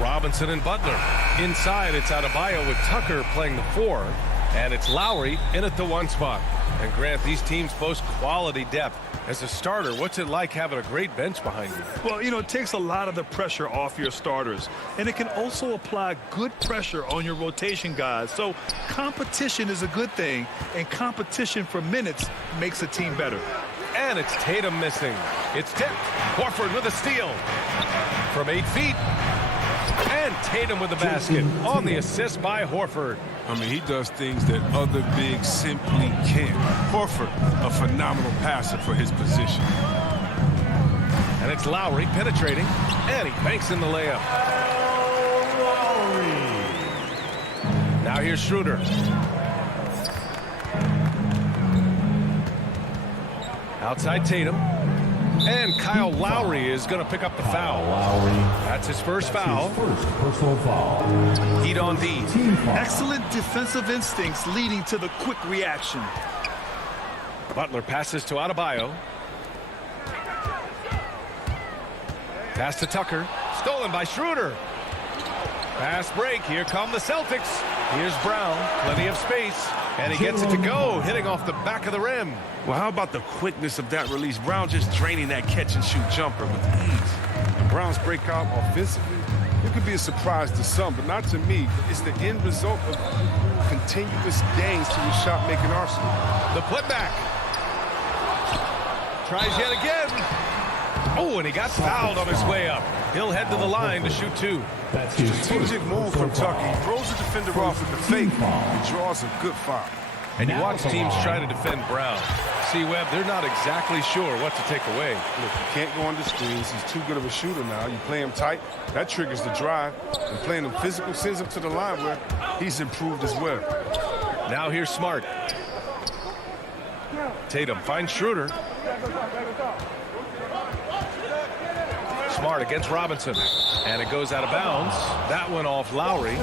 Robinson and Butler. Inside, it's Adebayo with Tucker playing the 4. And it's Lowry in at the 1 spot. And Grant, these teams boast quality depth. As a starter, what's it like having a great bench behind you? Well, you know, it takes a lot of the pressure off your starters. And it can also apply good pressure on your rotation guys. So competition is a good thing. And competition for minutes makes a team better. And it's Tatum missing. It's tipped. Horford with a steal. From 8 feet. And Tatum with the basket on the assist by Horford. I mean, he does things that other bigs simply can't. Horford, a phenomenal passer for his position. And it's Lowry penetrating. And he banks in the layup. Now here's Schroeder. Outside Tatum. And Kyle Lowry is going to pick up the foul. That's his first foul. Personal foul. Heat on D. Excellent defensive instincts leading to the quick reaction. Butler passes to Adebayo. Pass to Tucker. Stolen by Schroeder. Pass break. Here come the Celtics. Here's Brown. Plenty of space. And he gets it to go, hitting off the back of the rim. Well, how about the quickness of that release? Brown just draining that catch-and-shoot jumper with ease. And Brown's breakout offensively, it could be a surprise to some, but not to me. It's the end result of continuous gains to your shot-making arsenal. The putback. Tries yet again. Oh, and he got fouled on his way up. He'll head to the line to shoot 2. Strategic move from Tucker. He throws the defender off with the fake. He draws a good foul. And you watch teams try to defend Brown. See, Webb, they're not exactly sure what to take away. Look, you can't go under screens. He's too good of a shooter now. You play him tight, that triggers the drive. And playing him physical sends him to the line where he's improved as well. Now here's Smart. Tatum finds Schroeder. Smart against Robinson. And it goes out of bounds. That one off Lowry.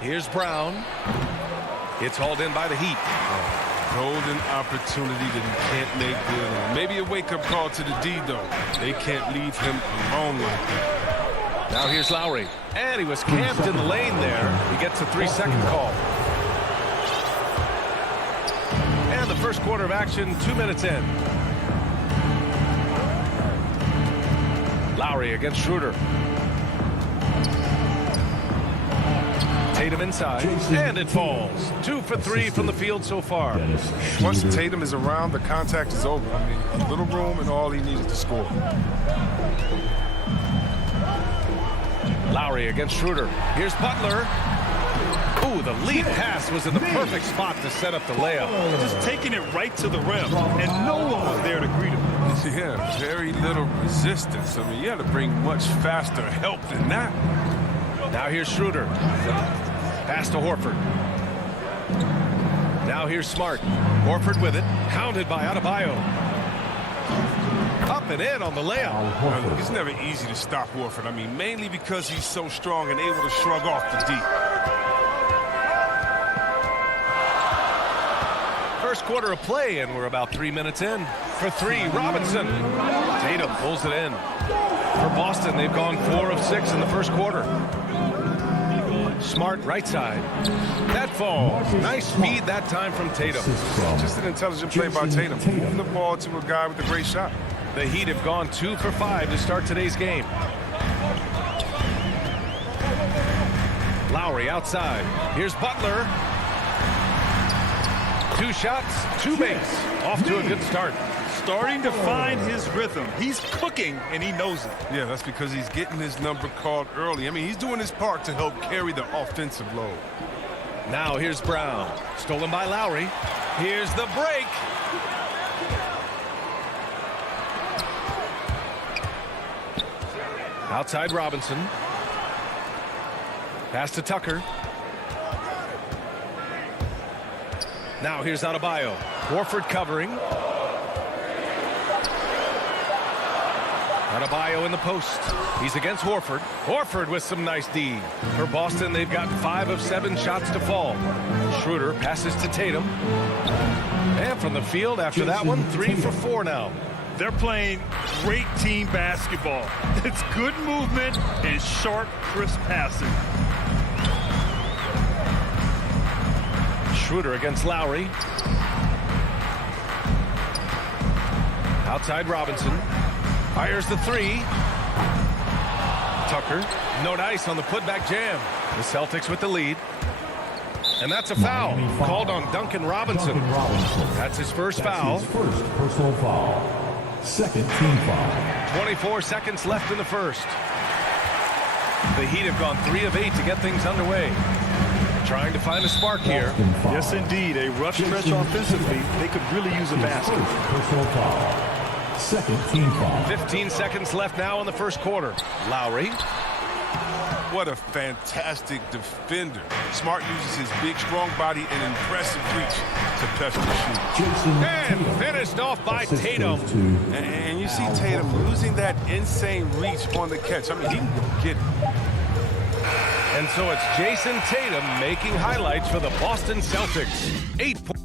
Here's Brown. It's hauled in by the Heat. Golden opportunity that he can't make good on. Maybe a wake-up call to the D, though. They can't leave him alone like that. Now here's Lowry. And he was camped in the lane there. He gets a 3-second call. And the first quarter of action, 2 minutes in. Lowry against Schroeder. Tatum inside, and it falls. 2 for 3 from the field so far. Once Tatum is around, the contact is over. I mean, a little room and all he needed to score. Lowry against Schroeder. Here's Butler. Ooh, the lead pass was in the perfect spot to set up the layup. Just taking it right to the rim, and no one was there to greet him. Yeah, very little resistance. I mean, you had to bring much faster help than that. Now here's Schroeder. Pass to Horford. Now here's Smart. Horford with it. Hounded by Adebayo. Up and in on the layup. It's never easy to stop Horford. I mean, mainly because he's so strong and able to shrug off the deep. First quarter of play, and we're about 3 minutes in. For 3, Robinson. Tatum pulls it in. For Boston, they've gone 4 of 6 in the first quarter. Smart right side. That falls. Nice speed that time from Tatum. Just an intelligent play by Tatum. Moving the ball to a guy with a great shot. The Heat have gone 2 for 5 to start today's game. Lowry outside. Here's Butler. 2 shots, 2 makes. Off to a good start. Starting to find his rhythm. He's cooking, and he knows it. Yeah, that's because he's getting his number called early. I mean, he's doing his part to help carry the offensive load. Now here's Brown. Stolen by Lowry. Here's the break. Outside Robinson. Pass to Tucker. Now here's Adebayo. Horford covering. Adebayo in the post. He's against Horford. Horford with some nice D. For Boston, they've got 5 of 7 shots to fall. Schroeder passes to Tatum. And from the field after that one, 3 for 4 now. They're playing great team basketball. It's good movement and sharp, crisp passing. Schroeder against Lowry. Outside Robinson. Fires the three. Tucker. No dice on the putback jam. The Celtics with the lead. And that's a foul called on Duncan Robinson. That's his first foul. His first personal foul. Second team foul. 24 seconds left in the first. The Heat have gone 3 of 8 to get things underway. Trying to find a spark here. Yes, indeed. A rough stretch offensively. They could really use a basket. Personal foul. Second team foul. 15 seconds left now in the first quarter. Lowry. What a fantastic defender. Smart uses his big, strong body and impressive reach to pester the shooter. And finished off by Tatum. And you see Tatum losing that insane reach on the catch. I mean, he can go get it. And so it's Jason Tatum making highlights for the Boston Celtics. 8 points.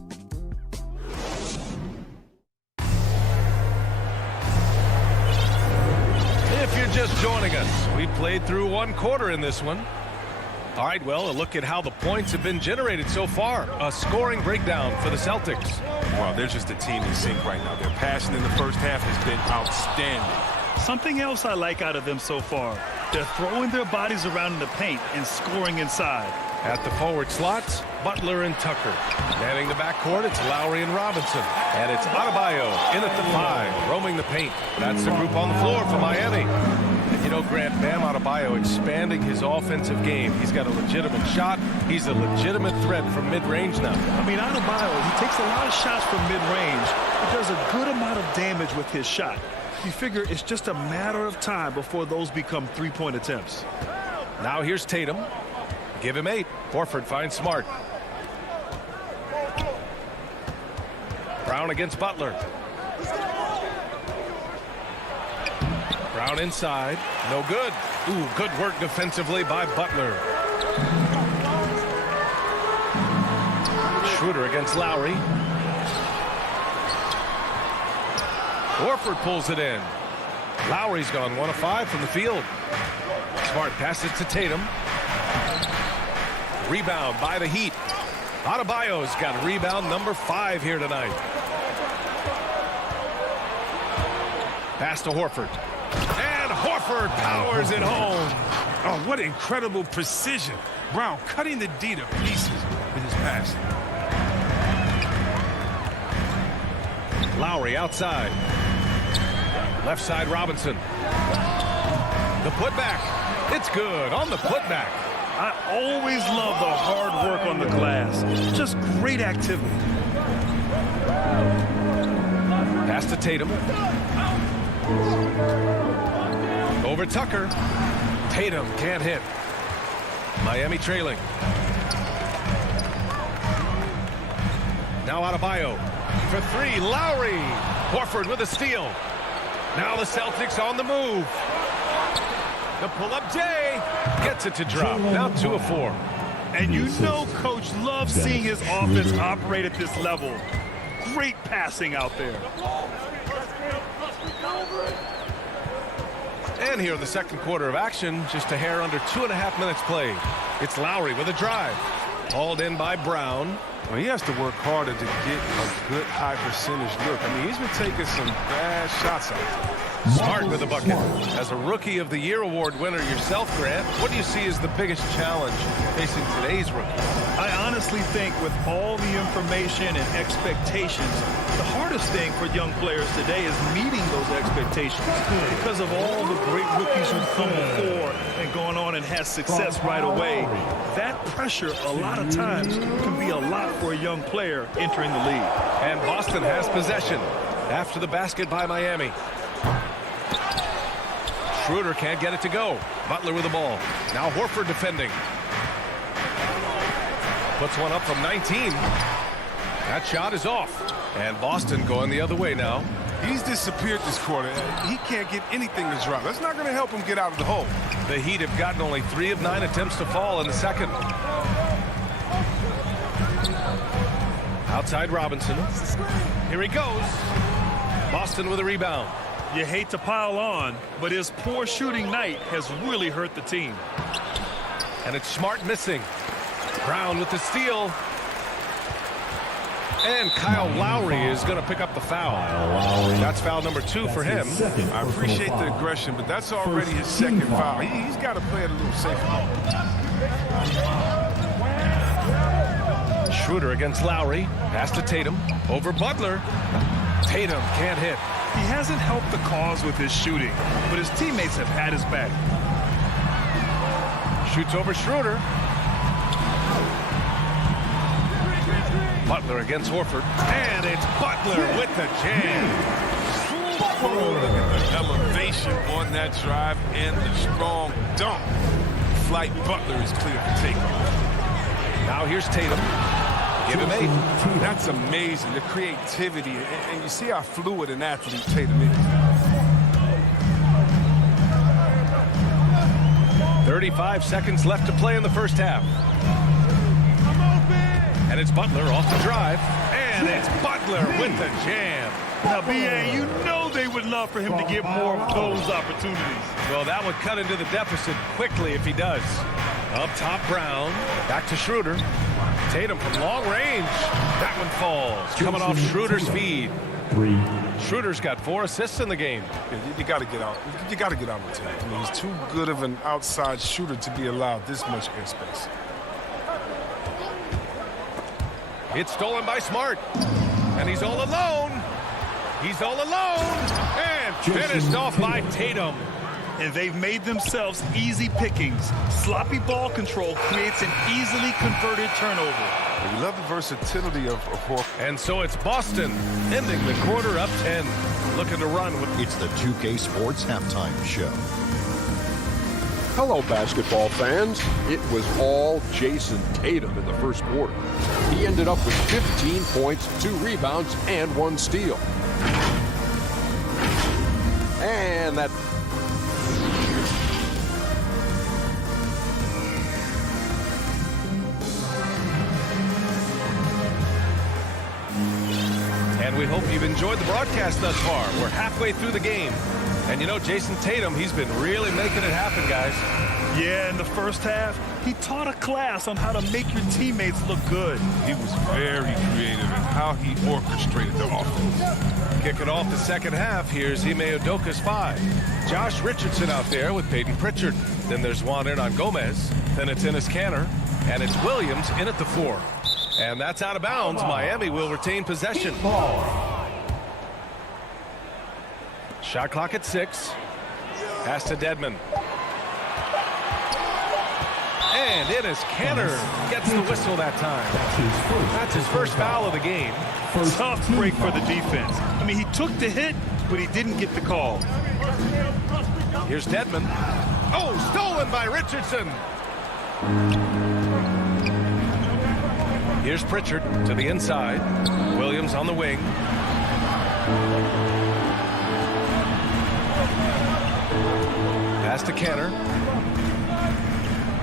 If you're just joining us, we played through 1 quarter in this one. All right, well, a look at how the points have been generated so far. A scoring breakdown for the Celtics. Well, they're just a team in sync right now. Their passing in the first half has been outstanding. Something else I like out of them so far. They're throwing their bodies around in the paint and scoring inside. At the forward slots, Butler and Tucker. Manning the backcourt, it's Lowry and Robinson. And it's Adebayo in at the 5, roaming the paint. That's the group on the floor for Miami. And you know, Grant, Bam Adebayo expanding his offensive game. He's got a legitimate shot. He's a legitimate threat from mid-range now. I mean, Adebayo, he takes a lot of shots from mid-range. He does a good amount of damage with his shot. You figure it's just a matter of time before those become three-point attempts. Now here's Tatum. Give him 8. Horford finds Smart. Brown against Butler. Brown inside. No good. Ooh, good work defensively by Butler. Schroeder against Lowry. Horford pulls it in. Lowry's gone 1 of 5 from the field. Smart passes to Tatum. Rebound by the Heat. Adebayo's got rebound number 5 here tonight. Pass to Horford. And Horford powers it home. Oh, what incredible precision. Brown cutting the D to pieces with his pass. Lowry outside. Left side Robinson. The putback. It's good on the putback. I always love the hard work on the glass. Just great activity. Pass to Tatum. Over Tucker. Tatum can't hit. Miami trailing. Now Adebayo for 3. Lowry. Horford with a steal. Now the Celtics on the move. The pull-up J gets it to drop. Now 2 of 4. And you know Coach loves seeing his offense operate at this level. Great passing out there. And here in the second quarter of action, just a hair under 2.5 minutes played. It's Lowry with a drive. Hauled in by Brown. Well, he has to work harder to get a good high percentage look. I mean, he's been taking some bad shots out there. Smart with a bucket. As a Rookie of the Year award winner yourself, Grant, what do you see as the biggest challenge facing today's rookie? I honestly think with all the information and expectations, the hardest thing for young players today is meeting those expectations because of all the great rookies who've come before and gone on and had success right away. That pressure a lot of times can be a lot for a young player entering the league. And Boston has possession after the basket by Miami. Schroeder can't get it to go. Butler with the ball. Now Horford defending. Puts one up from 19. That shot is off. And Boston going the other way now. He's disappeared this quarter. He can't get anything to drop. That's not going to help him get out of the hole. The Heat have gotten only 3 of 9 attempts to fall in the second. Outside Robinson. Here he goes. Boston with a rebound. You hate to pile on, but his poor shooting night has really hurt the team. And it's Smart missing. Brown with the steal. And Kyle Lowry is going to pick up the foul. That's foul number 2 for him. I appreciate the aggression, but that's already his second foul. He's got to play it a little safer. Schroeder against Lowry. Pass to Tatum. Over Butler. Tatum can't hit. He hasn't helped the cause with his shooting, but his teammates have had his back. Shoots over Schroeder. Butler against Horford. And it's Butler with the jam. Look at the elevation on that drive and the strong dunk. Flight Butler is clear for takeoff. Now here's Tatum. Give him 8. That's amazing, the creativity, and you see how fluid an athlete Tatum is. 35 seconds left to play in the first half. And it's Butler off the drive. And it's Butler with the jam. Now, B.A., you know they would love for him to get more of those opportunities. Well, that would cut into the deficit quickly if he does. Up top, Brown. Back to Schroeder. Tatum from long range. That one falls. Coming off Schroeder's feed. 3. Schroeder's got 4 assists in the game. You got to get out. You got to get out of Tatum. I mean, he's too good of an outside shooter to be allowed this much airspace. It's stolen by Smart. And he's all alone. He's all alone. And finished off by Tatum. And they've made themselves easy pickings. Sloppy ball control creates an easily converted turnover. We love the versatility of Horford. And so it's Boston ending the quarter up 10. Looking to run with... It's the 2K Sports Halftime Show. Hello, basketball fans. It was all Jason Tatum in the first quarter. He ended up with 15 points, 2 rebounds, and 1 steal. And that... And we hope you've enjoyed the broadcast thus far. We're halfway through the game. And you know, Jason Tatum, he's been really making it happen, guys. Yeah, in the first half, he taught a class on how to make your teammates look good. He was very creative in how he orchestrated the offense. Kicking off the second half, here's Ime Udoka's 5. Josh Richardson out there with Peyton Pritchard. Then there's Juan Hernan Gomez. Then it's Enes Kanter. And it's Williams in at the 4. And that's out of bounds. Miami will retain possession. Shot clock at 6. Pass to Dedmon. And Enes Kanter gets the whistle that time. That's his first foul of the game. Tough break for the defense. I mean, he took the hit, but he didn't get the call. Here's Dedmon. Oh, stolen by Richardson. Here's Pritchard to the inside. Williams on the wing. Pass to Kanter.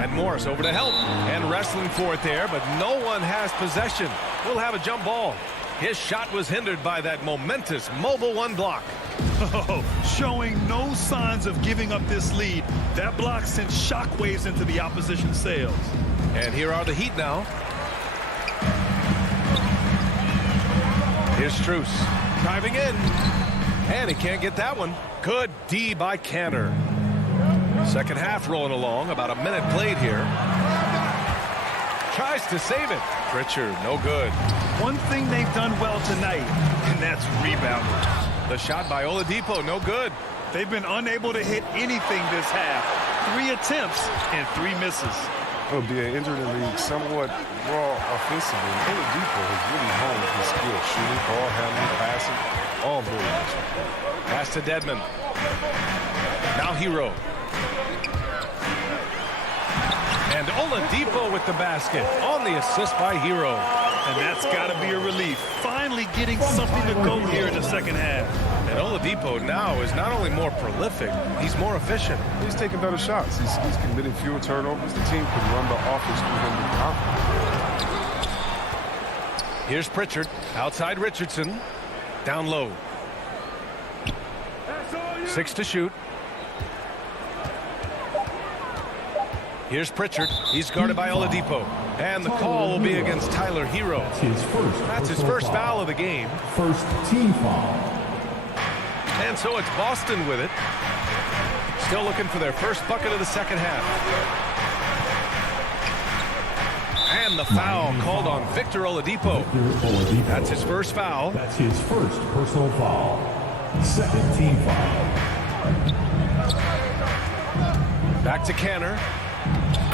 And Morris over to help. And wrestling for it there, but no one has possession. We'll have a jump ball. His shot was hindered by that momentous mobile 1 block. Oh, showing no signs of giving up this lead. That block sent shockwaves into the opposition sails. And here are the Heat now. Here's Strus driving in. And he can't get that one. Good D by Kanter. Second half rolling along. About a minute played here. Tries to save it. Pritchard, no good. One thing they've done well tonight, and that's rebounding. The shot by Oladipo, no good. They've been unable to hit anything this half. 3 attempts and 3 misses. He'll be an injured in the league, somewhat raw offensively. Oladipo has really honed his skill, shooting, ball handling, passing, all very much. Pass to Dedmon. Now Hero. And Oladipo with the basket on the assist by Hero. And that's got to be a relief. Finally getting something to go here in the second half. And Oladipo now is not only more prolific, he's more efficient. He's taking better shots. He's committing fewer turnovers. The team can run the offense through him with confidence. Here's Pritchard outside Richardson. Down low. 6 to shoot. Here's Pritchard. He's guarded by Oladipo. And the call will be against Tyler Hero. That's his first foul of the game. First team foul. And so it's Boston with it. Still looking for their first bucket of the second half. And the foul called on Victor Oladipo. That's his first foul. That's his first personal foul. Second team foul. Back to Canner.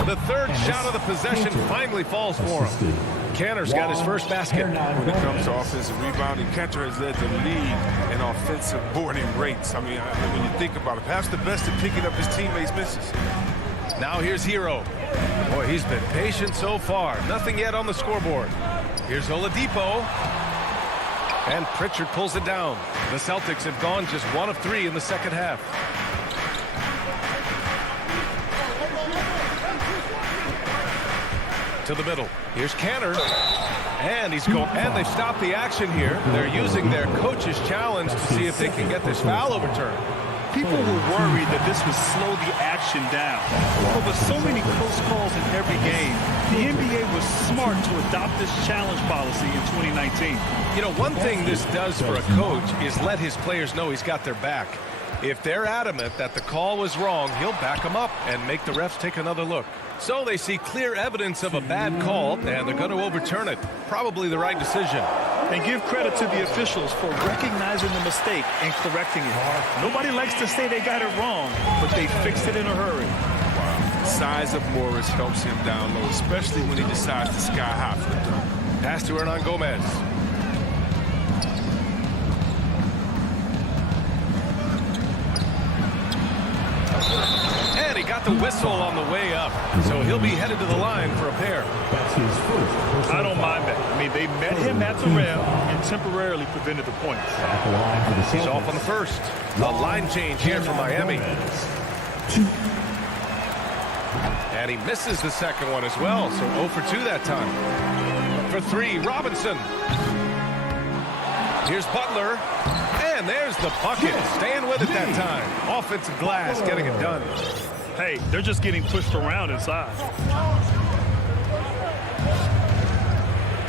The third shot of the possession finally falls for him. Canner's got his first basket. When it comes to offensive rebounding, Cantor has led the league in offensive boarding rates. I mean, when you think about it, perhaps the best at picking up his teammates' misses. Now here's Hero. Boy, he's been patient so far. Nothing yet on the scoreboard. Here's Oladipo. And Pritchard pulls it down. The Celtics have gone just 1 of 3 in the second half. To the middle. Here's Canner. And he's going. And they've stopped the action here. They're using their coach's challenge to see if they can get this foul overturned. People were worried that this would slow the action down. But with so many close calls in every game, the NBA was smart to adopt this challenge policy in 2019. You know, one thing this does for a coach is let his players know he's got their back. If they're adamant that the call was wrong, he'll back them up and make the refs take another look. So they see clear evidence of a bad call, and they're going to overturn it. Probably the right decision. And give credit to the officials for recognizing the mistake and correcting it. Nobody likes to say they got it wrong, but they fixed it in a hurry. Wow. The size of Morris helps him down low, especially when he decides to sky high for the dunk. Pass to Hernan Gomez. And he got the whistle on the way up, so he'll be headed to the line for a pair. That's his first. I don't mind that. I mean, they met him at the rim and temporarily prevented the points. At the line for the He's Celtics. off on the first. A line change here for Miami. And he misses the second one as well, so 0 for 2 that time. For 3, Robinson. Here's Butler. And there's the bucket. Staying with it that time. Offensive glass getting it done. Hey, they're just getting pushed around inside.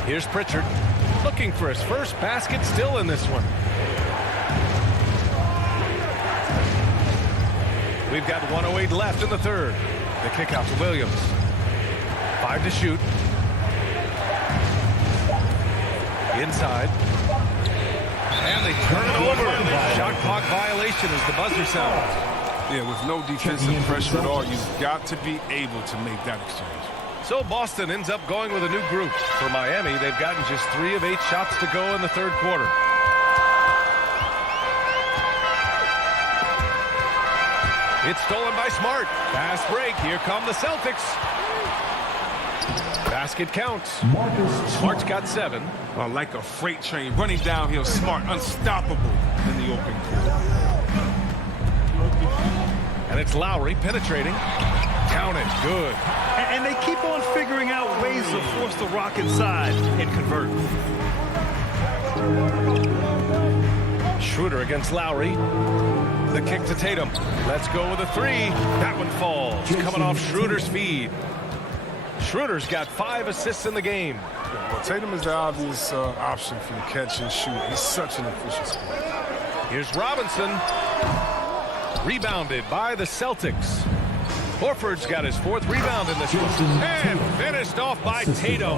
Here's Pritchard. Looking for his first basket, still in this one. We've got 1:08 left in the third. The kick out to Williams. 5 to shoot. Inside. And they turn it over. Shot clock violation as the buzzer sounds. Yeah, with no defensive pressure at all, you've got to be able to make that exchange. So Boston ends up going with a new group. For Miami, they've gotten just 3 of 8 shots to go in the third quarter. It's stolen by Smart. Fast break. Here come the Celtics. Basket counts. Smart's got 7. Like a freight train running downhill, Smart, unstoppable in the open court. And it's Lowry penetrating. Count it. Good. And they keep on figuring out ways to force the rock inside and convert. Schroeder against Lowry. The kick to Tatum. Let's go with a 3. That one falls. Coming off Schroeder's feed. Schroeder's got 5 assists in the game. Well, Tatum is the obvious option for the catch and shoot. He's such an efficient scorer. Here's Robinson. Rebounded by the Celtics. Horford's got his 4th rebound in this one. And finished off by Tatum.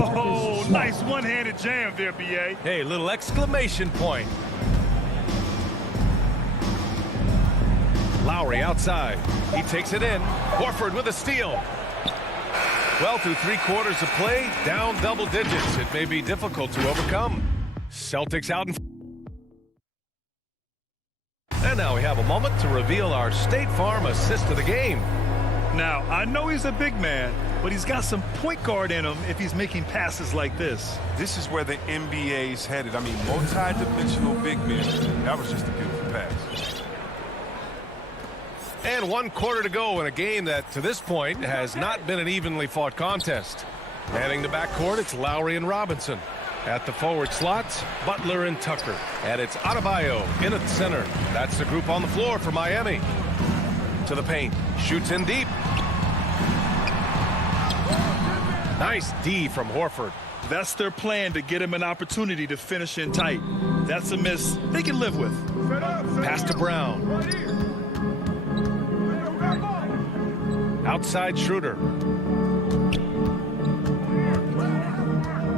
Oh, nice one-handed jam there, B.A. Hey, little exclamation point. Lowry outside. He takes it in. Horford with a steal. Well, through 3 quarters of play, down double digits. It may be difficult to overcome. Celtics out in. And now we have a moment to reveal our State Farm assist of the game. Now, I know he's a big man, but he's got some point guard in him if he's making passes like this. This is where the NBA's headed. I mean, multi-dimensional big men. That was just a beautiful pass. And 1 quarter to go in a game that, to this point, has not been an evenly fought contest. Manning the backcourt, it's Lowry and Robinson. At the forward slots, Butler and Tucker. And it's Adebayo in at the center. That's the group on the floor for Miami. To the paint. Shoots in deep. Nice D from Horford. That's their plan, to get him an opportunity to finish in tight. That's a miss they can live with. Pass to Brown. Outside Schroeder.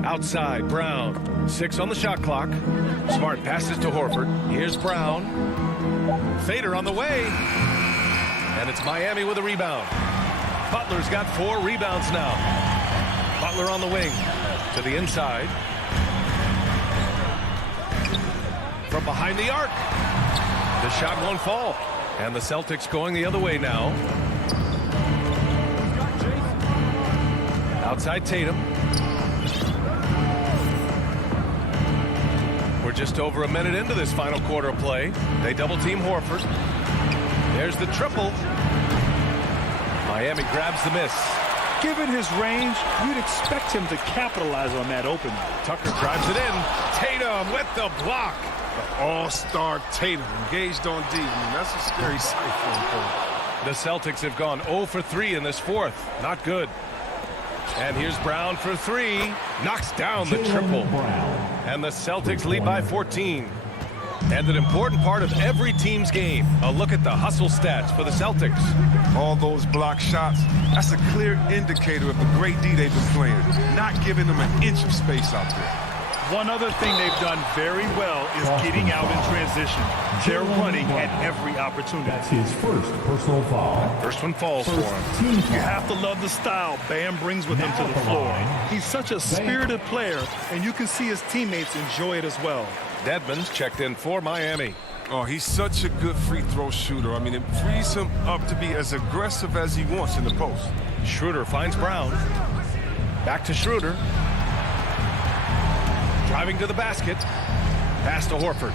Outside Brown. 6 on the shot clock. Smart passes to Horford. Here's Brown. Fader on the way. And it's Miami with a rebound. Butler's got 4 rebounds now. Butler on the wing. To the inside. From behind the arc. The shot won't fall. And the Celtics going the other way now. Outside Tatum. We're just over a minute into this final quarter of play. They double team Horford. There's the triple. Miami grabs the miss. Given his range, you'd expect him to capitalize on that opening. Tucker drives it in. Tatum with the block. The all-star Tatum engaged on D. I mean, that's a scary sight for him. The Celtics have gone 0 for 3 in this fourth. Not good. And here's Brown for 3. Knocks down the triple. And the Celtics lead by 14. And an important part of every team's game. A look at the hustle stats for the Celtics. All those block shots, that's a clear indicator of the great D they've been playing. Not giving them an inch of space out there. One other thing they've done very well is getting out in transition. They're running at every opportunity. That's his first personal foul. First one falls for him. You have to love the style Bam brings with him to the floor. He's such a spirited player, and you can see his teammates enjoy it as well. Dedmon's checked in for Miami. Oh, he's such a good free throw shooter. I mean, it frees him up to be as aggressive as he wants in the post. Schroeder finds Brown. Back to Schroeder. Driving to the basket. Pass to Horford.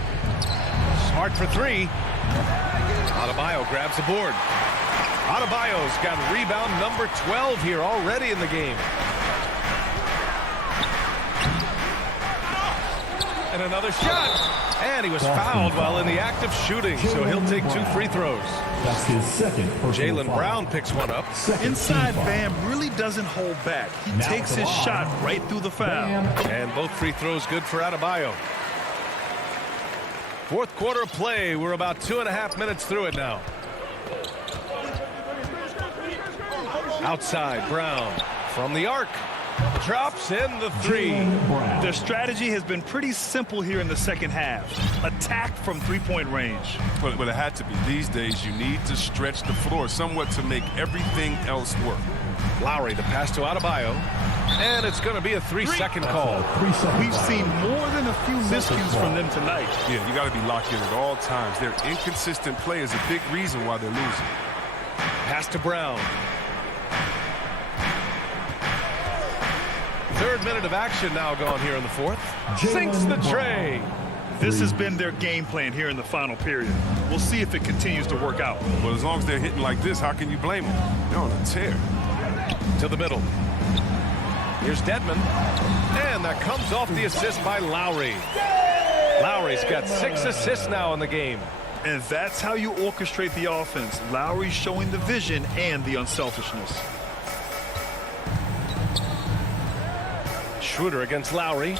Smart for 3. Adebayo grabs the board. Adebayo's got rebound number 12 here already in the game. And another shot. And he was fouled while in the act of shooting, so he'll take 2 free throws. That's his second personal Jaylen foul. Brown picks one up. Inside, Bam really doesn't hold back. He takes his shot right through the foul. And both free throws good for Adebayo. Fourth quarter of play. We're about 2.5 minutes through it now. Outside, Brown from the arc. Drops in the 3. Their strategy has been pretty simple here in the second half. Attack from three-point range. But it had to be. These days, you need to stretch the floor somewhat to make everything else work. Lowry, the pass to Adebayo. And it's going to be a 3-second call. We've seen more than a few miscues from them tonight. Yeah, you got to be locked in at all times. Their inconsistent play is a big reason why they're losing. Pass to Brown. Third minute of action now going here in the fourth. Sinks the tray. This has been their game plan here in the final period. We'll see if it continues to work out. Well, as long as they're hitting like this, how can you blame them? They're on a tear. To the middle. Here's Dedmon. And that comes off the assist by Lowry. Lowry's got 6 assists now in the game. And that's how you orchestrate the offense. Lowry showing the vision and the unselfishness. Schroeder against Lowry.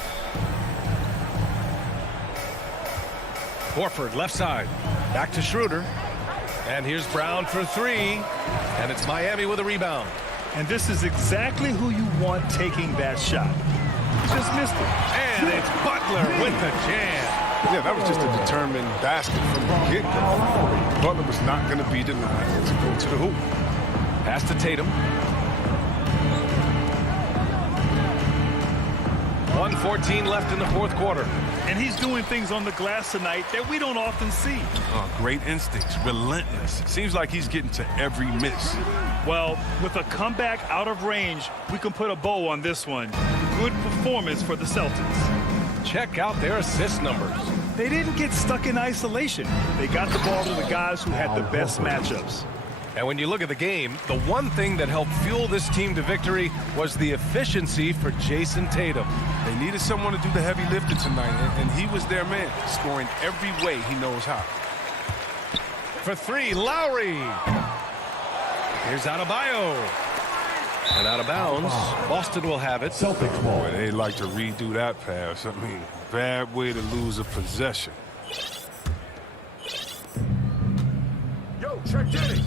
Horford left side. Back to Schroeder. And here's Brown for 3. And it's Miami with a rebound. And this is exactly who you want taking that shot. Just missed it. And it's Butler with the jam. Yeah, that was just a determined basket from the get-go. Butler was not going to be denied to go to the hoop. Pass to Tatum. 1:14 left in the fourth quarter. And he's doing things on the glass tonight that we don't often see. Oh, great instincts, relentless. Seems like he's getting to every miss. Well, with a comeback out of range, we can put a bow on this one. Good performance for the Celtics. Check out their assist numbers. They didn't get stuck in isolation. They got the ball to the guys who had the best matchups. And when you look at the game, the one thing that helped fuel this team to victory was the efficiency for Jason Tatum. They needed someone to do the heavy lifting tonight, and he was their man, scoring every way he knows how. For three, Lowry. Here's Adebayo. And out of bounds, Boston will have it. Celtics ball. Boy, they'd like to redo that pass. I mean, bad way to lose a possession. Yo, check this.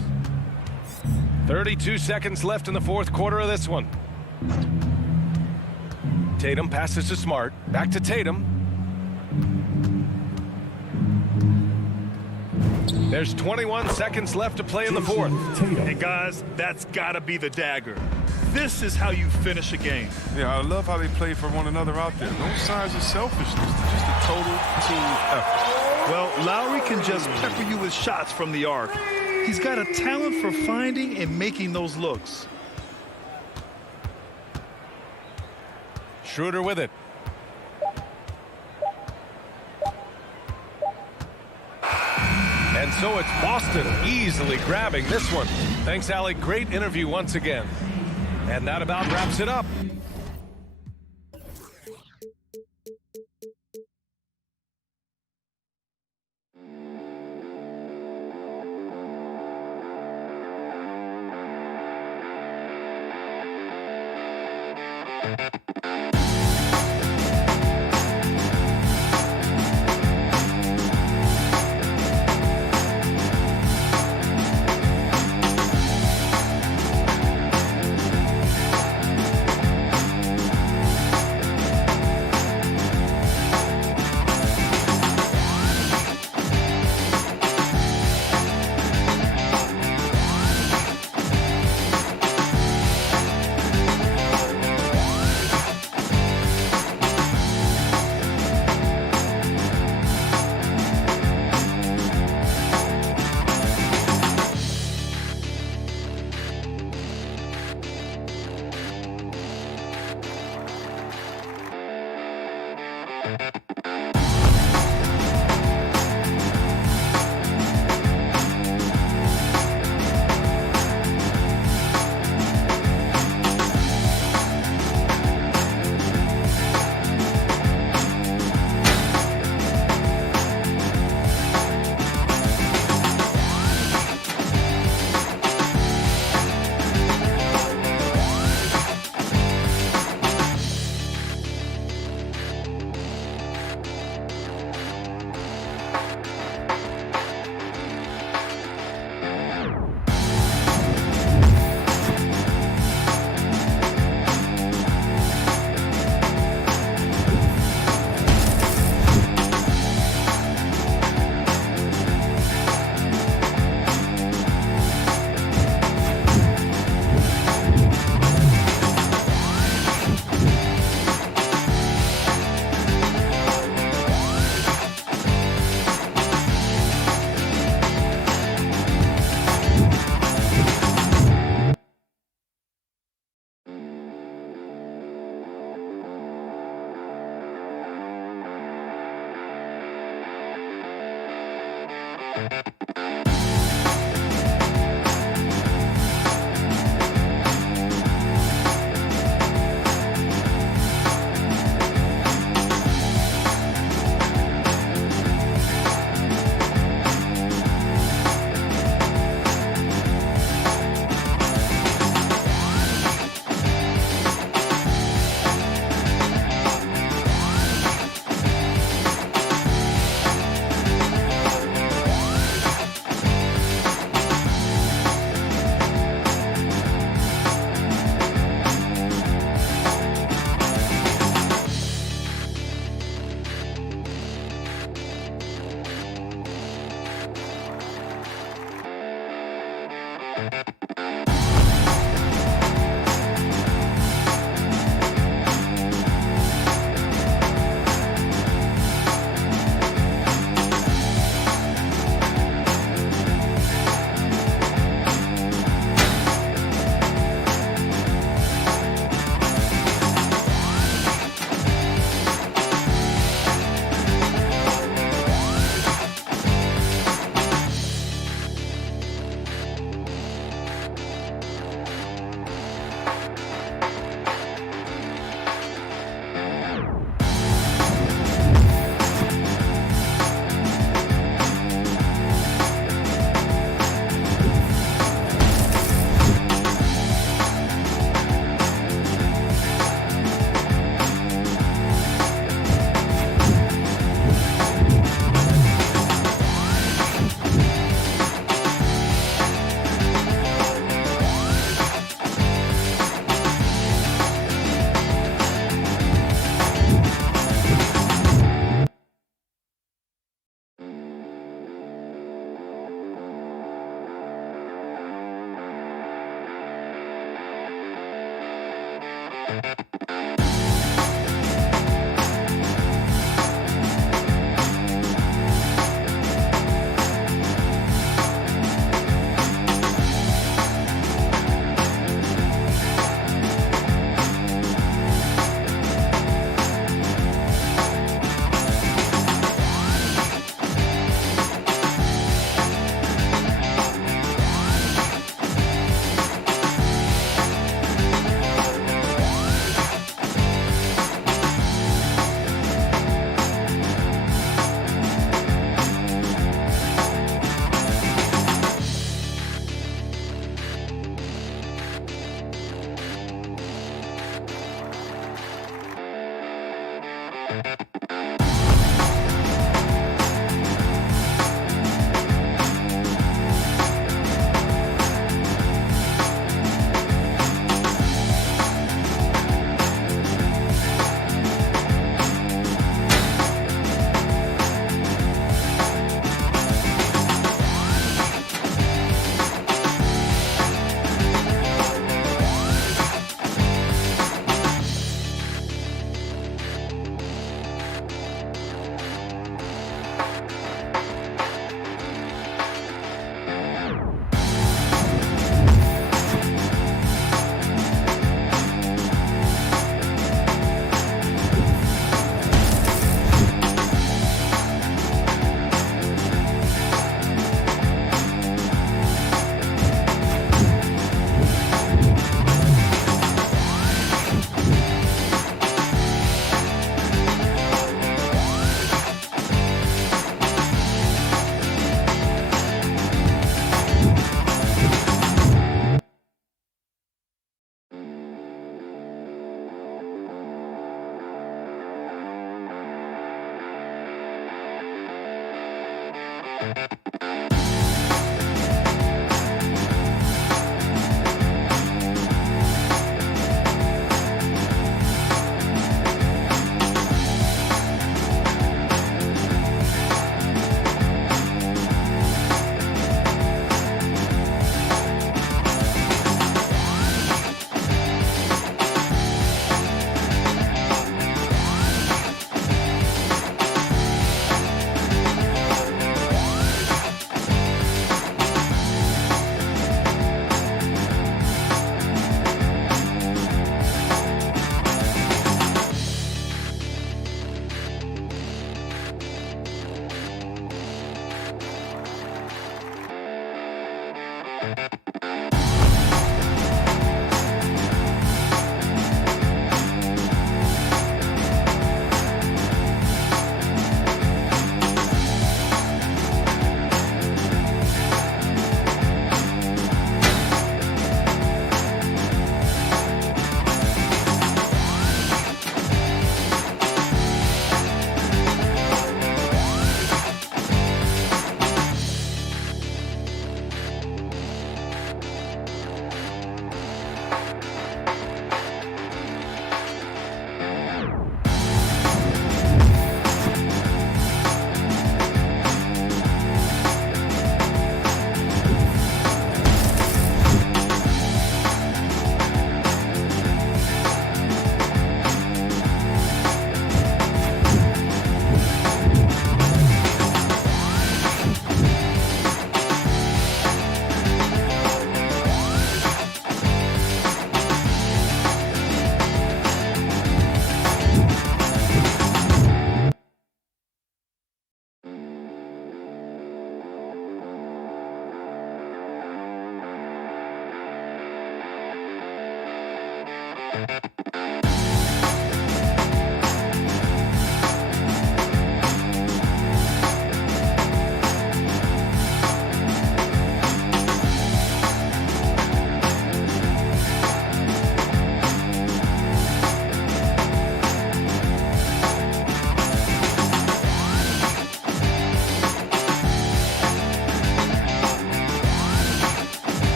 32 seconds left in the fourth quarter of this one. Tatum passes to Smart. Back to Tatum. There's 21 seconds left to play in the fourth. And guys, that's got to be the dagger. This is how you finish a game. Yeah, I love how they play for one another out there. No signs of selfishness, just a total team effort. Well, Lowry can just pepper you with shots from the arc. He's got a talent for finding and making those looks. Schroeder with it. And so it's Boston easily grabbing this one. Thanks, Alec. Great interview once again. And that about wraps it up.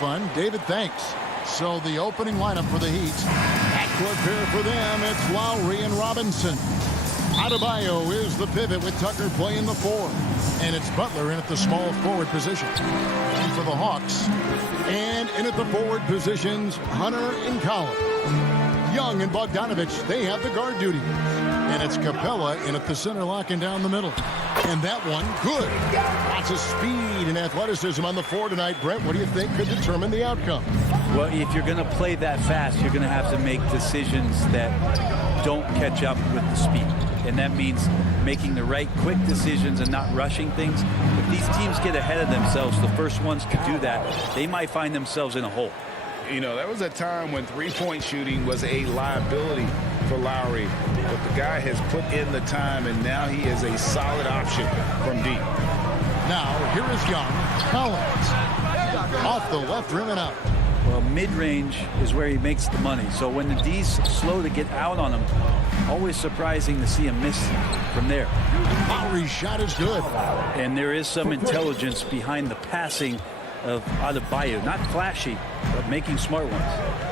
Fun. David, thanks. So the opening lineup for the Heat. Backcourt pair for them. It's Lowry and Robinson. Adebayo is the pivot with Tucker playing the 4. And it's Butler in at the small forward position. And for the Hawks. And in at the forward positions, Hunter and Collins. Young and Bogdanovich, they have the guard duty. And it's Capella in at the center, locking down the middle. And that one, good. Lots of speed and athleticism on the floor tonight. Brett, what do you think could determine the outcome? Well, if you're going to play that fast, you're going to have to make decisions that don't catch up with the speed. And that means making the right quick decisions and not rushing things. If these teams get ahead of themselves, the first ones to do that, they might find themselves in a hole. You know, there was a time when three-point shooting was a liability for Lowry, but the guy has put in the time, and now he is a solid option from deep. Now, here is Young. Collins. Off the left rim and out. Well, mid-range is where he makes the money. So when the D's slow to get out on him, always surprising to see him miss from there. Lowry's shot is good. And there is some intelligence behind the passing of Adebayo. Not flashy, but making smart ones.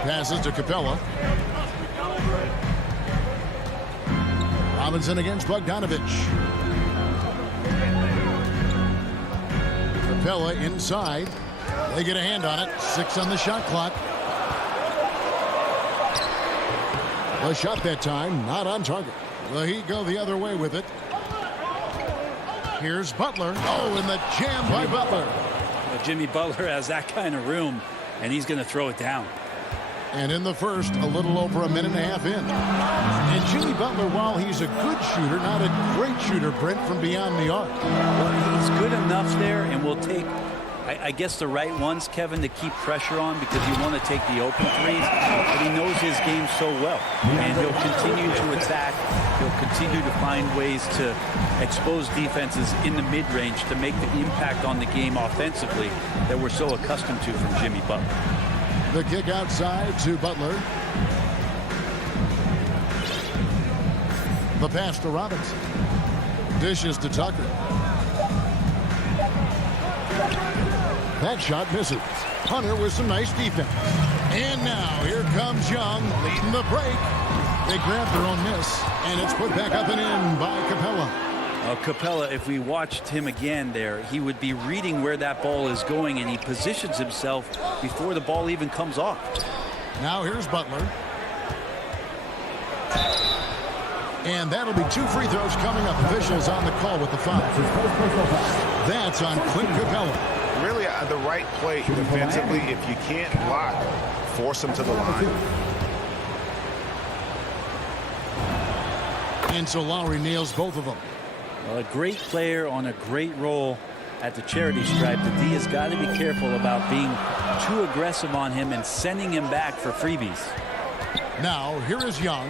Passes to Capella. Robinson against Bogdanovich. Capella inside. They get a hand on it. 6 on the shot clock. The shot that time, not on target. The Heat go the other way with it. Here's Butler. Oh, and the jam by Butler. Well, Jimmy Butler has that kind of room, and he's going to throw it down. And in the first, a little over a minute and a half in. And Jimmy Butler, while he's a good shooter, not a great shooter, Brent, from beyond the arc. Well, he's good enough there and will take I guess the right ones, Kevin, to keep pressure on because you want to take the open threes, but he knows his game so well. And he'll continue to attack. He'll continue to find ways to expose defenses in the mid-range to make the impact on the game offensively that we're so accustomed to from Jimmy Butler. The kick outside to Butler. The pass to Robinson. Dishes to Tucker. That shot misses. Hunter with some nice defense. And now here comes Young leading the break. They grab their own miss, and it's put back up and in by Capella. Capella, if we watched him again there, he would be reading where that ball is going, and he positions himself before the ball even comes off. Now here's Butler. And that'll be 2 free throws coming up. Officials on the call with the foul. That's on Clint Capella. Really the right play defensively. If you can't block, force him to the line. And so Lowry nails both of them. Well, a great player on a great role at the charity stripe. The D has got to be careful about being too aggressive on him and sending him back for freebies. Now here is Young.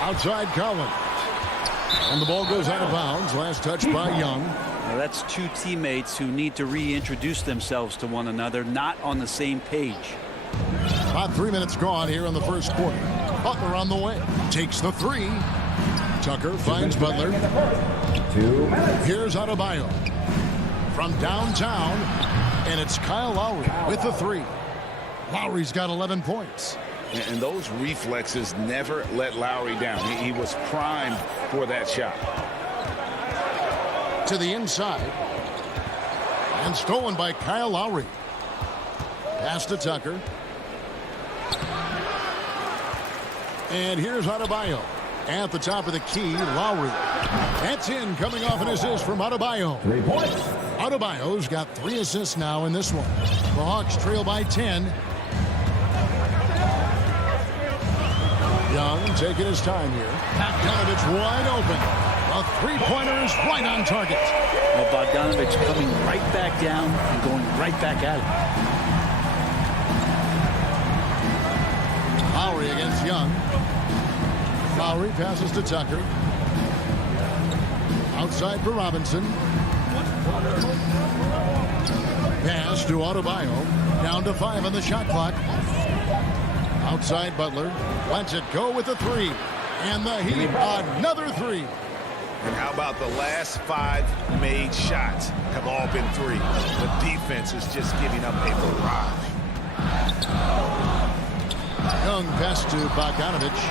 Outside Collins. And the ball goes out of bounds. Last touch by Young. Now that's two teammates who need to reintroduce themselves to one another, not on the same page. About 3 minutes gone here in the first quarter. Butler on the way. Takes the three. Tucker finds Butler. Here's Adebayo. From downtown. And it's Kyle Lowry with the three. Lowry's got 11 points. And those reflexes never let Lowry down. He was primed for that shot. To the inside. And stolen by Kyle Lowry. Pass to Tucker. And here's Adebayo. At the top of the key, Lowry. That's in, coming off an assist from Adebayo. 3 points. Adebayo's got 3 assists now in this one. The Hawks trail by 10. Young taking his time here. Bogdanovich wide open. A three-pointer is right on target. Well, Bogdanovich coming right back down and going right back at it. Lowry against Young. Lowry passes to Tucker. Outside for Robinson. Pass to Adebayo. Down to 5 on the shot clock. Outside Butler. Lets it go with the three. And the Heat, another three. And how about the last 5 made shots have all been threes? The defense is just giving up a barrage. Young pass to Bogdanovich.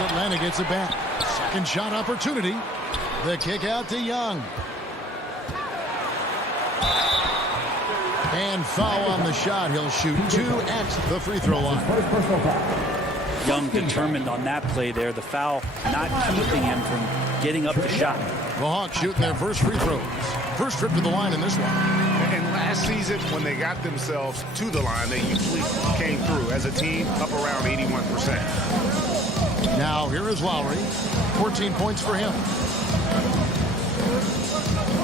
Atlanta gets it back. Second shot opportunity. The kick out to Young. And foul on the shot. He'll shoot 2 at the free throw line. Young determined on that play there. The foul not keeping him from getting up the shot. The Hawks shooting their first free throws. First trip to the line in this one. And last season, when they got themselves to the line, they usually came through as a team up around 81%. Now here is Lowry. 14 points for him.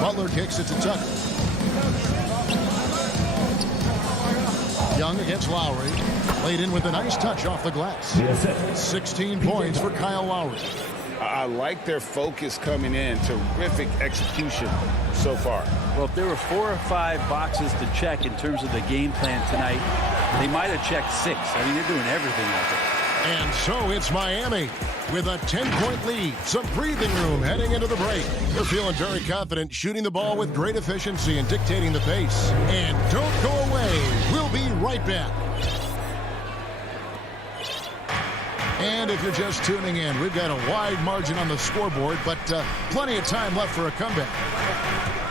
Butler kicks it to Tucker. Young against Lowry. Laid in with a nice touch off the glass. 16 points for Kyle Lowry. I like their focus coming in. Terrific execution so far. Well, if there were 4 or 5 boxes to check in terms of the game plan tonight, they might have checked 6. I mean, they're doing everything out there. And so it's Miami with a 10-point lead. Some breathing room heading into the break. They're feeling very confident, shooting the ball with great efficiency and dictating the pace. And don't go away. We'll be right back. And if you're just tuning in, we've got a wide margin on the scoreboard, but plenty of time left for a comeback.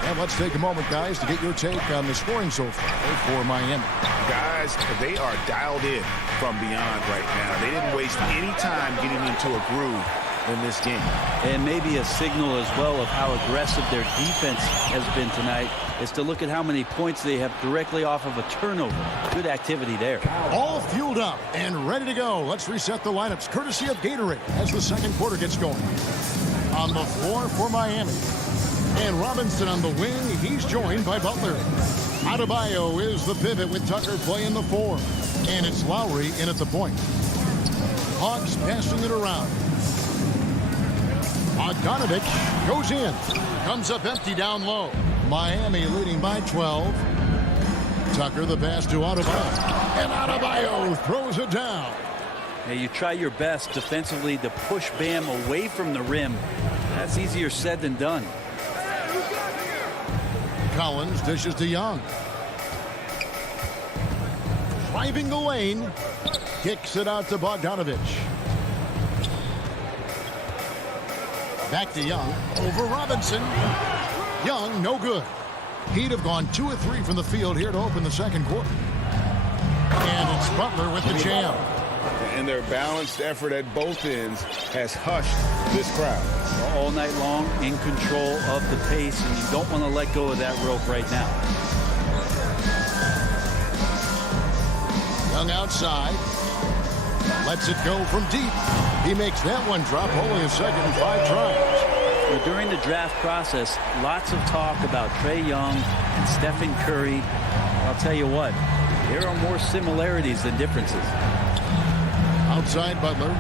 And let's take a moment, guys, to get your take on the scoring so far for Miami. Guys, they are dialed in from beyond right now. They didn't waste any time getting into a groove in this game. And maybe a signal as well of how aggressive their defense has been tonight is to look at how many points they have directly off of a turnover. Good activity there. All fueled up and ready to go. Let's reset the lineups courtesy of Gatorade as the second quarter gets going. On the floor for Miami, And Robinson on the wing. He's joined by Butler. Adebayo is the pivot with Tucker playing the 4. And it's Lowry in at the point. Hawks passing it around. Bogdanovich goes in. Comes up empty down low. Miami leading by 12. Tucker the pass to Adebayo. And Adebayo throws it down. Now you try your best defensively to push Bam away from the rim. That's easier said than done. Collins dishes to Young. Driving the lane. Kicks it out to Bogdanovich. Back to Young. Over Robinson. Young, no good. He'd have gone 2 or 3 from the field here to open the second quarter. And it's Butler with the jam. And their balanced effort at both ends has hushed this crowd. All night long, in control of the pace, and you don't want to let go of that rope right now. Young outside. Lets it go from deep. He makes that one drop, only a second and 5 tries. Well, during the draft process, lots of talk about Trae Young and Stephen Curry. I'll tell you what, there are more similarities than differences. Outside Butler.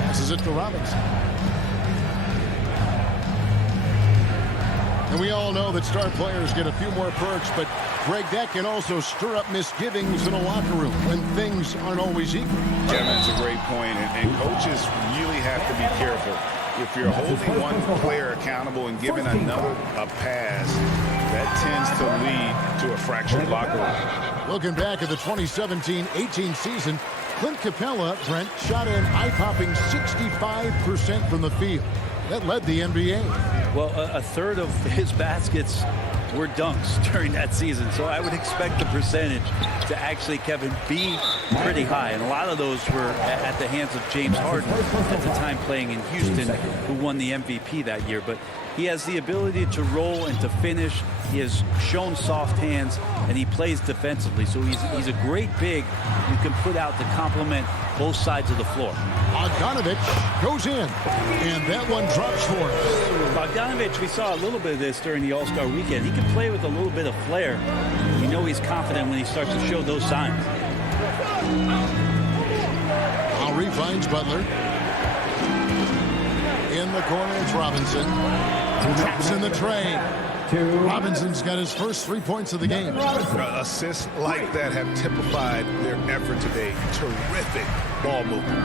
Passes it to Robinson. And we all know that star players get a few more perks, but Greg, that can also stir up misgivings in a locker room when things aren't always equal. Yeah, that's a great point, and coaches really have to be careful. If you're holding one player accountable and giving another a pass, that tends to lead to a fractured locker room. Looking back at the 2017-18 season, Clint Capella, Brent, shot an eye-popping 65% from the field. That led the NBA. Well, a third of his baskets were dunks during that season, so I would expect the percentage to actually, Kevin, be pretty high. And a lot of those were at the hands of James Harden at the time playing in Houston, who won the MVP that year. But he has the ability to roll and to finish. He has shown soft hands, and he plays defensively. So he's a great big you can put out to complement both sides of the floor. Bogdanovich goes in, and that one drops for him. Bogdanovich, we saw a little bit of this during the All-Star weekend. He can play with a little bit of flair. You know he's confident when he starts to show those signs. Lowry finds Butler. In the corner, it's Robinson. Drops in the train. Robinson's got his first 3 points of the game. Assists like that have typified their effort today. Terrific ball movement.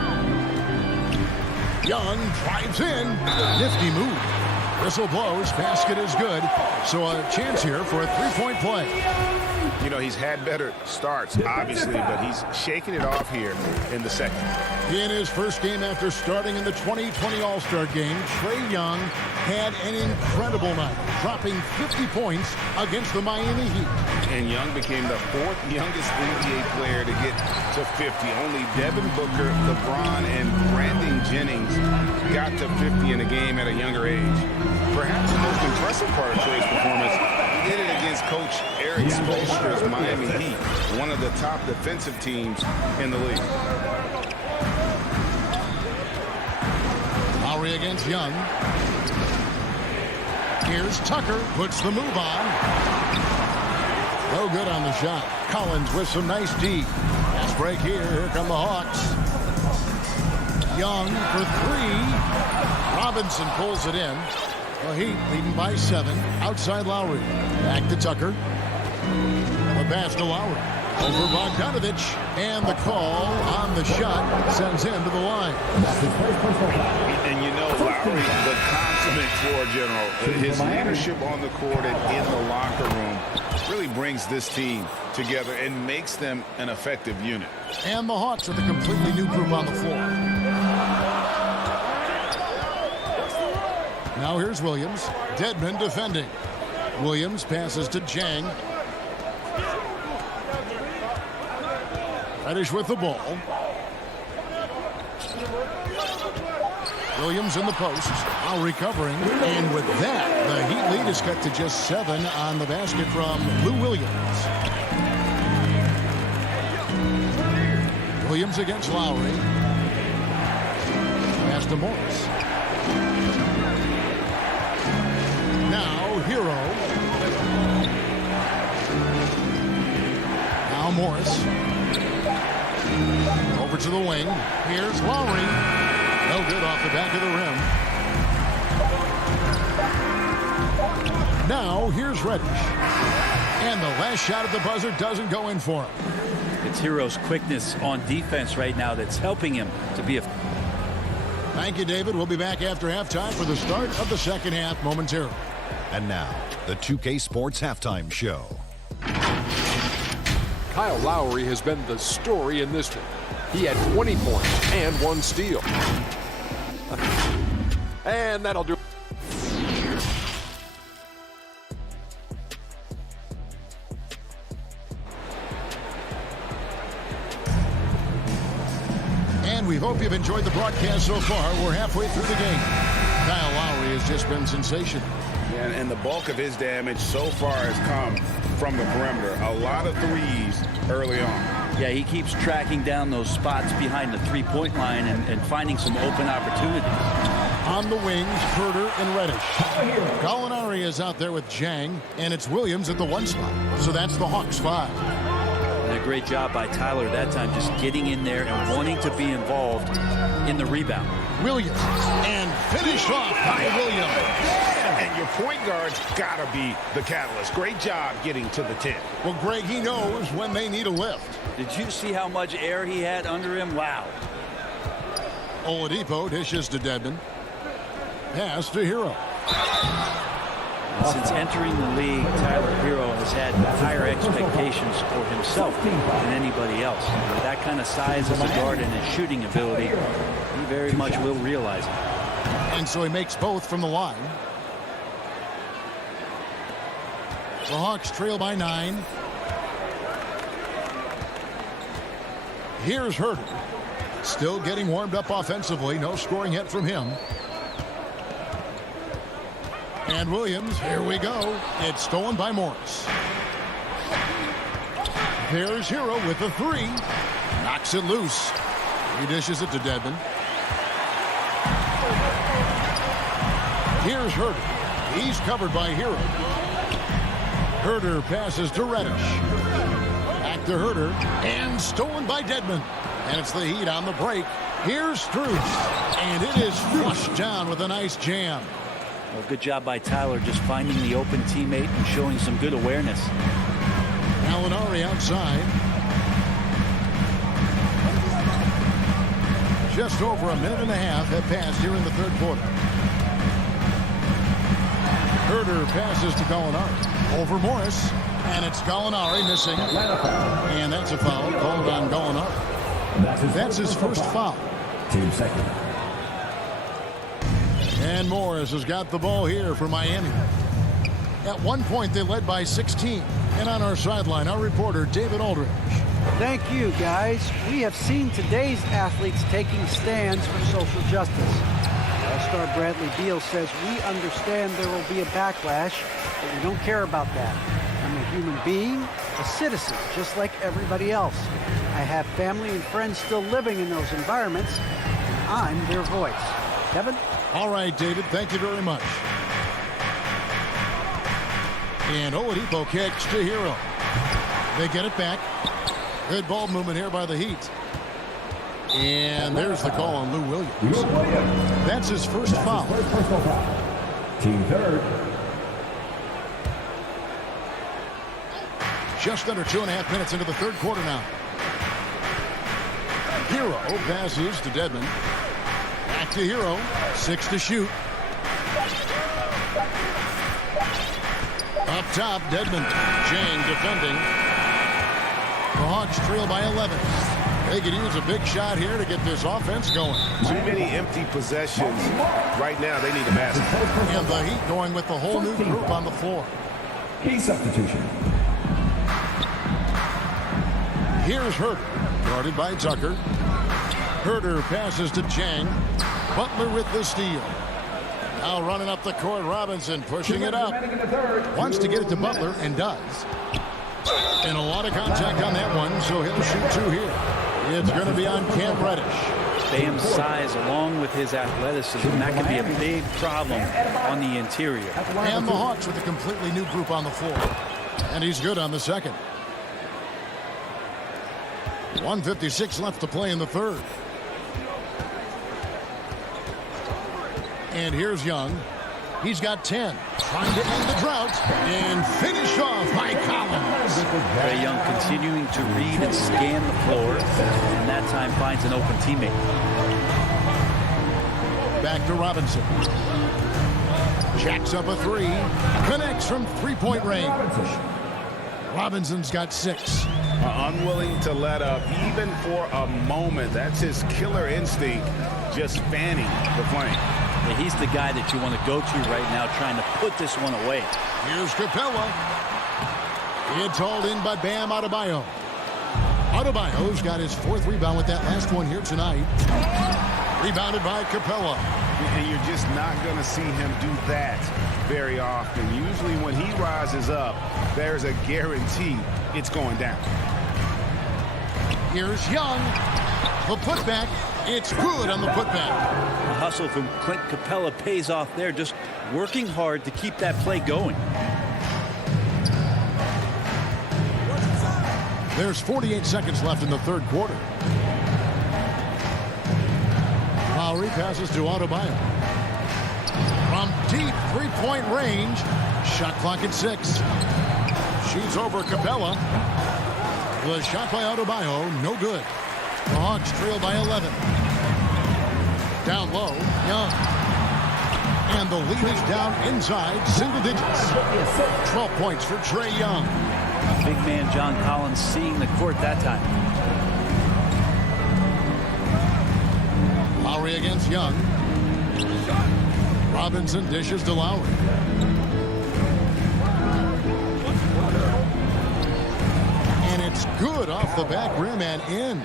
Young drives in. Nifty move. Whistle blows. Basket is good. So a chance here for a 3-point play. You know, he's had better starts, obviously, but he's shaking it off here in the second. In his first game after starting in the 2020 All-Star game, Trae Young had an incredible night, dropping 50 points against the Miami Heat. And Young became the 4th youngest NBA player to get to 50. Only Devin Booker, LeBron, and Brandon Jennings got to 50 in a game at a younger age. Perhaps the most impressive part of Trae's performance, he did it against Coach Eric Spoelstra's Miami Heat, one of the top defensive teams in the league. Lowry against Young. Here's Tucker, puts the move on. No good on the shot. Collins with some nice D. Fast break here. Here come the Hawks. Young for 3. Robinson pulls it in. The Heat leading by 7. Outside Lowry. Back to Tucker. The pass to Lowry. Over Bogdanovich. And the call on the shot sends him to the line. And you know, Lowry, the consummate floor general, his leadership on the court and in the locker room really brings this team together and makes them an effective unit. And the Hawks with a completely new group on the floor. Now here's Williams. Dedmon defending. Williams passes to Jang. Reddish with the ball. Williams in the post. Now recovering. And with that, the Heat lead is cut to just 7 on the basket from Lou Williams. Williams against Lowry. Pass to Morris. to the wing. Here's Lowry. No good off the back of the rim. Now here's Reddish. And the last shot at the buzzer doesn't go in for him. It's Hero's quickness on defense right now that's helping him to be a... Thank you, David. We'll be back after halftime for the start of the second half momentarily. And now, the 2K Sports Halftime Show. Kyle Lowry has been the story in this one. He had 20 points and 1 steal. And that'll do it. And we hope you've enjoyed the broadcast so far. We're halfway through the game. Kyle Lowry has just been sensational. And the bulk of his damage so far has come from the perimeter. A lot of threes early on. Yeah, he keeps tracking down those spots behind the three-point line and finding some open opportunities. On the wings, Herter and Reddish. Gallinari is out there with Jang, and it's Williams at the 1 spot. So that's the Hawks 5. And a great job by Tyler that time, just getting in there and wanting to be involved in the rebound. Williams, and finished off by Williams. And your point guard's got to be the catalyst. Great job getting to the 10. Well, Greg, he knows when they need a lift. Did you see how much air he had under him? Wow. Oladipo dishes to Dedmon. Pass to Hero. Since entering the league, Tyler Hero has had higher expectations for himself than anybody else. With that kind of size as a guard and his shooting ability, he very much will realize it. And so he makes both from the line. The Hawks trail by 9. Here's Herter. Still getting warmed up offensively. No scoring yet from him. And Williams, here we go. It's stolen by Morris. There's Hero with the 3. Knocks it loose. He dishes it to Dedmon. Here's Herter. He's covered by Hero. Herter passes to Reddish. Back to Herter. And stolen by Dedmon. And it's the Heat on the break. Here's Strus. And it is flushed down with a nice jam. Well, good job by Tyler just finding the open teammate and showing some good awareness. Gallinari outside. Just over a minute and a half have passed here in the third quarter. Herter passes to Gallinari. Over Morris. And it's Gallinari missing. And that's a foul called on Gallinari. That's his first foul. Team second. And Morris has got the ball here for Miami. At one point, they led by 16. And on our sideline, our reporter, David Aldridge. Thank you, guys. We have seen today's athletes taking stands for social justice. All-star Bradley Beal says, we understand there will be a backlash, but we don't care about that. I'm a human being, a citizen, just like everybody else. I have family and friends still living in those environments, and I'm their voice. Kevin? All right, David, thank you very much. And Oladipo kicks to Hero. They get it back. Good ball movement here by the Heat. And there's the call on Lou Williams. That's his first foul. Personal foul. Team third. Just under 2.5 minutes into the third quarter now. Hero passes to Dedmon. Back to Hero. 6 to shoot. Up top, Dedmon. Jang defending. The Hawks trail by 11. They could use a big shot here to get this offense going. Too many empty possessions. Right now, they need a basket. And the Heat going with the whole new group on the floor. Key substitution. Here's Herter, guarded by Tucker. Herter passes to Jang. Butler with the steal. Now running up the court, Robinson pushing it up. Wants to get it to Butler, and does. And a lot of contact on that one, so he'll shoot 2 here. It's going to be on Cam Reddish. Bam's size, along with his athleticism, that could be a big problem on the interior. And the Hawks with a completely new group on the floor. And he's good on the second. 1:56 left to play in the third. And here's Young. He's got 10. Trying to end the drought. And finish off by Collins. Trae Young continuing to read and scan the floor. And that time finds an open teammate. Back to Robinson. Jacks up a three. Connects from three-point range. Robinson's got 6. Unwilling to let up even for a moment. That's his killer instinct, just fanning the flame. Yeah, he's the guy that you want to go to right now, trying to put this one away. Here's Capella. It's hauled in by Bam Adebayo. Adebayo's got his 4th rebound with that last one here tonight. Rebounded by Capella. And you're just not going to see him do that very often. Usually when he rises up, there's a guarantee it's going down. Here's Young. The putback. It's good on the putback. The hustle from Clint Capella pays off there, just working hard to keep that play going. There's 48 seconds left in the third quarter. Lowry passes to Adebayo. From deep three-point range. Shot clock at 6. Shoots over Capella. The shot by Adebayo, no good. The Hawks trail by 11. Down low, Young. And the lead is down inside single digits. 12 points for Trae Young. Big man John Collins seeing the court that time. Lowry against Young. Robinson dishes to Lowry. And it's good off the back rim and in.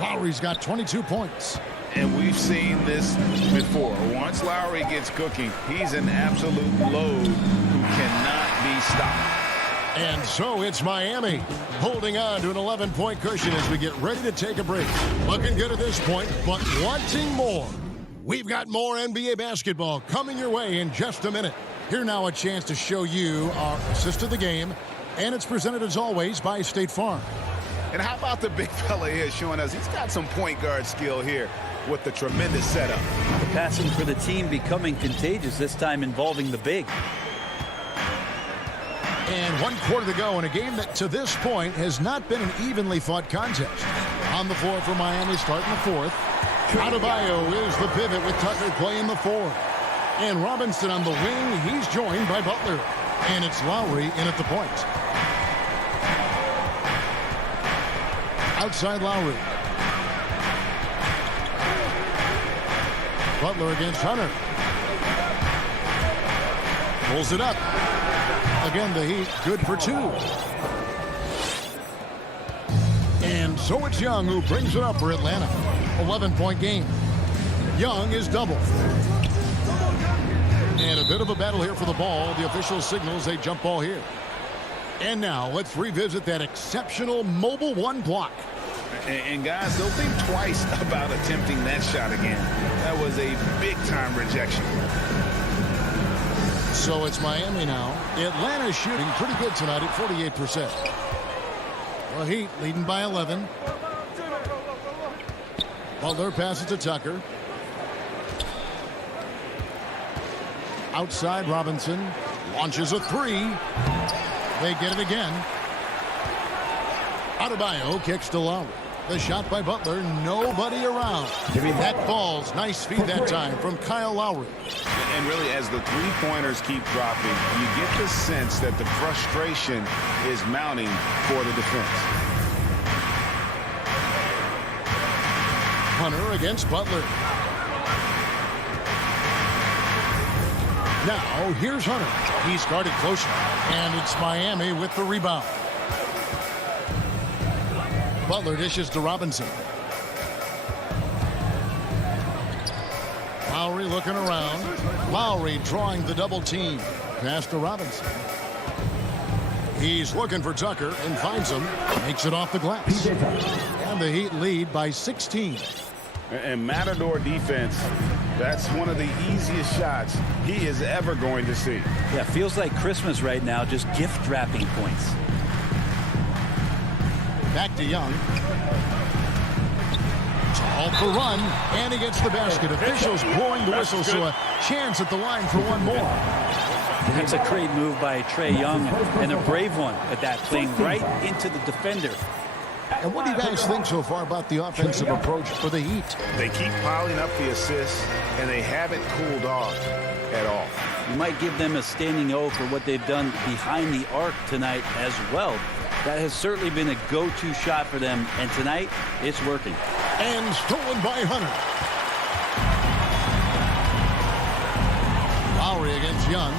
Lowry's got 22 points. And we've seen this before. Once Lowry gets cooking, he's an absolute load who cannot be stopped. And so it's Miami holding on to an 11-point cushion as we get ready to take a break. Looking good at this point, but wanting more. We've got more NBA basketball coming your way in just a minute. Here now a chance to show you our assist of the game, and it's presented as always by State Farm. And how about the big fella here showing us he's got some point guard skill here with the tremendous setup. The passing for the team becoming contagious, this time involving the big. And 1 quarter to go in a game that to this point has not been an evenly fought contest. On the floor for Miami starting the 4th. Adebayo is the pivot with Tucker playing the 4. And Robinson on the wing. He's joined by Butler. And it's Lowry in at the point. Outside Lowry. Butler against Hunter. Pulls it up. Again, the Heat good for 2. And so it's Young who brings it up for Atlanta. 11-point game. Young is doubled. And a bit of a battle here for the ball. The official signals a jump ball here. And now let's revisit that exceptional mobile 1 block. And guys, don't think twice about attempting that shot again. That was a big-time rejection. So it's Miami now. Atlanta shooting pretty good tonight at 48%. The Heat leading by 11. Butler passes to Tucker. Outside Robinson. Launches a 3. They get it again. Adebayo kicks to Lowry. The shot by Butler. Nobody around. That falls. Nice feed that time from Kyle Lowry. And really, as the three-pointers keep dropping, you get the sense that the frustration is mounting for the defense. Hunter against Butler. Now, here's Hunter. He's guarded closer. And it's Miami with the rebound. Butler dishes to Robinson. Lowry looking around. Lowry drawing the double team. Pass to Robinson. He's looking for Tucker and finds him. Makes it off the glass. And the Heat lead by 16. And Matador defense, that's one of the easiest shots he is ever going to see. Yeah, feels like Christmas right now, just gift wrapping points. Back to Young. It's a halt for run, and he gets the basket. Officials blowing the whistle, so a chance at the line for one more. That's a great move by Trae Young, and a brave one at that, playing right into the defender. And what do you guys think so far about the offensive approach for the Heat? They keep piling up the assists, and they haven't cooled off at all. You might give them a standing O for what they've done behind the arc tonight as well. That has certainly been a go-to shot for them, and tonight it's working. And stolen by Hunter. Lowry against Young.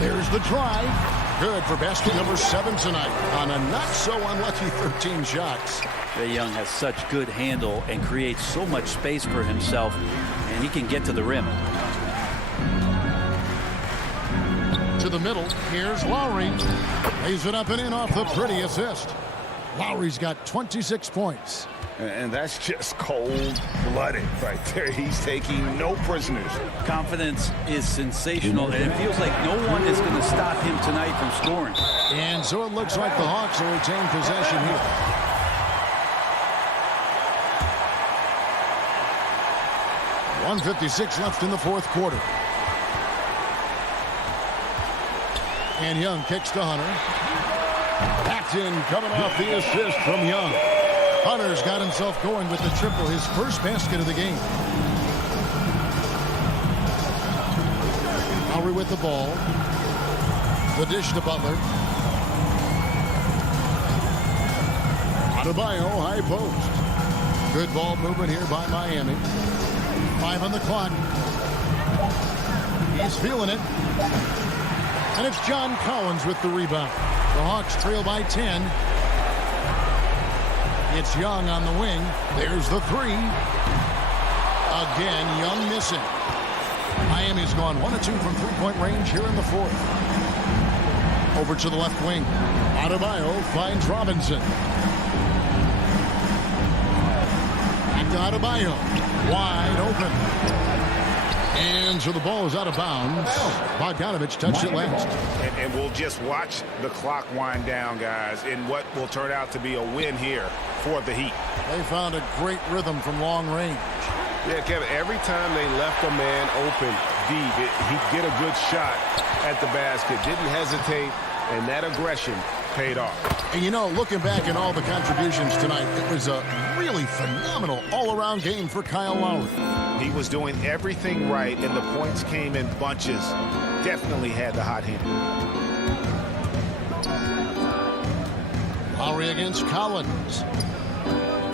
There's the drive. Good for basket number 7 tonight on a not-so-unlucky 13 shots. Trae Young has such good handle and creates so much space for himself, and he can get to the rim. To the middle, here's Lowry. Lays it up and in off the pretty assist. Lowry's got 26 points. And that's just cold-blooded right there. He's taking no prisoners. Confidence is sensational, and it feels like no one is going to stop him tonight from scoring. And so it looks like the Hawks will retain possession here. .156 left in the fourth quarter. And Young kicks to Hunter. Backed in, coming off the assist from Young. Hunter's got himself going with the triple, his first basket of the game. Lowry with the ball. The dish to Butler. Adebayo, high post. Good ball movement here by Miami. 5 on the clock. He's feeling it. And it's John Collins with the rebound. The Hawks trail by 10. It's Young on the wing. There's the 3. Again, Young missing. Miami's gone 1 of 2 from three-point range here in the fourth. Over to the left wing. Adebayo finds Robinson. Back to Adebayo. Wide open. And so the ball is out of bounds. Bogdanovich touched it last. And we'll just watch the clock wind down, guys, in what will turn out to be a win here for the Heat. They found a great rhythm from long range. Yeah, Kevin, every time they left a man open deep, he'd get a good shot at the basket. Didn't hesitate, and that aggression paid off. And you know, looking back at all the contributions tonight, it was a really phenomenal all-around game for Kyle Lowry. He was doing everything right, and the points came in bunches. Definitely had the hot hand. Lowry against Collins.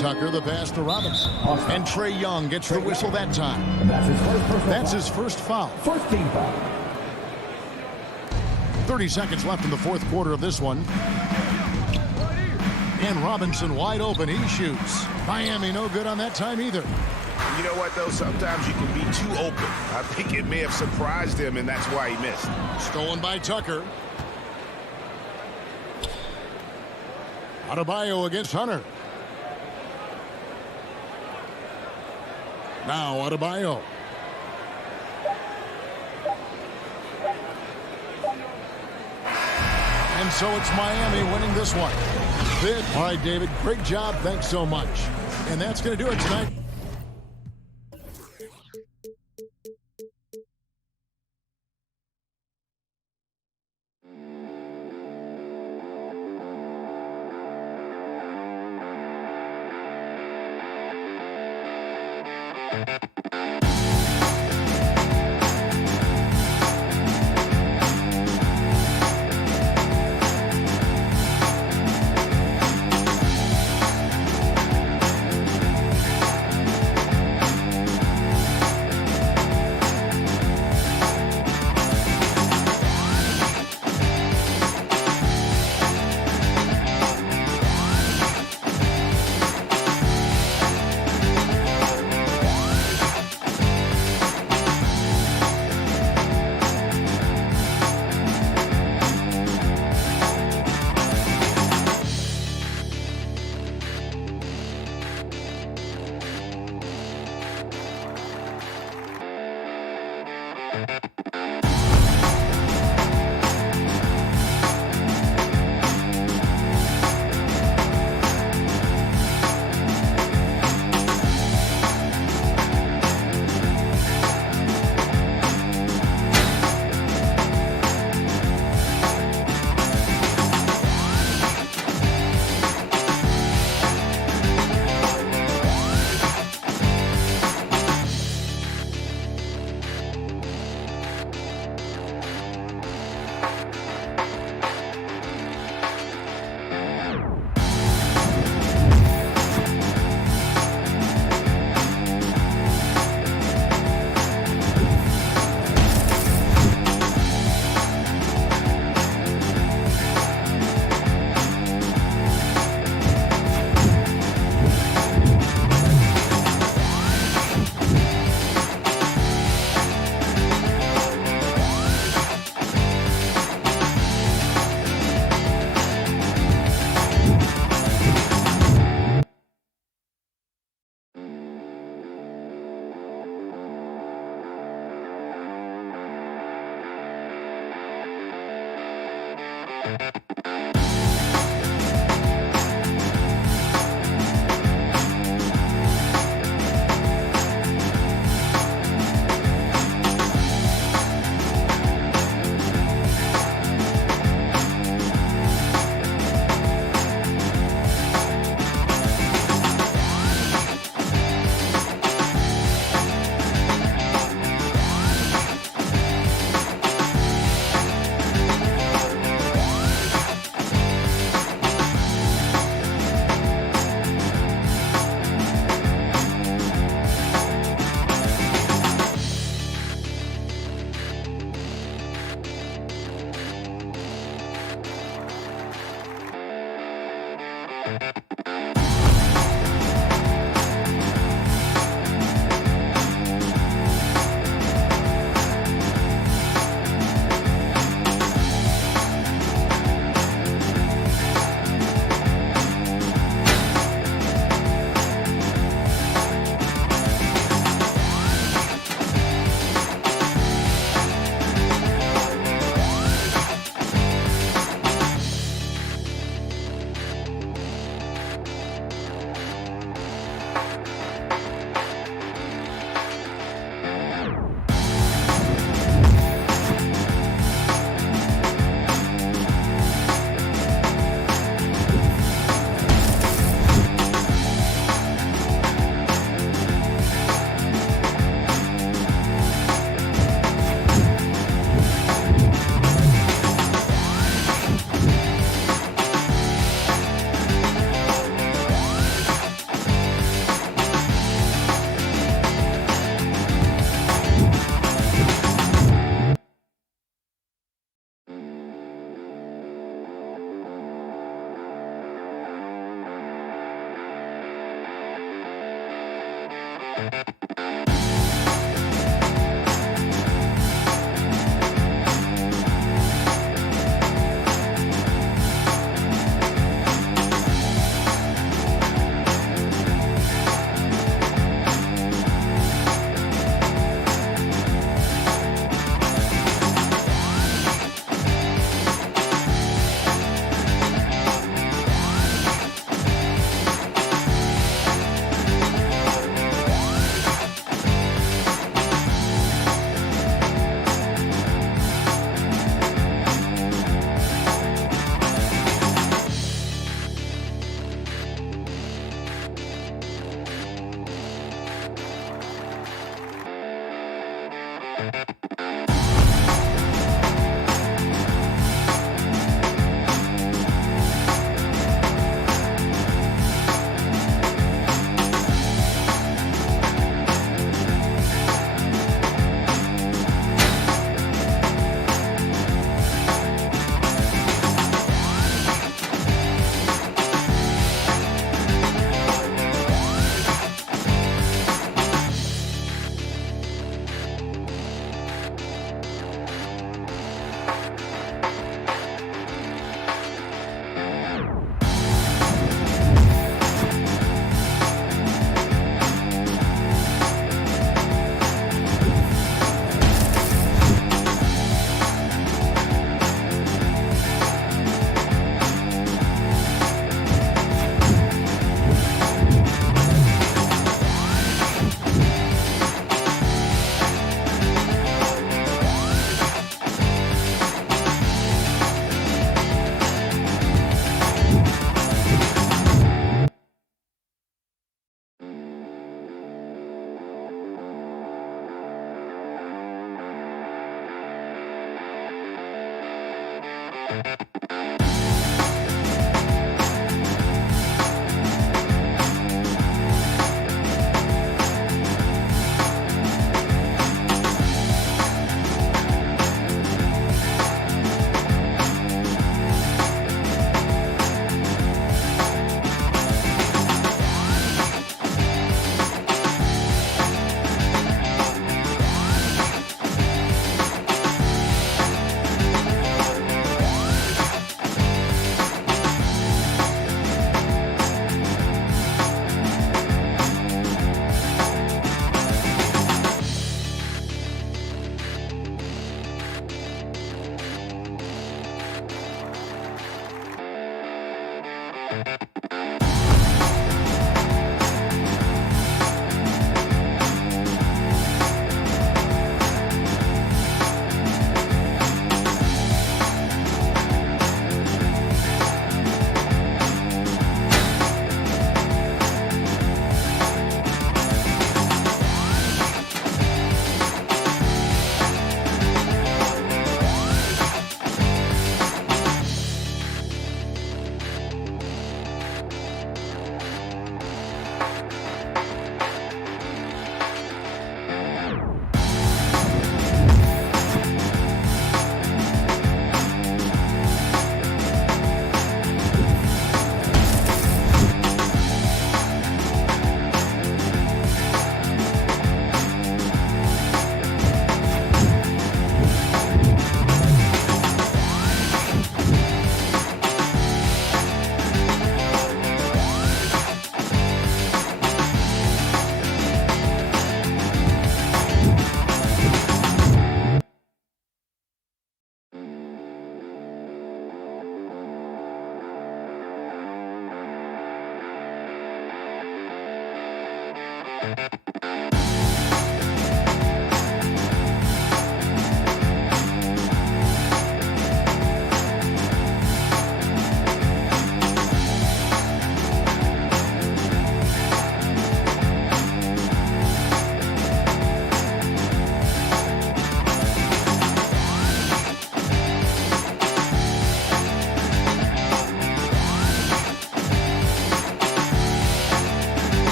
Tucker the pass to Robinson. And Trae Young gets the whistle that time. That's his first foul. First team foul. 30 seconds left in the fourth quarter of this one. And Robinson wide open. He shoots. Miami no good on that time either. You know what, though? Sometimes you can be too open. I think it may have surprised him, and that's why he missed. Stolen by Tucker. Adebayo against Hunter. Now Adebayo. And so it's Miami winning this one. All right, David, great job. Thanks so much. And that's going to do it tonight.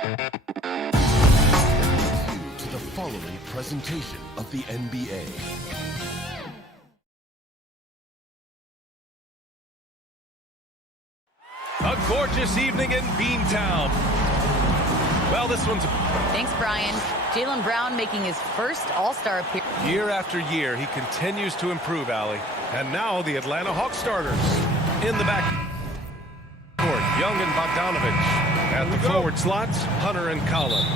To the following presentation of the NBA. A gorgeous evening in Beantown. Well, this one's... Thanks, Brian. Jaylen Brown making his first All-Star appearance. Year after year, he continues to improve, Allie. And now the Atlanta Hawks starters. In the back court, Young and Bogdanovich. At the forward slots, Hunter and Collins.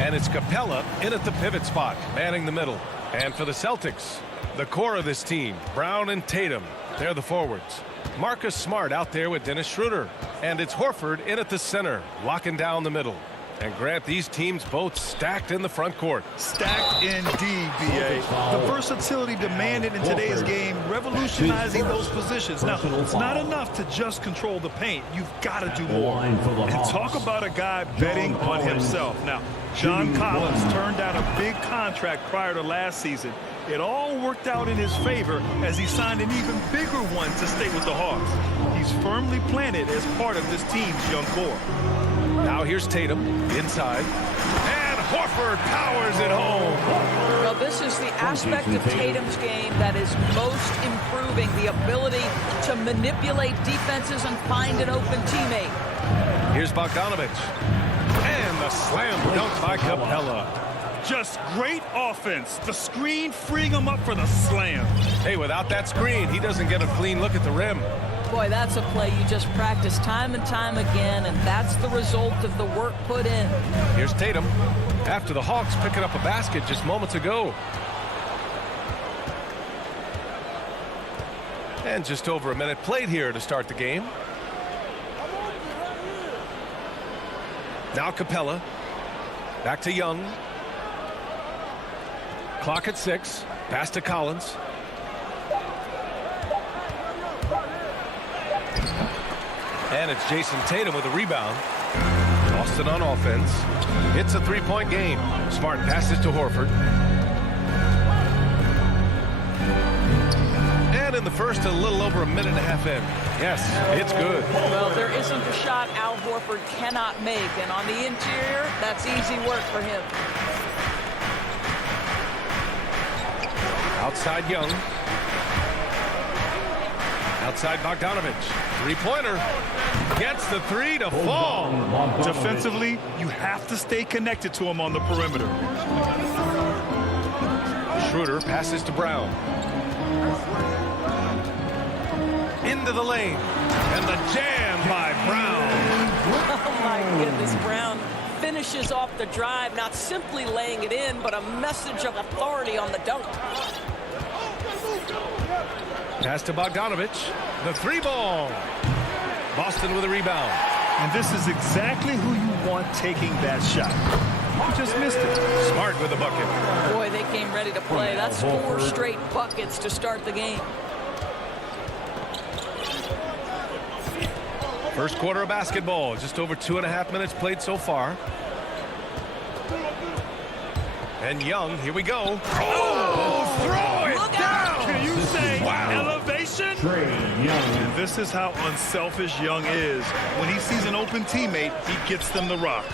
And it's Capella in at the pivot spot, manning the middle. And for the Celtics, the core of this team, Brown and Tatum. They're the forwards. Marcus Smart out there with Dennis Schroeder. And it's Horford in at the center, locking down the middle. And Grant, these teams both stacked in the front court. Stacked indeed, B.A. The versatility demanded in today's game, revolutionizing those positions. Now, it's not enough to just control the paint. You've got to do more. And talk about a guy betting on himself. Now, John Collins turned down a big contract prior to last season. It all worked out in his favor as he signed an even bigger one to stay with the Hawks. He's firmly planted as part of this team's young core. Now here's Tatum inside. And Horford powers it home. Well, this is the aspect of Tatum's game that is most improving, the ability to manipulate defenses and find an open teammate. Here's Bogdanovich. And the slam dunk by Capella. Just great offense. The screen freeing him up for the slam. Hey, without that screen, he doesn't get a clean look at the rim. Boy, that's a play you just practice time and time again, and that's the result of the work put in. Here's Tatum. After the Hawks picking up a basket just moments ago. And just over a minute played here to start the game. Now Capella. Back to Young. Clock at 6. Pass to Collins. And it's Jason Tatum with a rebound. Boston on offense. It's a three-point game. Smart passes to Horford. And in the first, a little over a minute and a half in. Yes, it's good. Well, there isn't a shot Al Horford cannot make. And on the interior, that's easy work for him. Outside Young. Outside Bogdanovich. Three-pointer. Gets the three to fall. Defensively, you have to stay connected to him on the perimeter. Schroeder passes to Brown. Into the lane. And the jam by Brown. Oh, my goodness, Brown finishes off the drive, not simply laying it in, but a message of authority on the dunk. Pass to Bogdanovich. The three ball. Boston with a rebound. And this is exactly who you want taking that shot. You just missed it. Smart with the bucket. Boy, they came ready to play. That's 4 straight buckets to start the game. First quarter of basketball. Just over 2.5 minutes played so far. And Young, here we go. Oh, throw it down! Can you say elevation? And this is how unselfish Young is. When he sees an open teammate, he gets them the rock.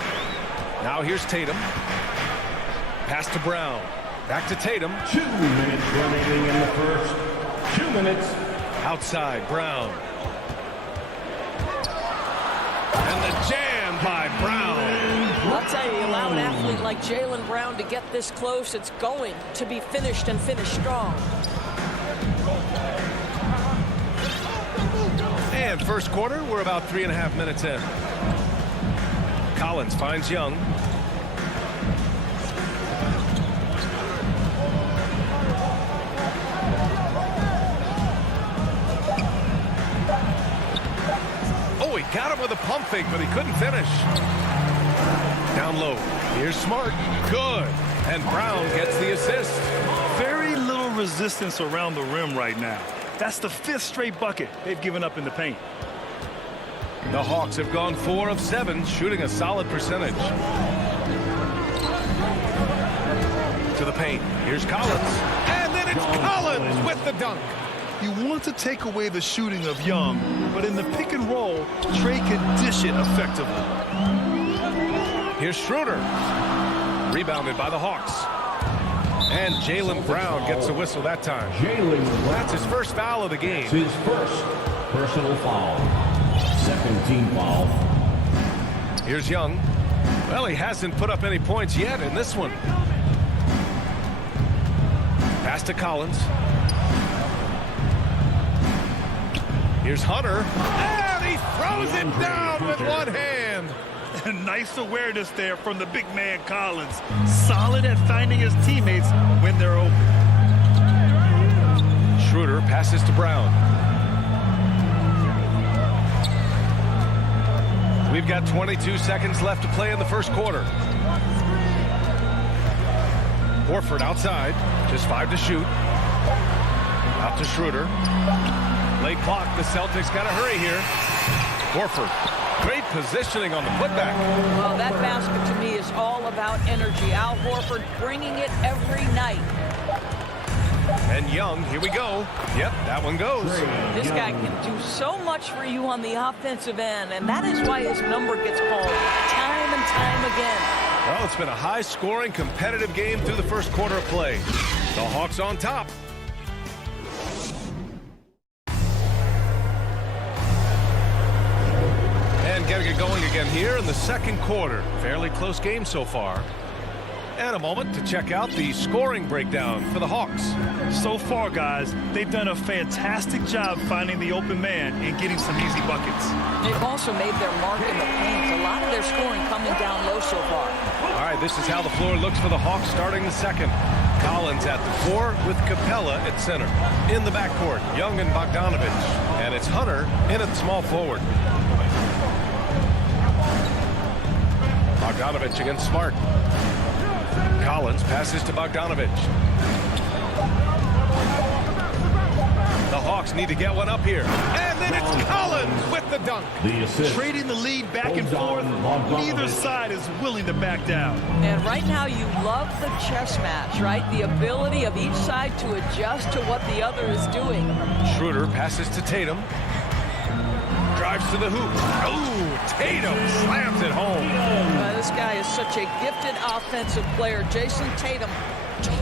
Now here's Tatum. Pass to Brown. Back to Tatum. 2 minutes remaining in the first. 2 minutes. Outside, Brown. And the jam by Brown. I'll tell you, allow an athlete like Jaylen Brown to get this close, it's going to be finished and finished strong. And first quarter, we're about 3.5 minutes in. Collins finds Young. Oh, he got him with a pump fake, but he couldn't finish. Down low. Here's Smart. Good. And Brown gets the assist. Very little resistance around the rim right now. That's the 5th straight bucket they've given up in the paint. The Hawks have gone 4 of 7, shooting a solid percentage. To the paint. Here's Collins. And then it's Collins with the dunk. You want to take away the shooting of Young, but in the pick and roll, Trey can dish it effectively. Here's Schroeder. Rebounded by the Hawks. And Jaylen Brown gets the whistle that time. That's his first foul of the game. His first personal foul. Second team foul. Here's Young. Well, he hasn't put up any points yet in this one. Pass to Collins. Here's Hunter. And he throws it down with one hand. Nice awareness there from the big man Collins. Solid at finding his teammates when they're open. Schroeder passes to Brown. We've got 22 seconds left to play in the first quarter. Horford outside. Just 5 to shoot. Out to Schroeder. Late clock. The Celtics got to hurry here. Horford. Great positioning on the putback. Well, that basket to me is all about energy. Al Horford bringing it every night. And Young, here we go. Yep, that one goes. This guy can do so much for you on the offensive end, and that is why his number gets called time and time again. Well, it's been a high-scoring, competitive game through the first quarter of play. The Hawks on top. And getting it going again here in the second quarter. Fairly close game so far. And a moment to check out the scoring breakdown for the Hawks. So far, guys, they've done a fantastic job finding the open man and getting some easy buckets. They've also made their mark in the paint. A lot of their scoring coming down low so far. All right, this is how the floor looks for the Hawks starting the second. Collins at the 4 with Capella at center. In the backcourt, Young and Bogdanovich. And it's Hunter in at small forward. Bogdanovich against Smart. Collins passes to Bogdanovich. The Hawks need to get one up here. And then it's Collins with the dunk. The assist. Trading the lead back and forth. Neither side is willing to back down. And right now you love the chess match, right? The ability of each side to adjust to what the other is doing. Schroeder passes to Tatum. Drives to the hoop. Oh, Tatum slams it home. This guy is such a gifted offensive player. Jason Tatum,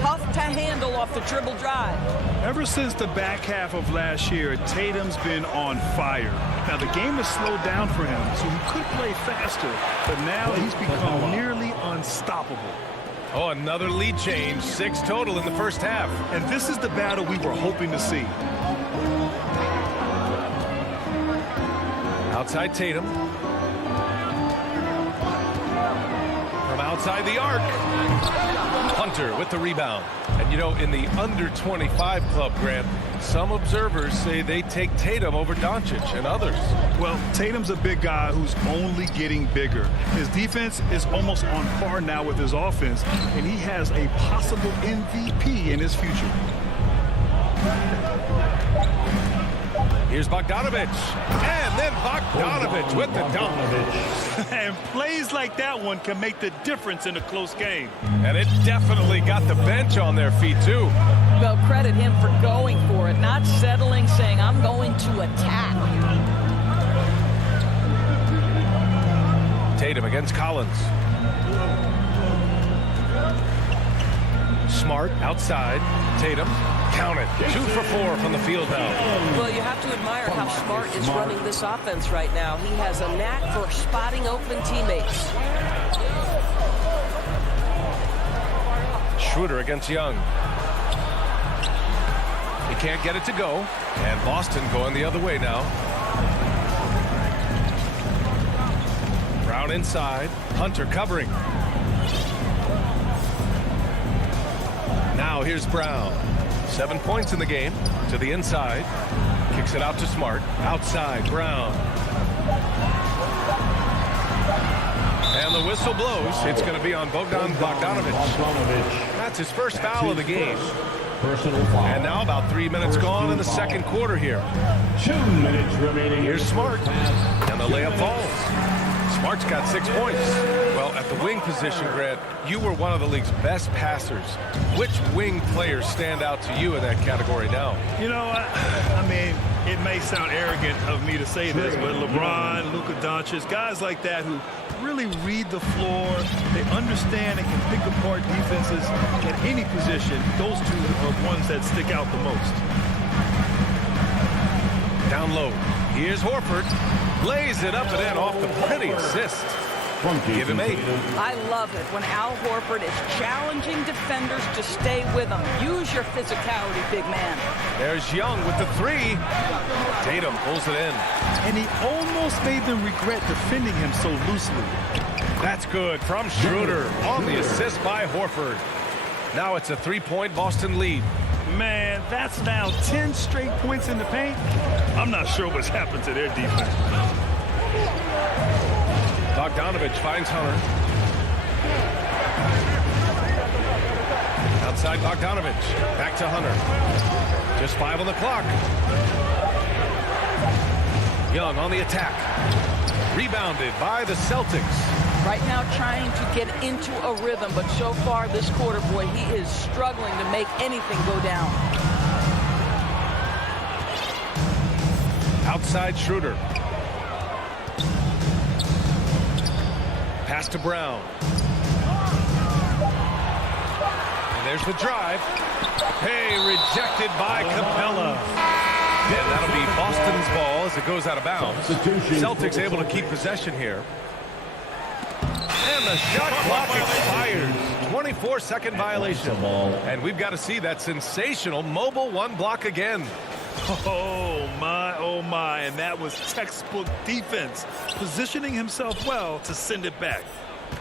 tough to handle off the dribble drive. Ever since the back half of last year, Tatum's been on fire. Now, the game has slowed down for him, so he could play faster, but now he's become nearly unstoppable. Oh, another lead change. 6 total in the first half. And this is the battle we were hoping to see. Outside Tatum. From outside the arc. Hunter with the rebound. And you know, in the under 25 club, Grant, some observers say they take Tatum over Doncic and others. Well, Tatum's a big guy who's only getting bigger. His defense is almost on par now with his offense, and he has a possible MVP in his future. Here's Bogdanovich. And then Bogdanovich with the dunk. And plays like that one can make the difference in a close game. And it definitely got the bench on their feet, too. Well, credit him for going for it, not settling, saying, I'm going to attack. Tatum against Collins. Smart outside. Tatum. Count it. 2 for 4 from the field now. Well, you have to admire how Smart is running this offense right now. He has a knack for spotting open teammates. Schroeder against Young. He can't get it to go. And Boston going the other way now. Brown inside. Hunter covering. Now here's Brown. 7 points in the game. To the inside. Kicks it out to Smart. Outside, Brown. And the whistle blows. It's going to be on Bogdanovich. That's his first foul of the game. And now about 3 minutes gone in the second quarter here. 2 minutes remaining. Here's Smart. And the layup falls. Smart's got 6 points. Well, Now, at the wing position, Grant, you were one of the league's best passers. Which wing players stand out to you in that category now? You know, I mean, it may sound arrogant of me to say this, but LeBron, Luka Doncic, guys like that who really read the floor, they understand and can pick apart defenses at any position. Those two are ones that stick out the most. Down low. Here's Horford. Lays it up and in off the pretty assist. Give him 8. I love it when Al Horford is challenging defenders to stay with him. Use your physicality, big man. There's Young with the 3. Tatum pulls it in. And he almost made them regret defending him so loosely. That's good from Schroeder on the assist by Horford. Now it's a 3-point Boston lead. Man, that's now 10 straight points in the paint. I'm not sure what's happened to their defense. Bogdanovich finds Hunter. Outside Bogdanovich. Back to Hunter. Just 5 on the clock. Young on the attack. Rebounded by the Celtics. Right now trying to get into a rhythm, but so far this quarter, boy, he is struggling to make anything go down. Outside Schroeder. Pass to Brown. And there's the drive. Hey, rejected by Capella. And that'll be Boston's ball as it goes out of bounds. Celtics able to keep possession here. And the shot clock expires. 24-second violation. And we've got to see that sensational mobile 1 block again. Oh my, and that was textbook defense, positioning himself well to send it back.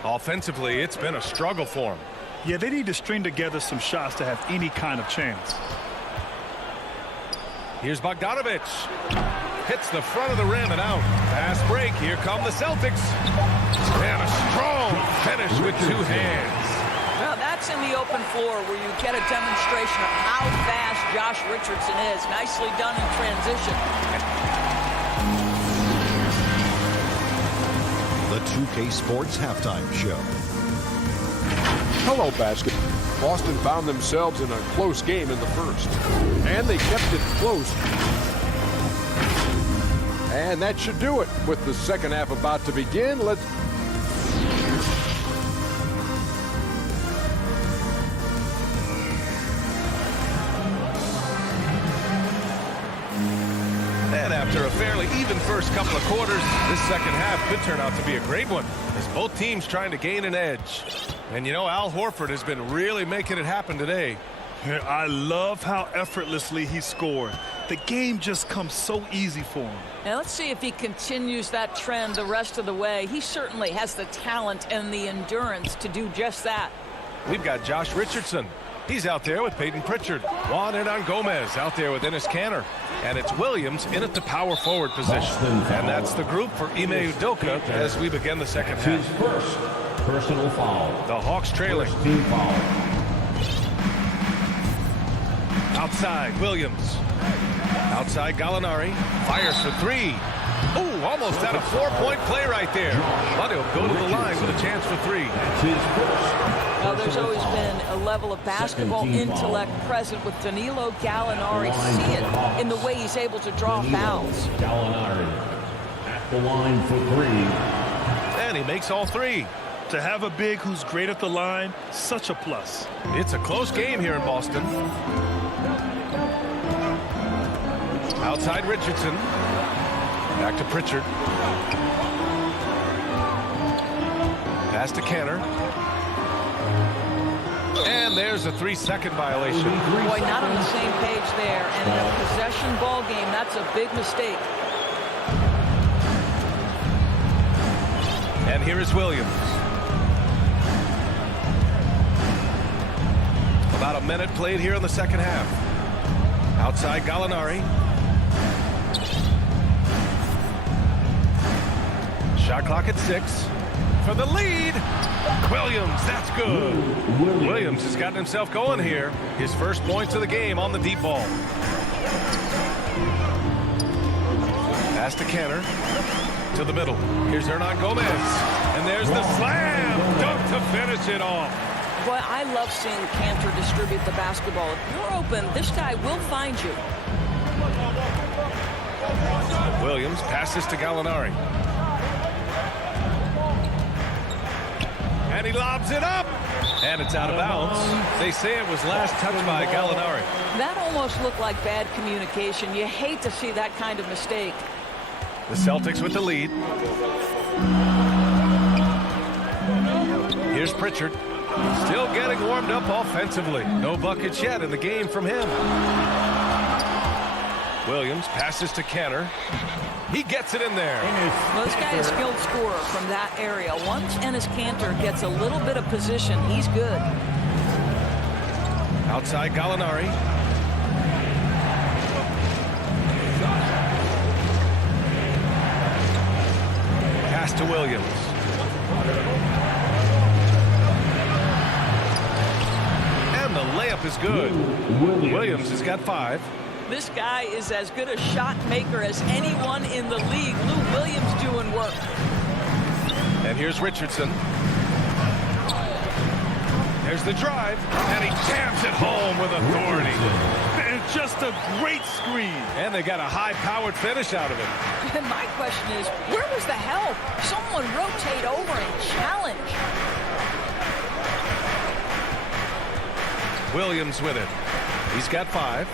Offensively, it's been a struggle for him. Yeah, they need to string together some shots to have any kind of chance. Here's Bogdanovich. Hits the front of the rim and out. Fast break. Here come the Celtics. And a strong finish with 2 hands. Well, that's in the open floor where you get a demonstration of how fast Josh Richardson is. Nicely done in transition. The 2K Sports Halftime Show. Hello, basket. Boston found themselves in a close game in the first. And they kept it close. And that should do it. With the second half about to begin, let's... And after a fairly even first couple of quarters, this second half could turn out to be a great one, as both teams trying to gain an edge. And you know, Al Horford has been really making it happen today. I love how effortlessly he scored. The game just comes so easy for him. Now let's see if he continues that trend the rest of the way. He certainly has the talent and the endurance to do just that. We've got Josh Richardson. He's out there with Peyton Pritchard. Juan Hernan-Gomez out there with Enes Kanter. And it's Williams in at the power forward position. And that's the group for Ime Udoka as we begin the second half. His first personal foul. The Hawks trailing. First team foul. Outside, Williams. Outside, Gallinari. Fires for 3. Ooh, almost had a 4-point play right there. But he'll go to the line with a chance for 3. That's his first. Now, there's always been a level of basketball intellect present with Danilo Gallinari. See it in the way he's able to draw fouls. Gallinari at the line for 3. And he makes all 3. To have a big who's great at the line, such a plus. It's a close game here in Boston. Outside Richardson. Back to Pritchard. Pass to Kanter. And there's a 3-second violation. Boy, not on the same page there. And in a possession ball game, that's a big mistake. And here is Williams. About a minute played here in the second half. Outside Gallinari. Shot clock at 6. For the lead. Williams, that's good. Williams has gotten himself going here. His first points of the game on the deep ball. Pass to Kanter. To the middle. Here's Hernan-Gomez. And there's the slam. finish it off. Boy, I love seeing Cantor distribute the basketball. If you're open, this guy will find you. Williams passes to Gallinari. And he lobs it up. And it's out of bounds. They say it was last touched by Gallinari. That almost looked like bad communication. You hate to see that kind of mistake. The Celtics with the lead. Here's Pritchard. Still getting warmed up offensively. No buckets yet in the game from him. Williams passes to Cantor. He gets it in there. Well, this guy is a skilled scorer from that area. Once Enes Kanter gets a little bit of position, he's good. Outside Gallinari. Pass to Williams. And the layup is good. Williams has got 5. This guy is as good a shot maker as anyone in the league. Lou Williams doing work. And here's Richardson. There's the drive, and he jams it home with authority. And just a great screen. And they got a high-powered finish out of it. And my question is, where was the help? Someone rotate over and challenge. Williams with it. He's got 5.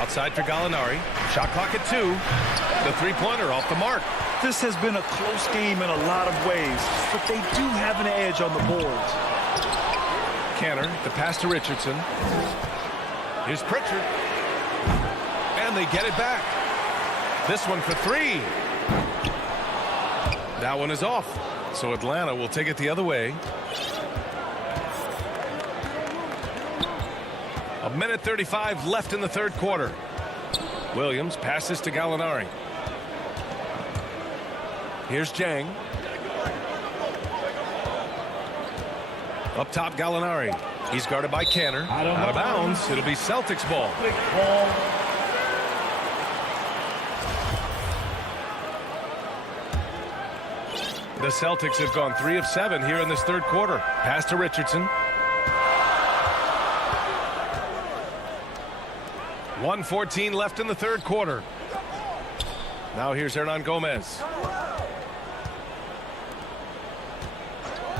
Outside for Gallinari. Shot clock at 2. The three-pointer off the mark. This has been a close game in a lot of ways, but they do have an edge on the boards. Cantor, the pass to Richardson. Here's Pritchard. And they get it back. This one for 3. That one is off. So Atlanta will take it the other way. 1:35 left in the third quarter. Williams passes to Gallinari. Here's Jang. Up top, Gallinari. He's guarded by Cantor. Out of bounds. It'll be Celtics ball. The Celtics have gone 3 of 7 here in this third quarter. Pass to Richardson. 1:14 left in the third quarter. Now here's Hernan Gomez.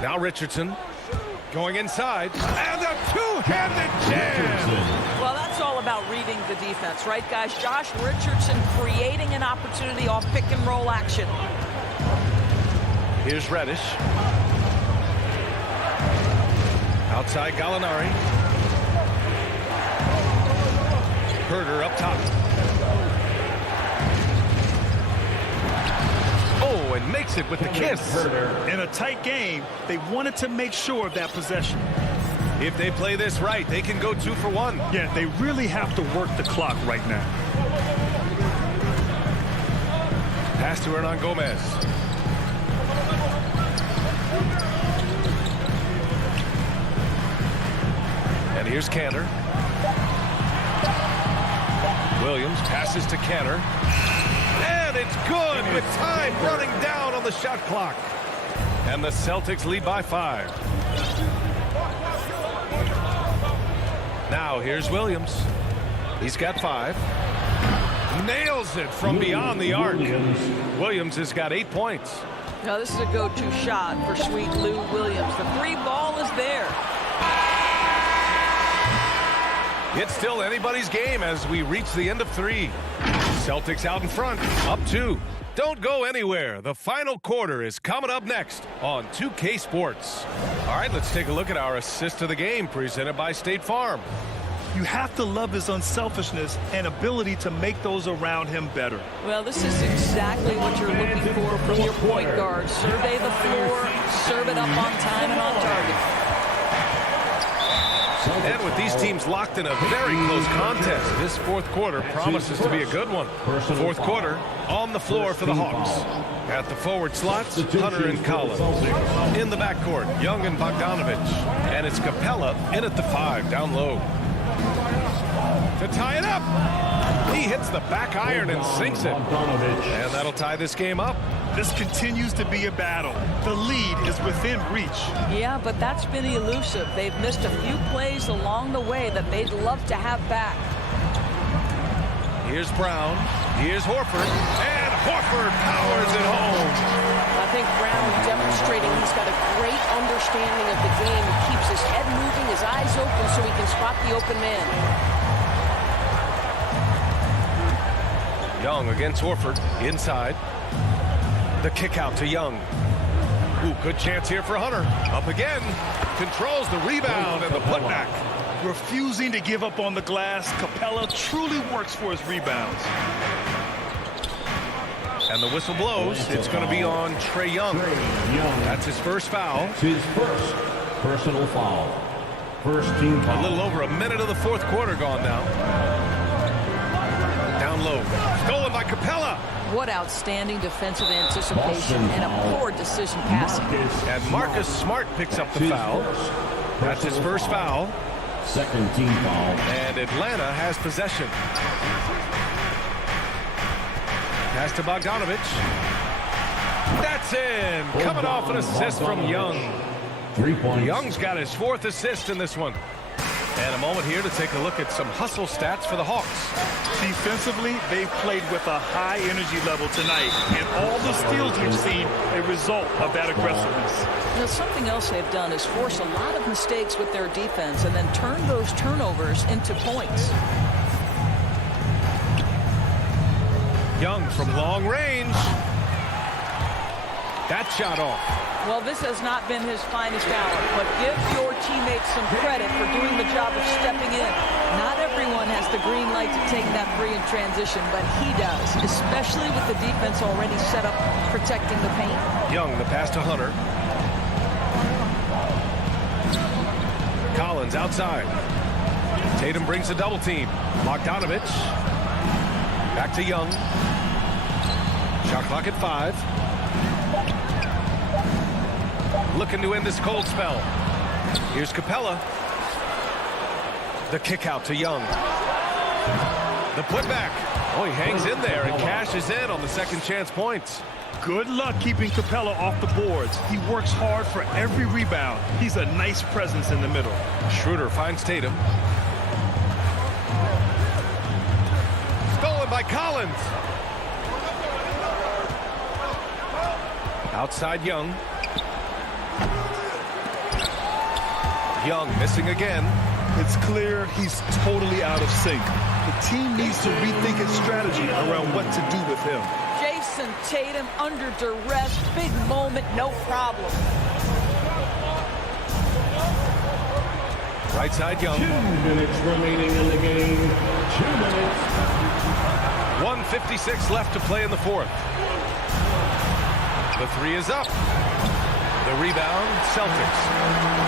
Now Richardson going inside. And a two-handed jam. Well, that's all about reading the defense, right, guys? Josh Richardson creating an opportunity off pick-and-roll action. Here's Reddish. Outside Gallinari. Herder up top. Oh, and makes it with the kiss. In a tight game, they wanted to make sure of that possession. If they play this right, they can go 2 for 1. Yeah, they really have to work the clock right now. Pass to Hernan Gomez. And here's Cantor. Williams passes to Cantor. And it's good with time running down on the shot clock. And the Celtics lead by 5. Now here's Williams. He's got 5. Nails it from beyond the arc. Williams has got 8 points. Now this is a go-to shot for sweet Lou Williams. The 3 ball is there. It's still anybody's game as we reach the end of 3. Celtics out in front, up 2. Don't go anywhere. The final quarter is coming up next on 2K Sports. All right, let's take a look at our assist of the game presented by State Farm. You have to love his unselfishness and ability to make those around him better. Well, this is exactly what you're looking for from your point guard. Survey the floor, serve it up on time and on target. And with these teams locked in a very close contest, this fourth quarter promises to be a good one. Fourth quarter on the floor for the Hawks. At the forward slots, Hunter and Collins. In the backcourt, Young and Bogdanovich. And it's Capella in at the 5, down low. To tie it up. He hits the back iron and sinks it. And that'll tie this game up. This continues to be a battle. The lead is within reach. Yeah, but that's been elusive. They've missed a few plays along the way that they'd love to have back. Here's Brown. Here's Horford. And Horford powers it home. I think Brown demonstrating he's got a great understanding of the game. He keeps his head moving, his eyes open so he can spot the open man. Young against Horford. Inside. The kick out to Young. Ooh, good chance here for Hunter. Up again. Controls the rebound and the putback. Refusing to give up on the glass, Capella truly works for his rebounds. And the whistle blows. It's going to be on Trae Young. That's his first foul. His first personal foul. First team foul. A little over a minute of the fourth quarter gone now. Down low. Stolen by Capella. What outstanding defensive anticipation and a poor decision passing. And Marcus Smart picks up the foul. That's his first foul. Second team foul. And Atlanta has possession. Pass to Bogdanovich. That's in. Coming off an assist from Young. 3 points. Young's got his fourth assist in this one. And a moment here to take a look at some hustle stats for the Hawks. Defensively, they've played with a high energy level tonight. And all the steals we've seen, a result of that aggressiveness. Now, something else they've done is force a lot of mistakes with their defense and then turn those turnovers into points. Young from long range. That shot off. Well, this has not been his finest hour, but give your teammates some credit for doing the job of stepping in. Not everyone has the green light to take that three in transition, but he does, especially with the defense already set up protecting the paint. Young, the pass to Hunter. Collins outside. Tatum brings a double team. Bogdanovich. Back to Young. Shot clock at 5. Looking to end this cold spell. Here's Capella. The kick out to Young. The putback. Oh, he hangs in there and cashes in on the second chance points. Good luck keeping Capella off the boards. He works hard for every rebound. He's a nice presence in the middle. Schroeder finds Tatum. Stolen by Collins. Outside Young. Young missing again. It's clear he's totally out of sync. The team needs to rethink its strategy around what to do with him. Jason Tatum under duress, big moment, no problem. Right side Young. 2 minutes remaining in the game. 2 minutes. 1:56 left to play in the fourth. The three is up. The rebound, Celtics.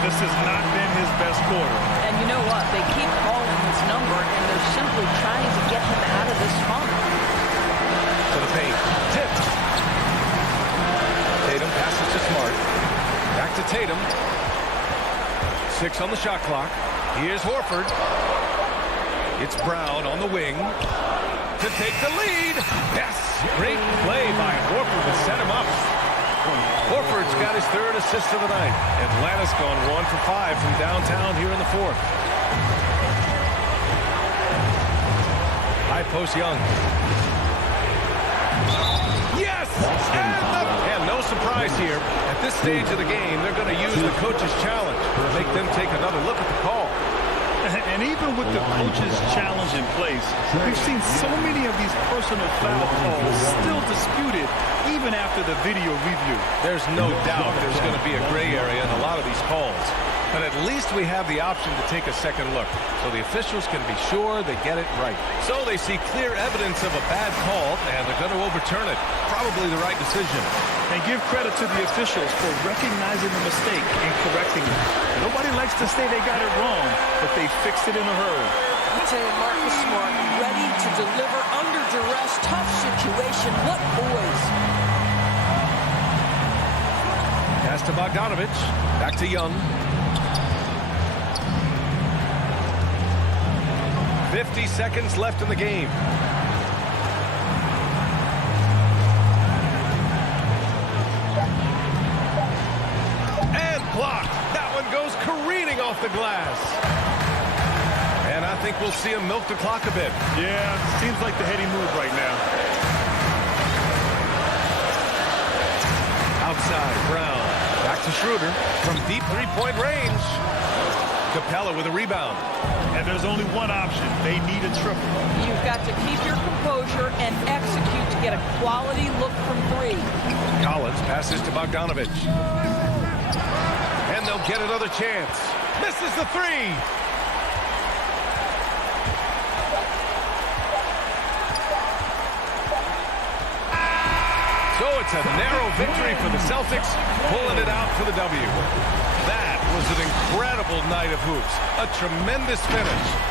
This has not been his best quarter. And you know what? They keep calling his number, and they're simply trying to get him out of this funk. To the paint. Tipped. Tatum passes to Smart. Back to Tatum. 6 on the shot clock. Here's Horford. It's Brown on the wing to take the lead. Yes, great play by Horford to set him up. Horford's got his third assist of the night. Atlanta's gone 1 for 5 from downtown here in the fourth. High post Young. Yes! And no surprise here. At this stage of the game, they're going to use the coach's challenge to make them take another look at the call. And even with the coach's challenge in place, we've seen so many of these personal foul calls still disputed even after the video review. There's no doubt there's going to be a gray area in a lot of these calls. But at least we have the option to take a second look, so the officials can be sure they get it right. So they see clear evidence of a bad call, and they're going to overturn it. Probably the right decision. And give credit to the officials for recognizing the mistake and correcting it. Nobody likes to say they got it wrong, but they fixed it in a hurry. I tell you, Marcus Smart, ready to deliver under duress, tough situation. What boys. Pass to Bogdanovich. Back to Young. 50 seconds left in the game. And blocked. That one goes careening off the glass. And I think we'll see him milk the clock a bit. Yeah, seems like the heady move right now. Outside, Brown. Back to Schroeder from deep three-point range. Capella with a rebound. And there's only one option. They need a triple. You've got to keep your composure and execute to get a quality look from three. Collins passes to Bogdanovich. And they'll get another chance. Misses the three. So it's a narrow victory for the Celtics, pulling it out for the W. That was an incredible night of hoops. A tremendous finish.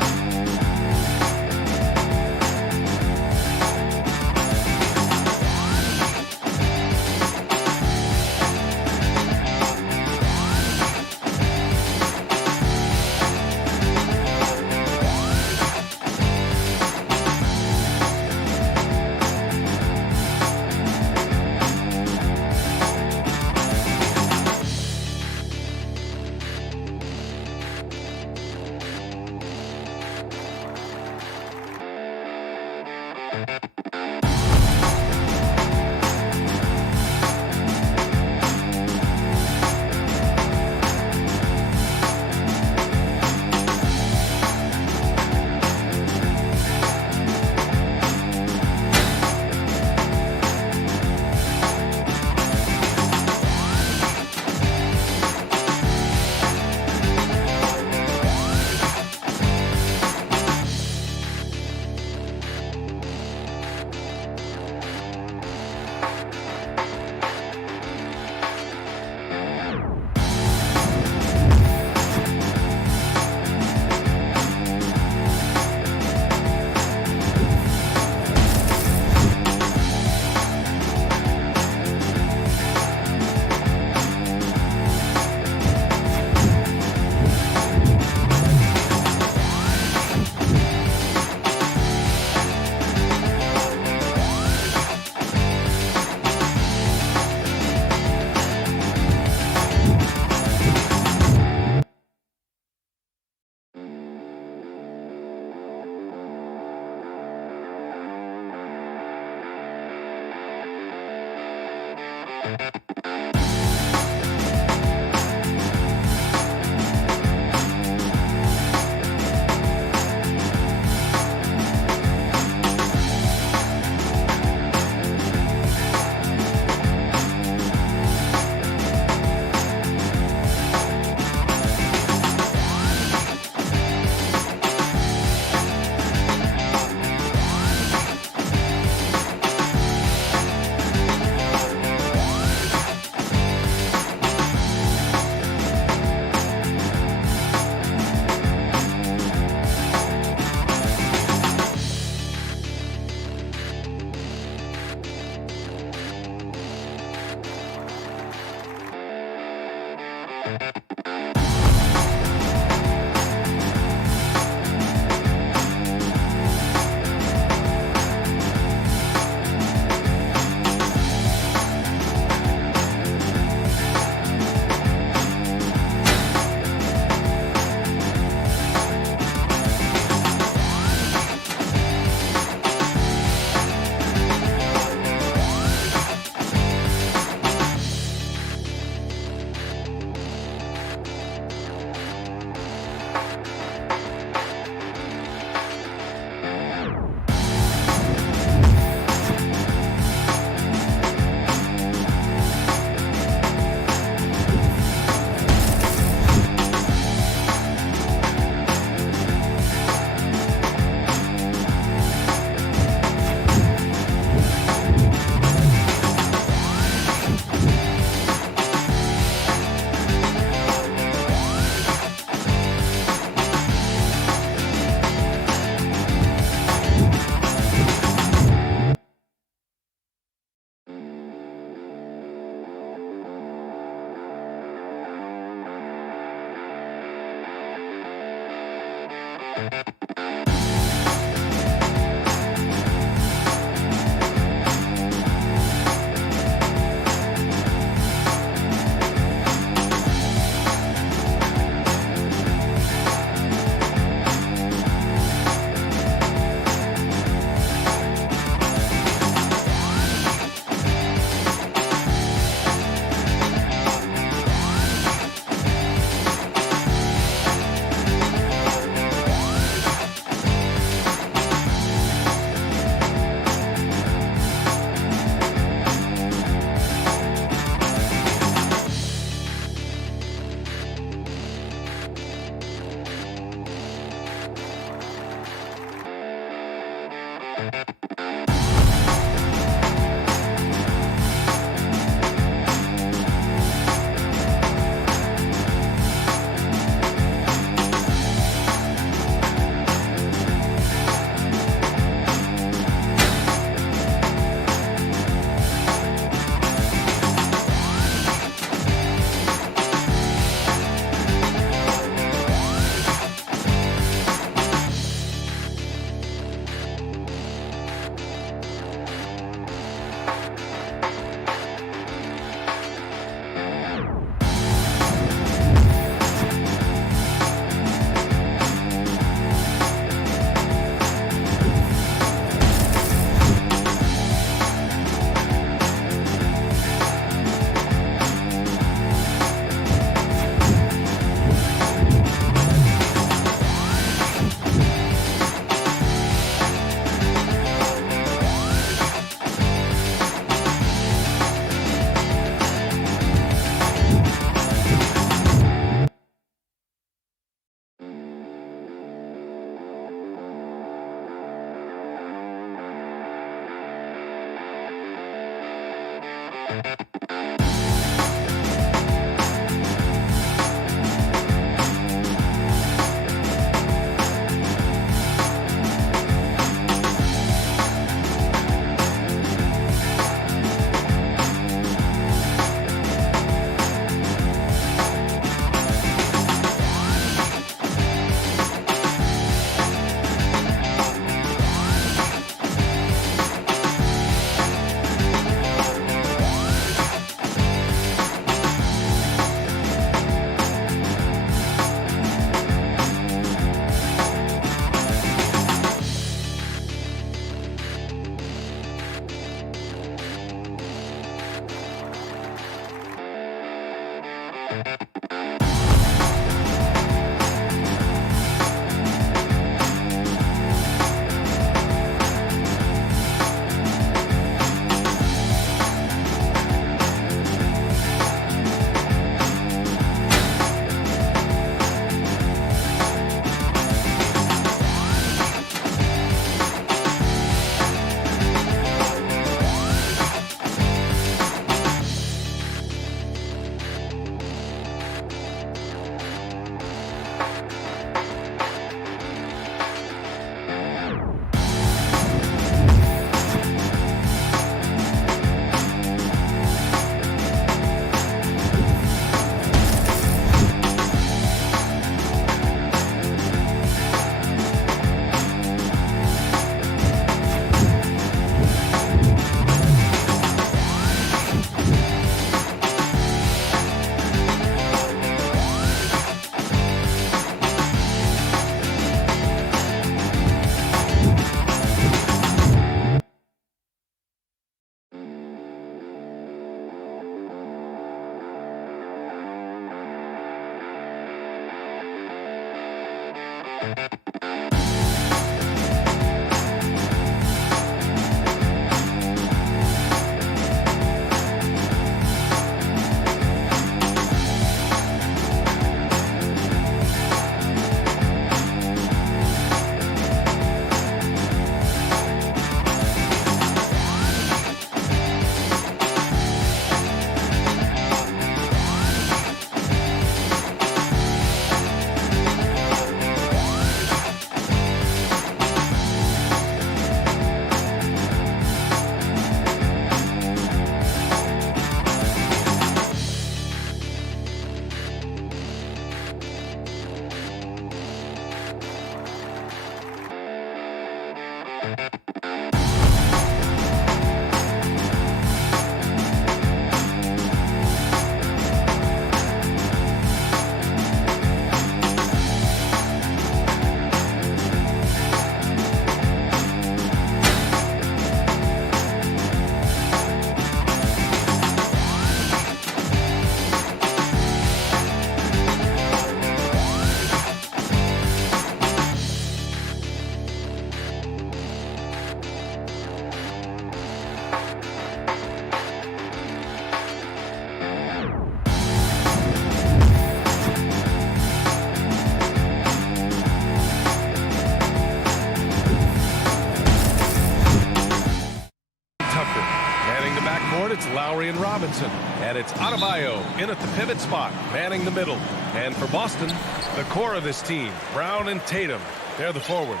it's Lowry and Robinson. And it's Adebayo in at the pivot spot, manning the middle. And for Boston, the core of this team, Brown and Tatum, they're the forwards.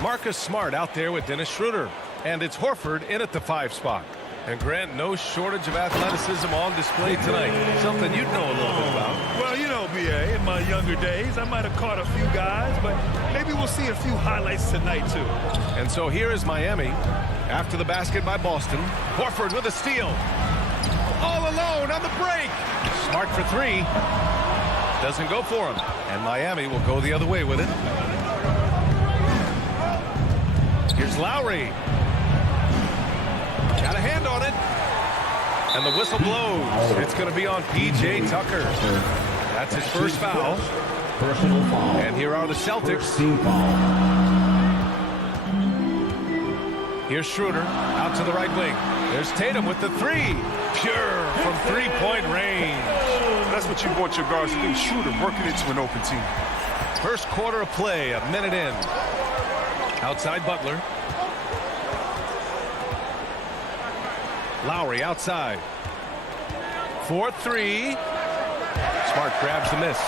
Marcus Smart out there with Dennis Schroeder. And it's Horford in at the 5 spot. And Grant, no shortage of athleticism on display tonight. Something you'd know a little bit about. Well, you know, B.A., in my younger days, I might have caught a few guys, but maybe we'll see a few highlights tonight, too. And so here is Miami. After the basket by Boston. Horford with a steal. All alone on the break. Smart for 3. Doesn't go for him. And Miami will go the other way with it. Here's Lowry. Got a hand on it. And the whistle blows. It's going to be on P.J. Tucker. That's his first foul. Personal foul. And here are the Celtics. Team foul. Here's Schroeder out to the right wing. There's Tatum with the 3. Pure from 3-point range. That's what you want your guards to do. Schroeder working into an open team. First quarter of play, a minute in. Outside Butler. Lowry outside. 4-3. Smart grabs the miss.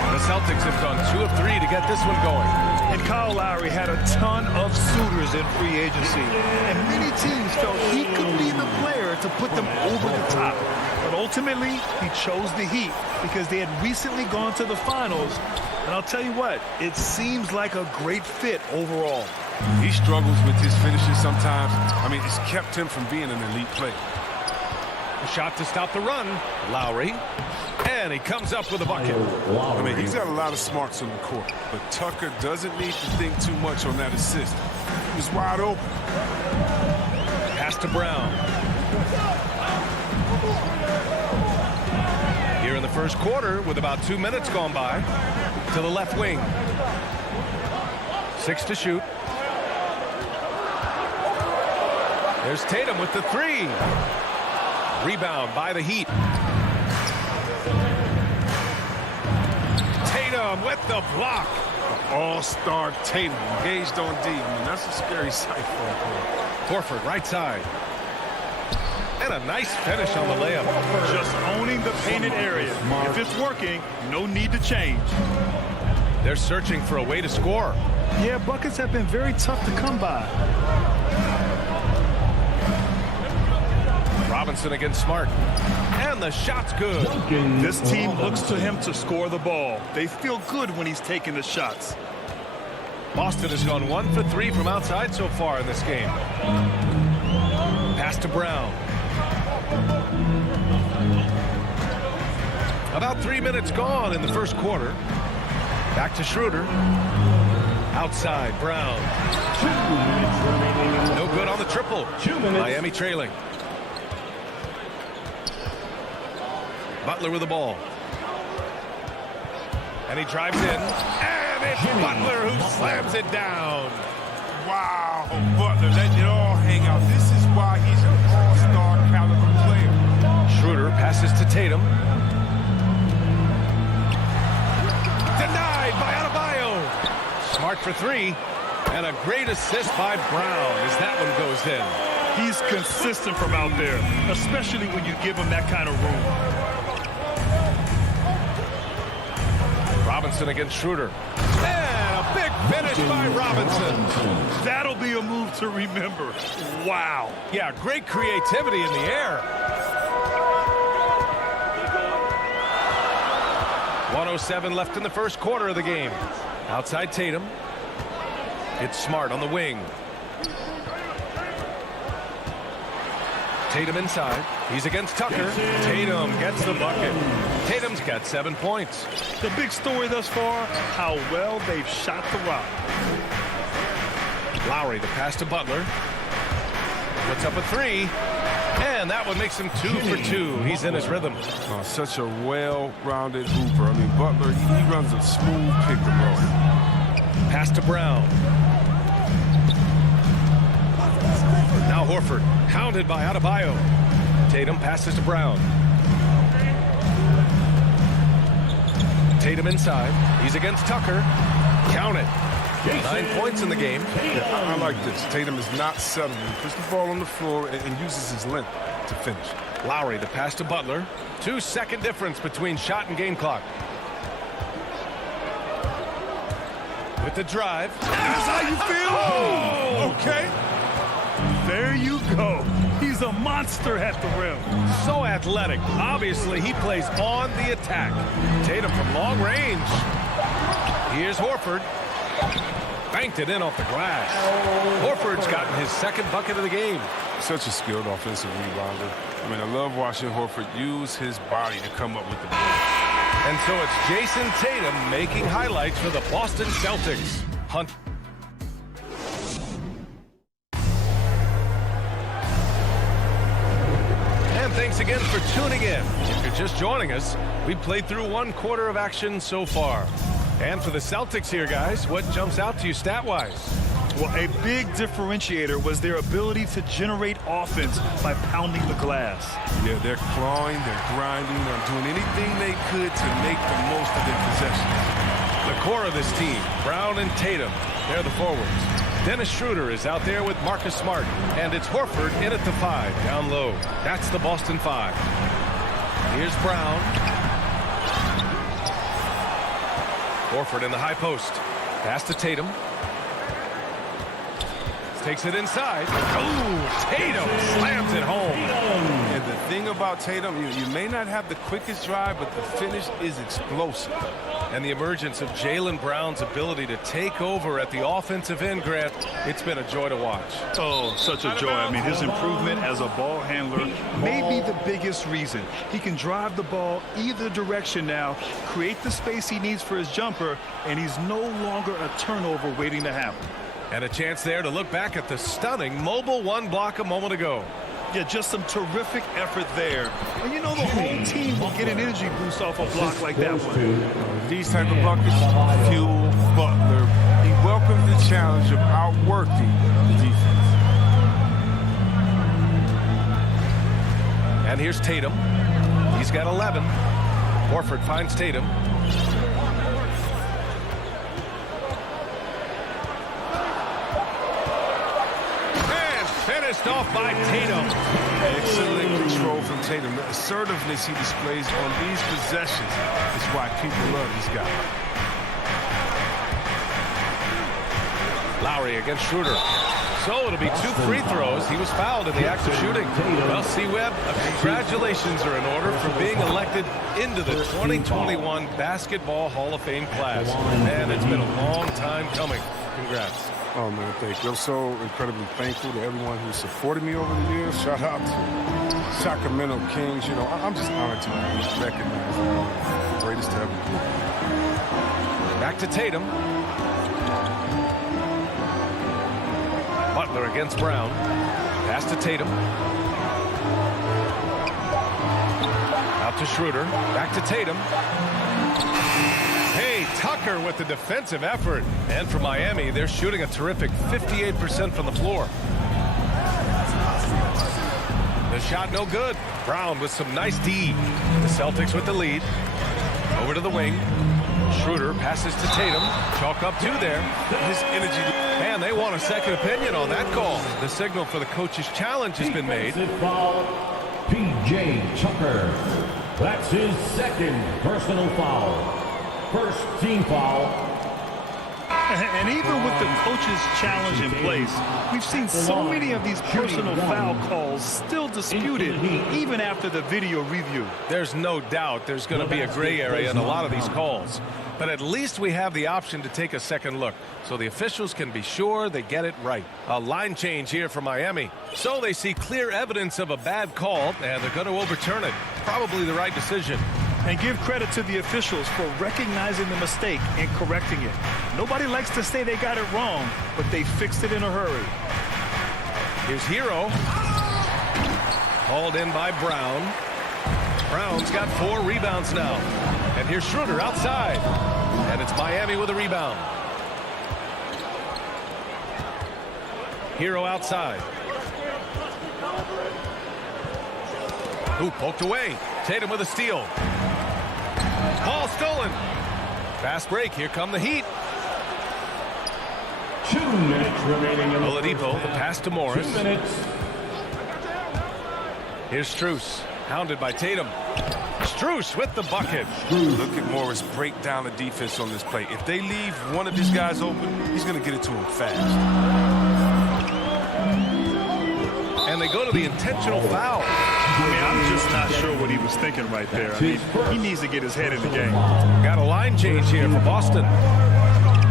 The Celtics have gone 2 of 3 to get this one going. And Kyle Lowry had a ton of suitors in free agency. And many teams felt he could be the player to put them over the top. But ultimately, he chose the Heat because they had recently gone to the finals. And I'll tell you what, it seems like a great fit overall. He struggles with his finishes sometimes. I mean, it's kept him from being an elite player. A shot to stop the run. Lowry. And he comes up with a bucket. I mean, he's got a lot of smarts on the court, but Tucker doesn't need to think too much on that assist. He was wide open. Pass to Brown. Here in the first quarter, with about 2 minutes gone by, to the left wing. 6 to shoot. There's Tatum with the 3. Rebound by the Heat. Tatum with the block. All-star Tatum engaged on D. I mean, that's a scary sight for him. Horford right side. And a nice finish on the layup. Just owning the painted area. If it's working, no need to change. They're searching for a way to score. Yeah, buckets have been very tough to come by. Robinson against Smart. And the shot's good. This team looks to him to score the ball. They feel good when he's taking the shots. Boston has gone 1 for 3 from outside so far in this game. Pass to Brown. About 3 minutes gone in the first quarter. Back to Schroeder. Outside, Brown. 2 minutes remaining in the no good on the triple. 2 minutes. Miami trailing. Butler with the ball. And he drives in. And it's Butler who slams it down. Wow, Butler letting it all hang out. This is why he's an all-star caliber player. Schroeder passes to Tatum. Denied by Adebayo. Smart for 3. And a great assist by Brown as that one goes in. He's consistent from out there, especially when you give him that kind of room. Robinson against Schroeder. And a big finish by Robinson. That'll be a move to remember. Wow. Yeah, great creativity in the air. 1:07 left in the first quarter of the game. Outside Tatum. It's Smart on the wing. Tatum inside. He's against Tucker. Tatum gets the bucket. Tatum's got 7 points. The big story thus far, how well they've shot the rock. Lowry, the pass to Butler. Puts up a 3. And that one makes him 2 for 2. He's in his rhythm. Oh, such a well-rounded hooper. I mean, Butler, he runs a smooth pick and roll. Pass to Brown. Now Horford, hounded by Adebayo. Tatum passes to Brown. Tatum inside. He's against Tucker. Count it. 9 points in the game. Yeah, I like this. Tatum is not settling. He puts the ball on the floor and uses his length to finish. Lowry, the pass to Butler. 2-second difference between shot and game clock. With the drive. That's how you feel? Oh, okay. There you go. He's a monster at the rim. So athletic. Obviously, he plays on the attack. Tatum from long range. Here's Horford. Banked it in off the glass. Horford's gotten his second bucket of the game. Such a skilled offensive rebounder. I mean, I love watching Horford use his body to come up with the ball. And so it's Jason Tatum making highlights for the Boston Celtics. Hunt. And thanks again for tuning in. If you're just joining us, we've played through 1 quarter of action so far. And for the Celtics here, guys, what jumps out to you stat-wise? Well, a big differentiator was their ability to generate offense by pounding the glass. Yeah, they're clawing, they're grinding, they're doing anything they could to make the most of their possessions. The core of this team, Brown and Tatum, they're the forwards. Dennis Schroeder is out there with Marcus Smart, and it's Horford in at the 5, down low. That's the Boston 5. Here's Brown. Horford in the high post. Pass to Tatum. Takes it inside. Oh, Tatum slams it home. And the thing about Tatum, you may not have the quickest drive, but the finish is explosive. And the emergence of Jaylen Brown's ability to take over at the offensive end, Grant, it's been a joy to watch. Oh, such a joy. I mean, his improvement as a ball handler may be the biggest reason. He can drive the ball either direction now, create the space he needs for his jumper, and he's no longer a turnover waiting to happen. And a chance there to look back at the stunning mobile 1 block a moment ago. Yeah, just some terrific effort there. And you know the whole team will get an energy boost off a block like that one. These type of buckets fuel Butler. He welcomes the challenge of outworking the defense. And here's Tatum. He's got 11. Horford finds Tatum. Finished off by Tatum. Excellent control from Tatum. The assertiveness he displays on these possessions is why people love this guy. Lowry against Schroeder. So it'll be 2 free throws. He was fouled in the act of shooting. Well, C-Webb, congratulations are in order for being elected into the 2021 Basketball Hall of Fame class. Man, it's been a long time coming. Congrats. Oh, man, thank you. I'm so incredibly thankful to everyone who supported me over the years. Shout out to Sacramento Kings. You know, I'm just honored to be recognized as one of the greatest to ever do. Back to Tatum. Butler against Brown. Pass to Tatum. Out to Schroeder. Back to Tatum. Tucker with the defensive effort. And for Miami, they're shooting a terrific 58% from the floor. The shot no good. Brown with some nice D. The Celtics with the lead. Over to the wing. Schroeder passes to Tatum. Chalk up 2 there. His energy. And they want a second opinion on that call. The signal for the coach's challenge has been made. P.J. Tucker. That's his second personal foul. First team foul. And even with the coach's challenge in place, we've seen so many of these personal foul calls still disputed even after the video review. There's no doubt there's going to be a gray area in a lot of these calls. But at least we have the option to take a second look, so the officials can be sure they get it right. A line change here for Miami. So they see clear evidence of a bad call, and they're going to overturn it. Probably the right decision. And give credit to the officials for recognizing the mistake and correcting it. Nobody likes to say they got it wrong, but they fixed it in a hurry. Here's Hero. Hauled in by Brown. Brown's got 4 rebounds now. And here's Schroeder outside. And it's Miami with a rebound. Hero outside. Ooh, poked away. Tatum with a steal. Ball stolen. Fast break. Here come the Heat. 2 minutes remaining. Oladipo, the pass to Morris. 2 minutes. Here's Strus, hounded by Tatum. Strus with the bucket. Look at Morris break down the defense on this play. If they leave one of these guys open, he's going to get it to him fast. And they go to the intentional foul. I mean, I'm just not sure what he was thinking right there. I mean, he needs to get his head in the game. Got a line change here for Boston.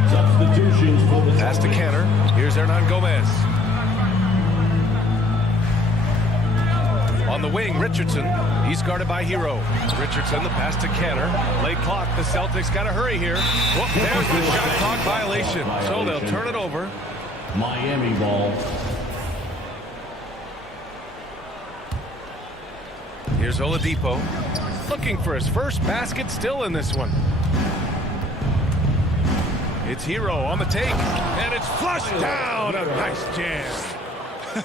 Substitutions for the pass to Canner. Here's Hernan Gomez. On the wing, Richardson. He's guarded by Hero. Richardson, the pass to Canner. Late clock. The Celtics got to hurry here. Whoop, there's the shot clock violation. So they'll turn it over. Miami ball. Here's Oladipo. Looking for his first basket, still in this one. It's Hero on the take. And it's flushed down. A nice jam.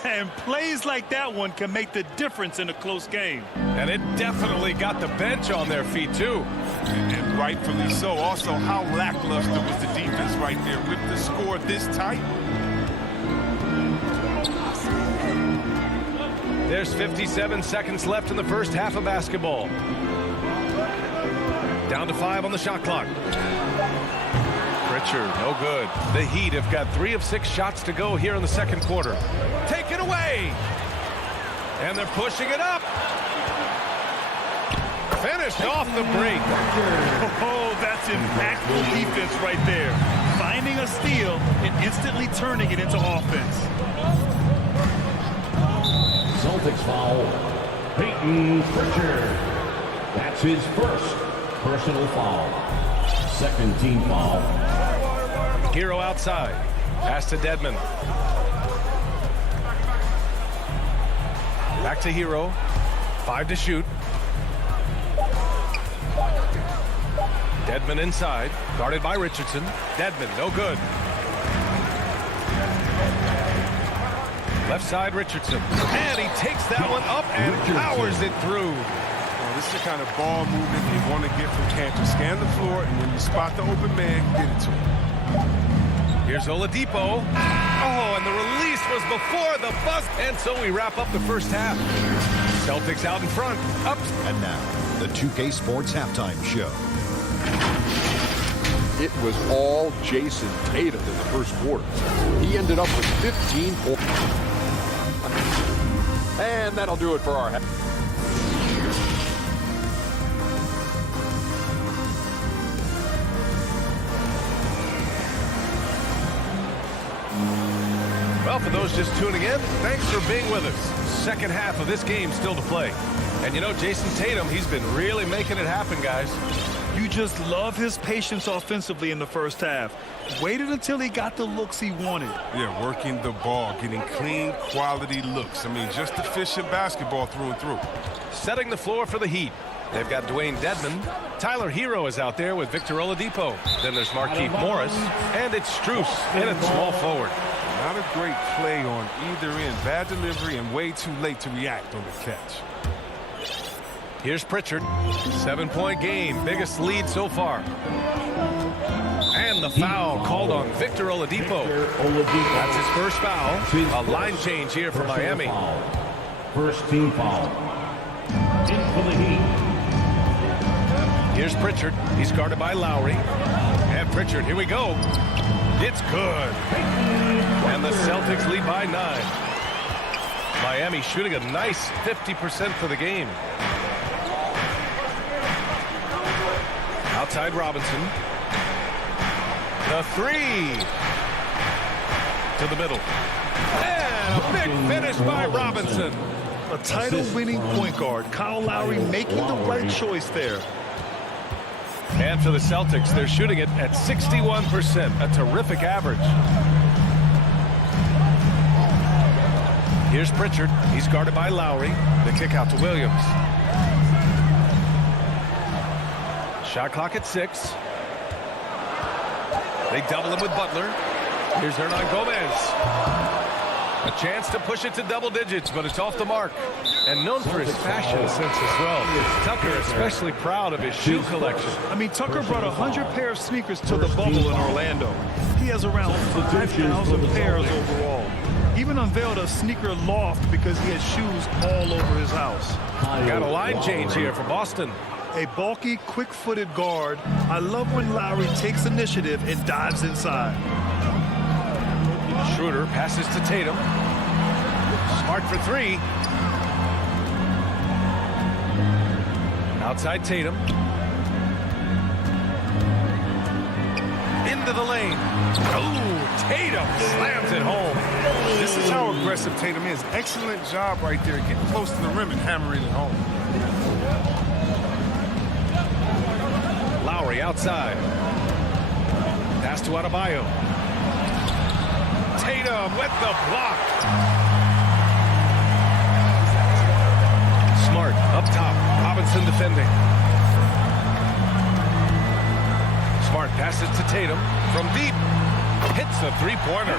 And plays like that one can make the difference in a close game. And it definitely got the bench on their feet, too. And rightfully so. Also, how lackluster was the defense right there with the score this tight? There's 57 seconds left in the first half of basketball. Down to 5 on the shot clock. Pritchard, no good. The Heat have got 3 of 6 shots to go here in the second quarter. Taken away. And they're pushing it up. Finished off the break. Oh, that's impactful defense right there. Finding a steal and instantly turning it into offense. Celtics foul. Peyton Pritchard. That's his first personal foul. Second team foul. Hero outside. Pass to Dedmon. Back to Hero. 5 to shoot. Dedmon inside. Guarded by Richardson. Dedmon, no good. Left side, Richardson. And he takes that one up and powers it through. This is the kind of ball movement you want to get from Cantor. Scan the floor, and when you spot the open man, get it to him. Here's Oladipo. Oh, and the release was before the buzz. And so we wrap up the first half. Celtics out in front. Up. And now, the 2K Sports Halftime Show. It was all Jason Tatum in the first quarter. He ended up with 15 points. And that'll do it for our half. Well, for those just tuning in, thanks for being with us. Second half of this game still to play. And you know, Jason Tatum, he's been really making it happen, guys. You just love his patience offensively in the first half. Waited until he got the looks he wanted. Yeah, working the ball, getting clean, quality looks. I mean, just efficient basketball through and through. Setting the floor for the Heat. They've got Dwayne Dedmon. Tyler Hero is out there with Victor Oladipo. Then there's Markieff Morris. And it's Strus in at small forward. Not a great play on either end. Bad delivery and way too late to react on the catch. Here's Pritchard. 7-point game. Biggest lead so far. And the foul called on Victor Oladipo. That's his first foul. A line change here for Miami. First team foul. In for the Heat. Here's Pritchard. He's guarded by Lowry. And Pritchard, here we go. It's good. And the Celtics lead by 9. Miami shooting a nice 50% for the game. Outside Robinson. The 3. To the middle. And a big finish by Robinson. A title-winning point guard. Kyle Lowry making the right choice there. And for the Celtics, they're shooting it at 61%, a terrific average. Here's Pritchard. He's guarded by Lowry. The kick out to Williams. Shot clock at 6. They double him with Butler. Here's Hernan Gomez. A chance to push it to double digits, but it's off the mark. And known for his fashion sense as well. Tucker especially proud of his shoe collection. I mean, Tucker brought 100 pair of sneakers to the bubble in Orlando. He has around 5,000 pairs overall. even unveiled a sneaker loft because he had shoes all over his house. Got a line change here for Boston. A bulky, quick-footed guard. I love when Lowry takes initiative and dives inside. Schroeder passes to Tatum. Smart for three. Outside Tatum. Into the lane. Oh, Tatum slams it home. This is how aggressive Tatum is. Excellent job right there, getting close to the rim and hammering it home. Lowry outside. Pass to Adebayo. Tatum with the block. Smart up top. Robinson defending. Smart passes to Tatum from deep. Hits a three-pointer.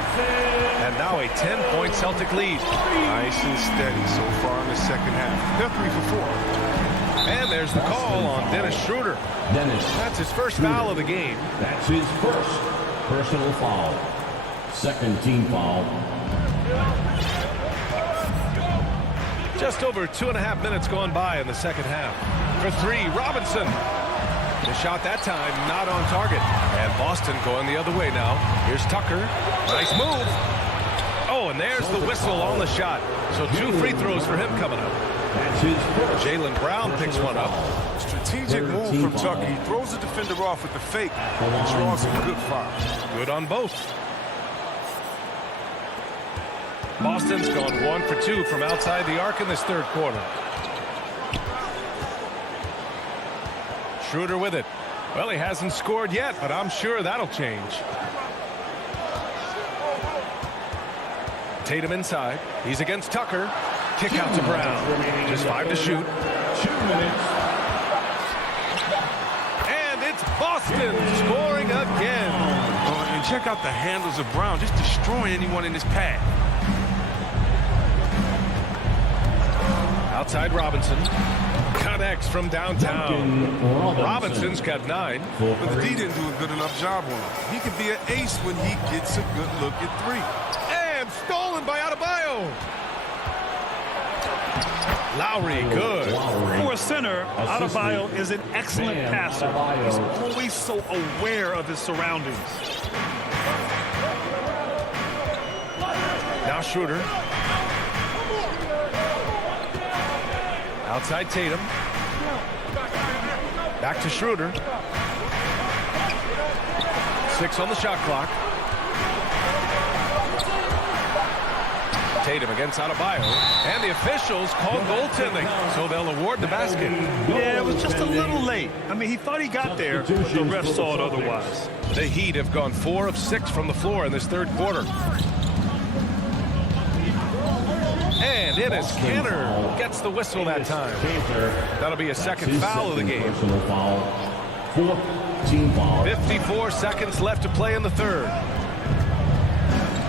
And now a 10-point Celtic lead. Nice and steady so far in the second half. They're 3 for 4. And there's the call on Dennis Schroeder. That's his first foul of the game. That's his first personal foul. Second team foul. Just over 2.5 minutes gone by in the second half. For three, Robinson. The shot that time not on target. And Boston going the other way now. Here's Tucker. Nice move. Oh, and there's the whistle on the shot. So 2 free throws for him coming up. Jaylen Brown picks one up. Strategic move from Tucker. He throws the defender off with the fake and draws a good foul. Good on both. Boston's gone 1 for 2 from outside the arc in this third quarter. Schroeder with it. Well, he hasn't scored yet, but I'm sure that'll change. Tatum inside. He's against Tucker. Kick out to Brown. Just 5 to shoot. 2 minutes. And it's Boston scoring again. Oh, and check out the handles of Brown, just destroying anyone in his path. Outside Robinson. Connects from downtown. Robinson's got 9. But the D didn't do a good enough job on him. He could be an ace when he gets a good look at 3. And stolen by Adebayo. Lowry, good. For a center, Adebayo is an excellent passer. He's always so aware of his surroundings. Now Schroeder. Outside Tatum. Back to Schroeder. 6 on the shot clock. Tatum against Adebayo. And the officials call goaltending, so they'll award the basket. Yeah, it was just a little late. I mean, he thought he got there, but the ref saw it otherwise. The Heat have gone 4 of 6 from the floor in this third quarter. And it is Kenner gets the whistle that time. That'll be a second foul of the game. 54 seconds left to play in the third.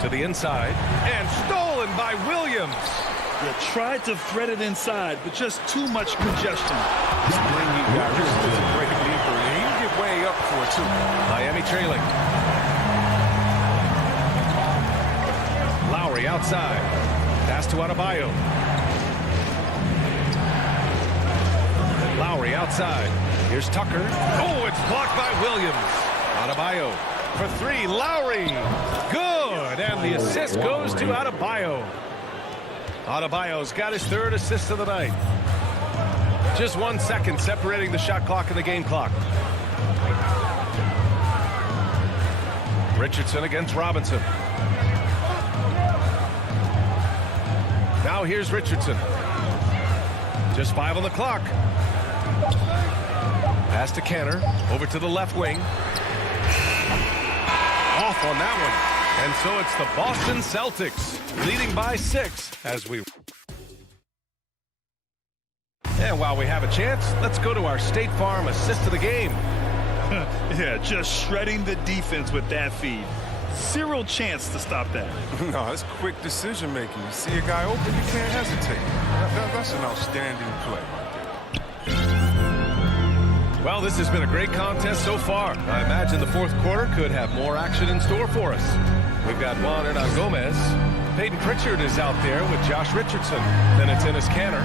To the inside. And stolen by Williams. They tried to thread it inside, but just too much congestion. This bring you guys to break it deeper, and he can get way up for it, too. Miami trailing. Lowry outside. Pass to Adebayo. Lowry outside. Here's Tucker. Oh, it's blocked by Williams. Adebayo for 3. Lowry. Good. And the assist goes to Adebayo. Adebayo's got his 3rd assist of the night. Just 1 second separating the shot clock and the game clock. Richardson against Robinson. Now here's Richardson. Just 5 on the clock. Pass to Kenner. Over to the left wing. Off on that one. And so it's the Boston Celtics leading by 6 as we... And while we have a chance, let's go to our State Farm assist of the game. Yeah, just shredding the defense with that feed. Zero chance to stop that. No, it's quick decision making. You see a guy open, you can't hesitate. That's an outstanding play. Well, this has been a great contest so far. I imagine the fourth quarter could have more action in store for us. We've got Juan Hernan Gomez Peyton Pritchard is out there with Josh Richardson. Then it's Enes Kanter.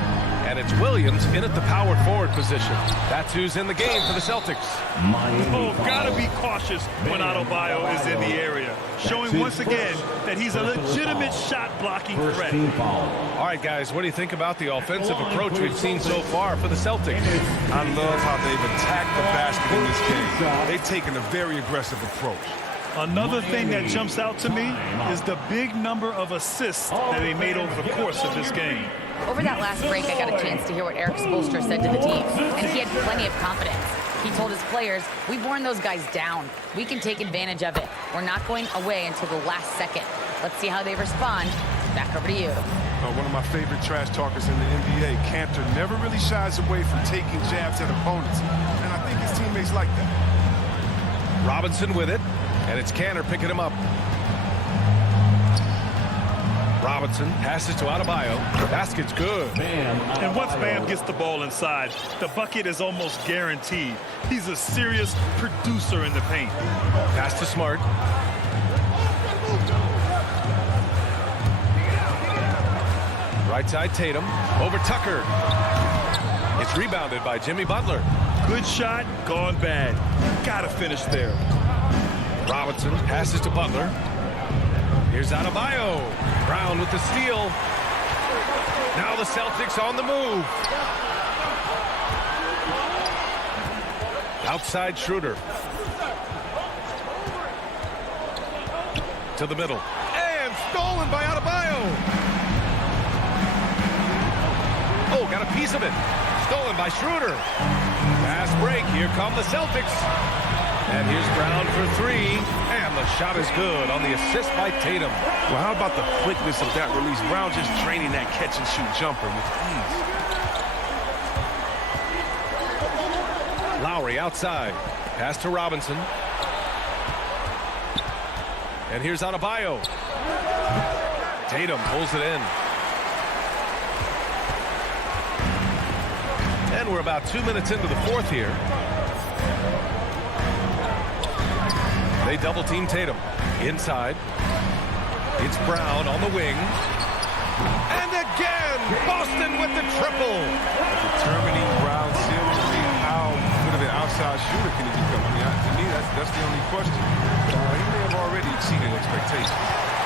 And it's Williams in at the power forward position. That's who's in the game for the Celtics. Oh, gotta be cautious when Adebayo is in the area. Showing once again that he's a legitimate shot blocking threat. All right, guys, what do you think about the offensive approach we've seen so far for the Celtics? I love how they've attacked the basket in this game. They've taken a very aggressive approach. Another thing that jumps out to me is the big number of assists that they made over the course of this game. Over that last break, I got a chance to hear what Eric Spoelstra said to the team, and he had plenty of confidence. He told his players, we've worn those guys down. We can take advantage of it. We're not going away until the last second. Let's see how they respond. Back over to you. One of my favorite trash talkers in the NBA, Kanter, never really shies away from taking jabs at opponents, and I think his teammates like that. Robinson with it, and it's Kanter picking him up. Robinson passes to Adebayo. Basket's good. And once Bam gets the ball inside, the bucket is almost guaranteed. He's a serious producer in the paint. Pass to Smart. Right side Tatum. Over Tucker. It's rebounded by Jimmy Butler. Good shot, gone bad. Gotta finish there. Robinson passes to Butler. Here's Adebayo. Brown with the steal. Now the Celtics on the move. Outside Schroeder. To the middle. And stolen by Adebayo. Oh, got a piece of it. Stolen by Schroeder. Fast break. Here come the Celtics. And here's Brown for three. And the shot is good on the assist by Tatum. Well, how about the quickness of that release? Brown just draining that catch-and-shoot jumper with ease. Lowry outside. Pass to Robinson. And here's Adebayo. Tatum pulls it in. And we're about 2 minutes into the fourth here. They double team Tatum. Inside. It's Brown on the wing. And again, Boston with the triple. Determining Brown's ceiling. I mean, how good of an outside shooter can he become? I mean, to me, that's the only question. He may have already exceeded expectations.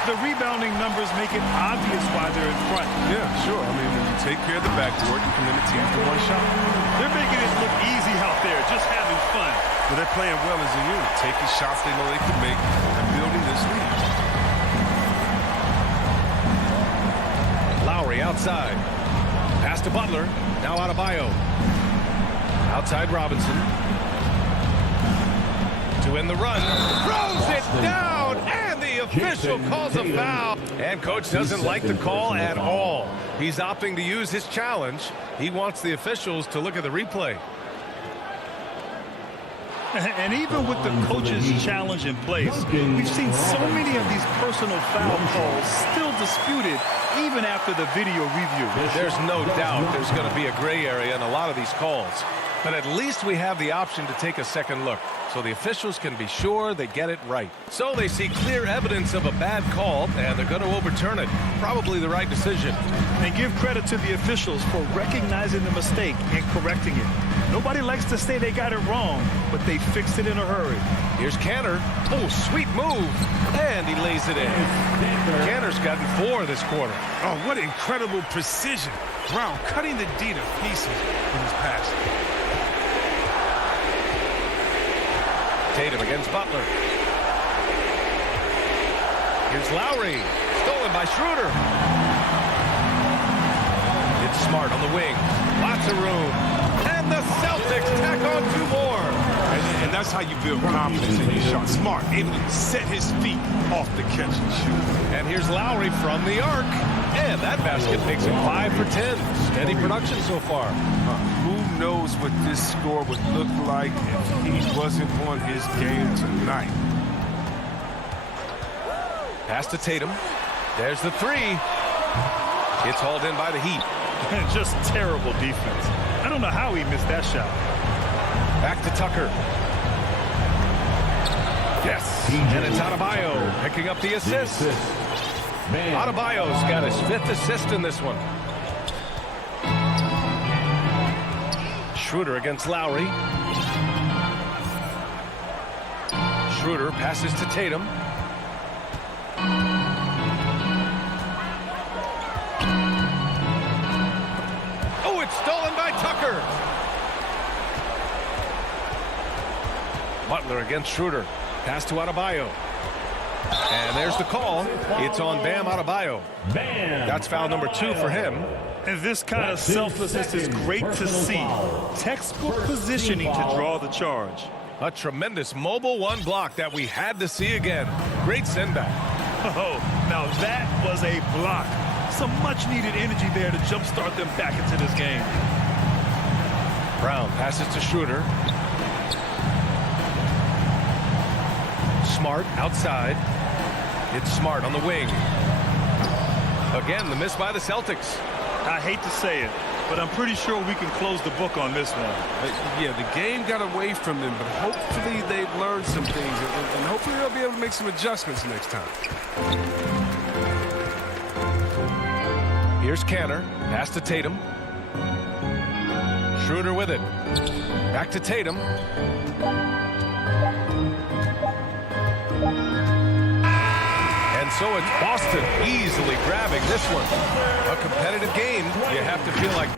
The rebounding numbers make it obvious why they're in front. Yeah, sure. I mean, when you take care of the backcourt, you can limit teams to one shot. They're making it look easy out there, just having fun. But they're playing well as a unit, taking shots they know they can make and building this lead. Lowry outside. Pass to Butler. Now Adebayo. Outside Robinson. To end the run. Throws it down. And the official calls a foul. And coach doesn't like the call at all. He's opting to use his challenge. He wants the officials to look at the replay. And even with the coach's challenge in place, we've seen so many of these personal foul calls still disputed even after the video review. There's no doubt there's going to be a gray area in a lot of these calls. But at least we have the option to take a second look, so the officials can be sure they get it right. So they see clear evidence of a bad call, and they're going to overturn it. Probably the right decision. And give credit to the officials for recognizing the mistake and correcting it. Nobody likes to say they got it wrong, but they fixed it in a hurry. Here's Kanter. Oh, sweet move. And he lays it in. Kanter's gotten 4 this quarter. Oh, what incredible precision. Brown cutting the D to pieces in his pass. Tatum against Butler. Here's Lowry. Stolen by Schroeder. It's Smart on the wing. Lots of room. And the Celtics tack on 2 more. And that's how you build confidence in your shot. Smart, able to set his feet off the catch and shoot. And here's Lowry from the arc. And that basket makes it 5 for 10. Steady production so far. Who knows what this score would look like if he wasn't on his game tonight. Pass to Tatum. There's the 3. It's hauled in by the Heat. Just terrible defense. I don't know how he missed that shot. Back to Tucker. Yes. And it's Adebayo picking up the assist. Adebayo's got his 5th assist in this one. Schroeder against Lowry. Schroeder passes to Tatum. Oh, it's stolen by Tucker. Butler against Schroeder. Pass to Adebayo. And there's the call. It's on Bam Adebayo. That's foul number 2 for him. And this kind of selflessness is great to see. Textbook positioning to draw the charge. A tremendous mobile 1 block that we had to see again. Great send back. Oh, now that was a block. Some much needed energy there to jumpstart them back into this game. Brown passes to Schroeder. Smart outside. It's Smart on the wing. Again, the miss by the Celtics. I hate to say it, but I'm pretty sure we can close the book on this one. Yeah, the game got away from them, but hopefully they've learned some things, and hopefully they'll be able to make some adjustments next time. Here's Canner. Pass to Tatum. Schroeder with it. Back to Tatum. And so it's Boston easily grabbing this one. A competitive game. You have to feel like...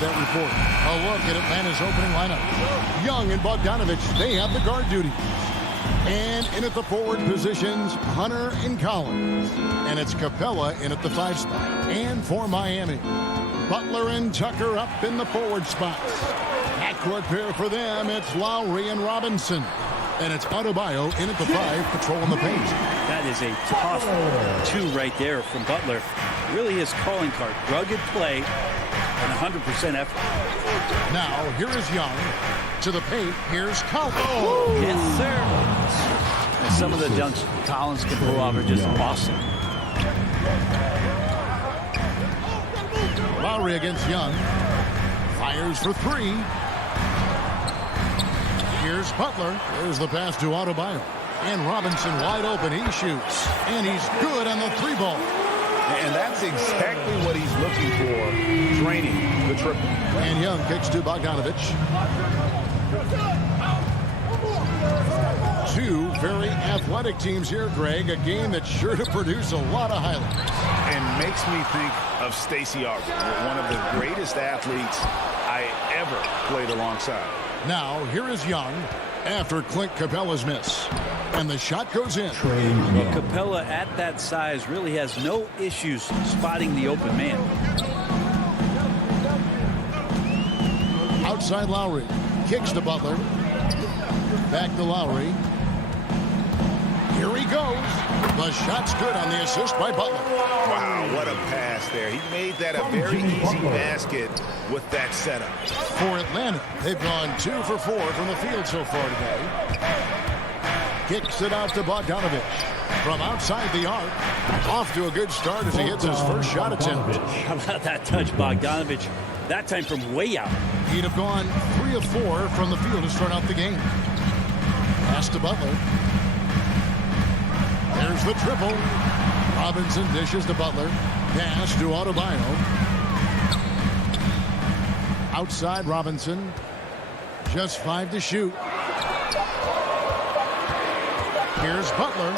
that report. A look at Atlanta's opening lineup. Young and Bogdanovich, they have the guard duties. And in at the forward positions, Hunter and Collins. And it's Capella in at the 5 spot. And for Miami, Butler and Tucker up in the forward spots. Backcourt pair for them, it's Lowry and Robinson. And it's Adebayo in at the 5, patrolling the paint. That is a tough 2 right there from Butler. Really his calling card. Rugged play and 100% effort. Now, here is Young. To the paint, here's Collins. Yes, sir. And some of the dunks Collins can pull off are just awesome. Lowry against Young. Fires for 3. Here's Butler. There's the pass to Adebayo. And Robinson wide open. He shoots. And he's good on the 3 ball. And that's exactly what he's looking for, draining the triple. And Young kicks to Bogdanovich. 2 very athletic teams here, Greg. A game that's sure to produce a lot of highlights. And makes me think of Stacey Aubrey, one of the greatest athletes I ever played alongside. Now, here is Young after Clint Capella's miss. And the shot goes in. Well, Capella at that size really has no issues spotting the open man. Outside Lowry. Kicks to Butler. Back to Lowry. Here he goes. The shot's good on the assist by Butler. Wow, what a pass there. He made that a very easy basket with that setup. For Atlanta, they've gone 2 for 4 from the field so far today. Kicks it out to Bogdanovich. From outside the arc. Off to a good start as he hits his first shot attempt. How about that touch, Bogdanovich? That time from way out. He'd have gone 3 of 4 from the field to start out the game. Pass to Butler. There's the triple. Robinson dishes to Butler. Pass to Adebayo. Outside Robinson. Just 5 to shoot. Here's Butler.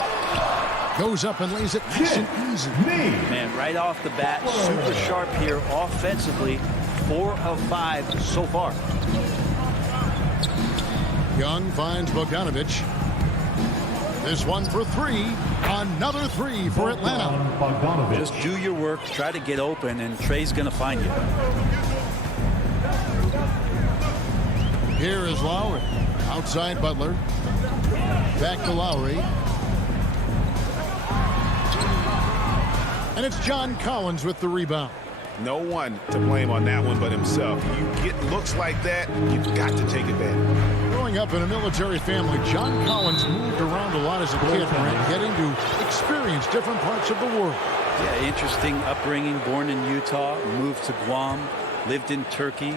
Goes up and lays it nice and easy. Man, right off the bat, super sharp here offensively. 4 of 5 so far. Young finds Bogdanovich. This one for 3. Another 3 for Atlanta. Just do your work, try to get open, and Trey's going to find you. Here is Lowry. Outside Butler. Back to Lowry. And it's John Collins with the rebound. No one to blame on that one but himself. You get looks like that, you've got to take advantage. Growing up in a military family, John Collins moved around a lot as a kid, getting to experience different parts of the world. Yeah, interesting upbringing. Born in Utah, moved to Guam, lived in Turkey,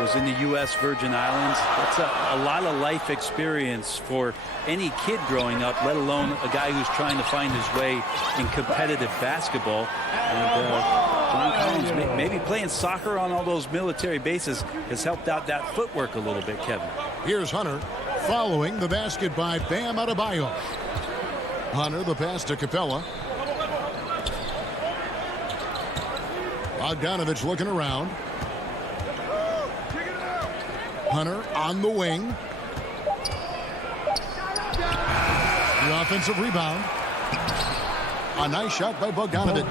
was in the U.S. Virgin Islands. That's a lot of life experience for any kid growing up, let alone a guy who's trying to find his way in competitive basketball. And John Collins, maybe playing soccer on all those military bases, has helped out that footwork a little bit, Kevin. Here's Hunter following the basket by Bam Adebayo. Hunter, the pass to Capella. Bogdanovich looking around. Hunter on the wing. The offensive rebound. A nice shot by Bogdanovich.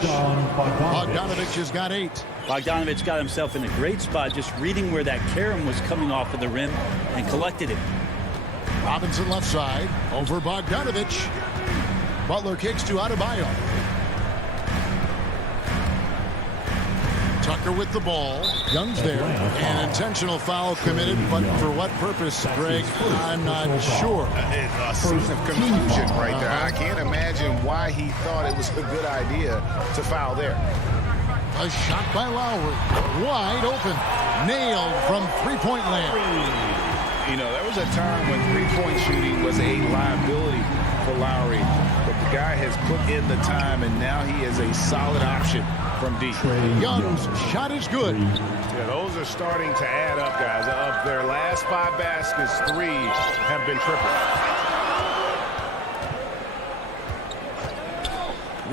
Bogdanovich has got 8. Bogdanovich got himself in a great spot, just reading where that carom was coming off of the rim and collected it. Robinson left side over Bogdanovich. Butler kicks to Adebayo. Tucker with the ball. Young's there. An intentional foul committed, but for what purpose, Greg? I'm not sure. A scene of confusion right there. I can't imagine why he thought it was a good idea to foul there. A shot by Lowry. Wide open. Nailed from three-point land. You know, there was a time when three-point shooting was a liability for Lowry, but the guy has put in the time, and now he is a solid option from deep. Young's shot is good. Yeah, those are starting to add up, guys. Of their last 5 baskets, 3 have been triple.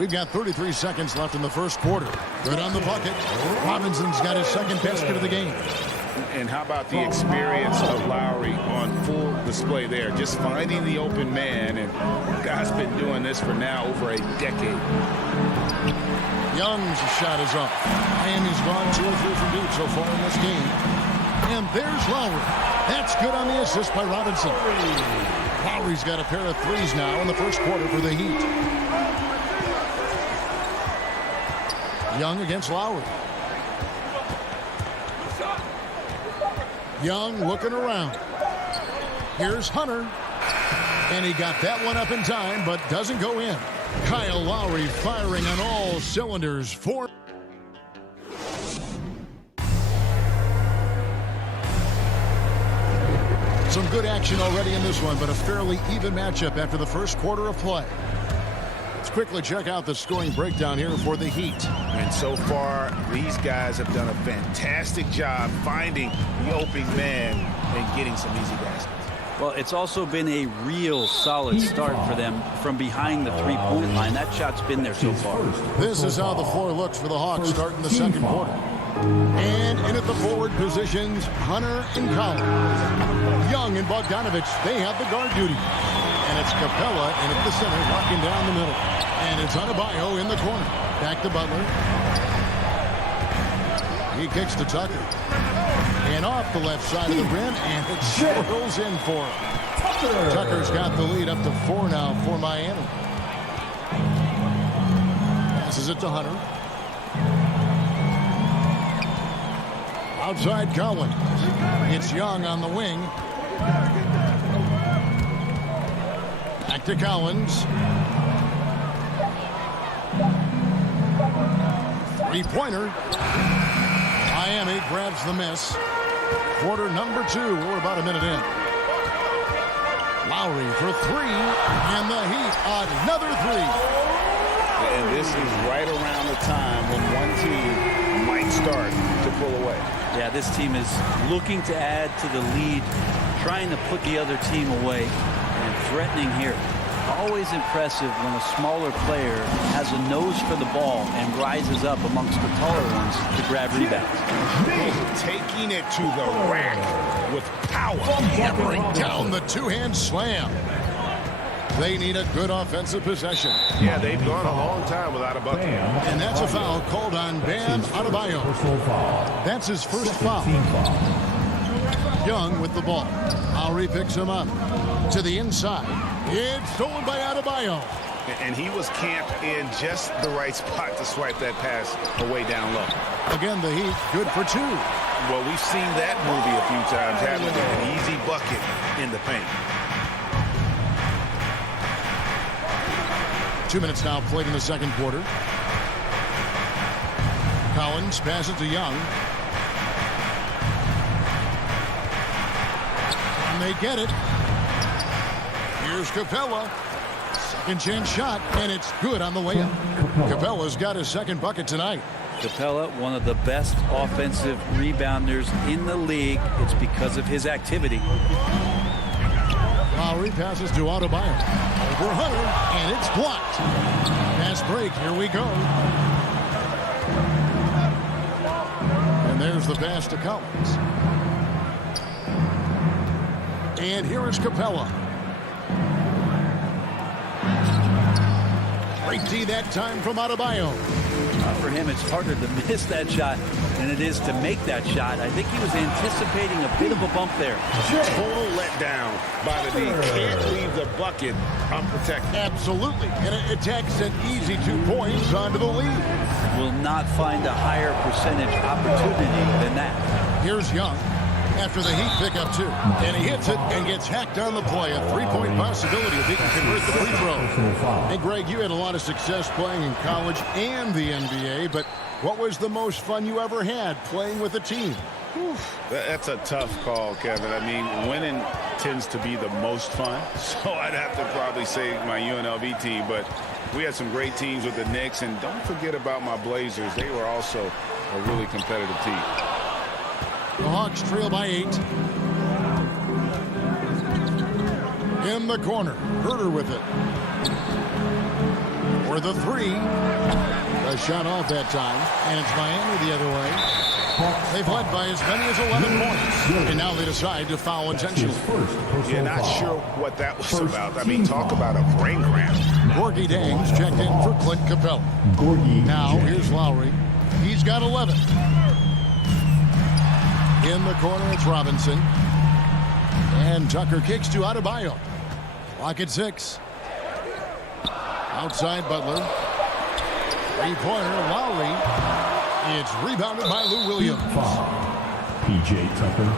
We've got 33 seconds left in the first quarter. Good on the bucket. Robinson's got his second basket of the game. And how about the experience of Lowry on full display there? Just finding the open man, and the guy's been doing this for now over a decade. Young's shot is up. Miami's gone 2 or 3 from deep so far in this game. And there's Lowry. That's good on the assist by Robinson. Lowry's got a pair of threes now in the first quarter for the Heat. Young against Lowry. Young looking around. Here's Hunter. And he got that one up in time, but doesn't go in. Kyle Lowry firing on all cylinders for... Some good action already in this one, but a fairly even matchup after the first quarter of play. Let's quickly check out the scoring breakdown here for the Heat. And so far, these guys have done a fantastic job finding the open man and getting some easy baskets. Well, it's also been a real solid start for them from behind the three-point line. That shot's been there so far. This is how the floor looks for the Hawks starting the second quarter. And in at the forward positions, Hunter and Collins. Young and Bogdanovich, they have the guard duty. And it's Capella in at the center, walking down the middle. And it's Adebayo in the corner. Back to Butler. He kicks to Tucker. And off the left side of the rim, and it swirls in for him. Tucker's got the lead up to 4 now for Miami. Passes it to Hunter. Outside Collins. It's Young on the wing. Back to Collins. Three-pointer. Miami grabs the miss. Quarter number 2. We're about a minute in. Lowry for 3. And the Heat another 3. And this is right around the time when one team might start to pull away. Yeah, this team is looking to add to the lead, trying to put the other team away, and threatening here. Always impressive when a smaller player has a nose for the ball and rises up amongst the taller ones to grab rebounds. Taking it to the rack with power. Hammering down the two-hand slam. They need a good offensive possession. Yeah, they've gone a long time without a bucket. And that's a foul called on Bam Adebayo. That's his first foul. Young with the ball. Lowry picks him up. To the inside. It's stolen by Adebayo. And he was camped in just the right spot to swipe that pass away down low. Again, the Heat good for 2. Well, we've seen that movie a few times, haven't we? An easy bucket in the paint. 2 minutes now played in the second quarter. Collins passes to Young. And they get it. Here's Capella. Second chance shot, and it's good on the way up. Capella's got his second bucket tonight. Capella, one of the best offensive rebounders in the league. It's because of his activity. Lowry passes to Adebayo. Over Hunter, and it's blocked. Pass break, here we go. And there's the pass to Collins. And here is Capella. Great D that time from Adebayo. For him, it's harder to miss that shot than it is to make that shot. I think he was anticipating a bit of a bump there. Total letdown by the D. Can't leave the bucket unprotected. Absolutely. And it takes an easy 2 points onto the lead. Will not find a higher percentage opportunity than that. Here's Young. After the Heat pick up 2. And he hits it and gets hacked on the play. A 3-point possibility if he can convert the free throw. Hey, Greg, you had a lot of success playing in college and the NBA, but what was the most fun you ever had playing with a team? That's a tough call, Kevin. I mean, winning tends to be the most fun. So I'd have to probably say my UNLV team, but we had some great teams with the Knicks. And don't forget about my Blazers. They were also a really competitive team. The Hawks trail by 8. In the corner. Herter with it. for the three. A shot off that time, and it's Miami the other way. They've led by as many as 11 points, and now they decide to foul intentionally. You're not sure what that was about. I mean, talk about a brain cramp. Gorgie Dangs checked in for Clint Capella. Now here's Lowry. He's got 11. In the corner, it's Robinson. And Tucker kicks to Adebayo. Clock at 6. Outside Butler. Three-pointer, Lowry. It's rebounded by Lou Williams. P.J. Tucker.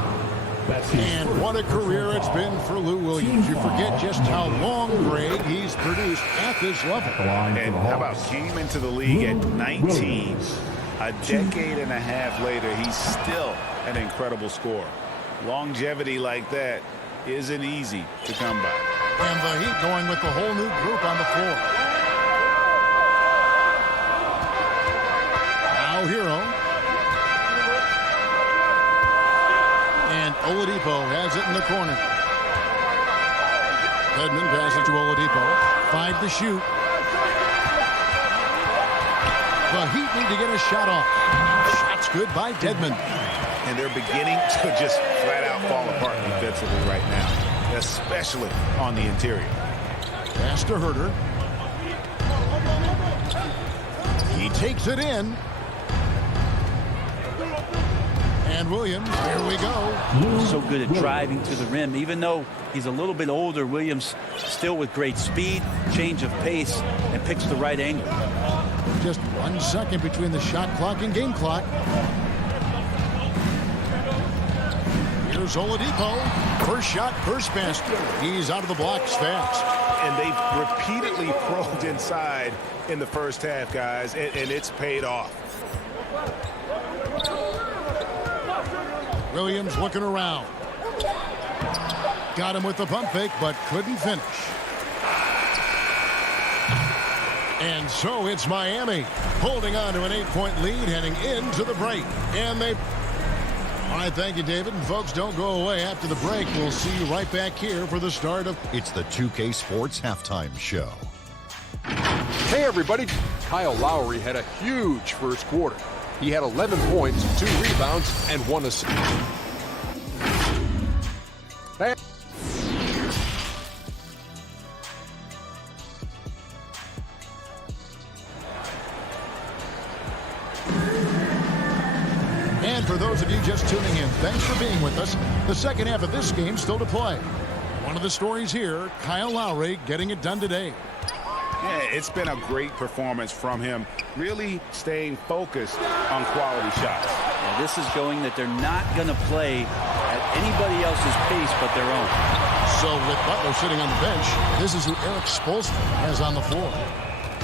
And what a career it's been for Lou Williams. You forget just how long, Greg, he's produced at this level. And how about came into the league at 19. A decade and a half later, he's still an incredible scorer. Longevity like that isn't easy to come by. And the Heat going with the whole new group on the floor. Now Hero. And Oladipo has it in the corner. Edmond passes to Oladipo. 5 to shoot. The Heat need to get a shot off. Shot's good by Dedmon. And they're beginning to just flat out fall apart defensively right now, especially on the interior. Pass to Herter. He takes it in. And Williams, here we go. So good at driving to the rim. Even though he's a little bit older, Williams still with great speed, change of pace, and picks the right angle. Just 1 second between the shot clock and game clock. Here's Oladipo. First shot, first basket. He's out of the blocks fast. And they've repeatedly probed inside in the first half, guys, and it's paid off. Williams looking around. Got him with the pump fake, but couldn't finish. And so it's Miami holding on to an 8-point lead heading into the break. And they... All right, thank you, David. And folks, don't go away after the break. We'll see you right back here for the start of... It's the 2K Sports Halftime Show. Hey, everybody. Kyle Lowry had a huge first quarter. He had 11 points, 2 rebounds, and 1 assist. And for those of you just tuning in, thanks for being with us. The second half of this game still to play. One of the stories here, Kyle Lowry getting it done today. Yeah, it's been a great performance from him, really staying focused on quality shots. Now, this is showing that they're not going to play at anybody else's pace but their own. So with Butler sitting on the bench, this is who Eric Spoelstra has on the floor.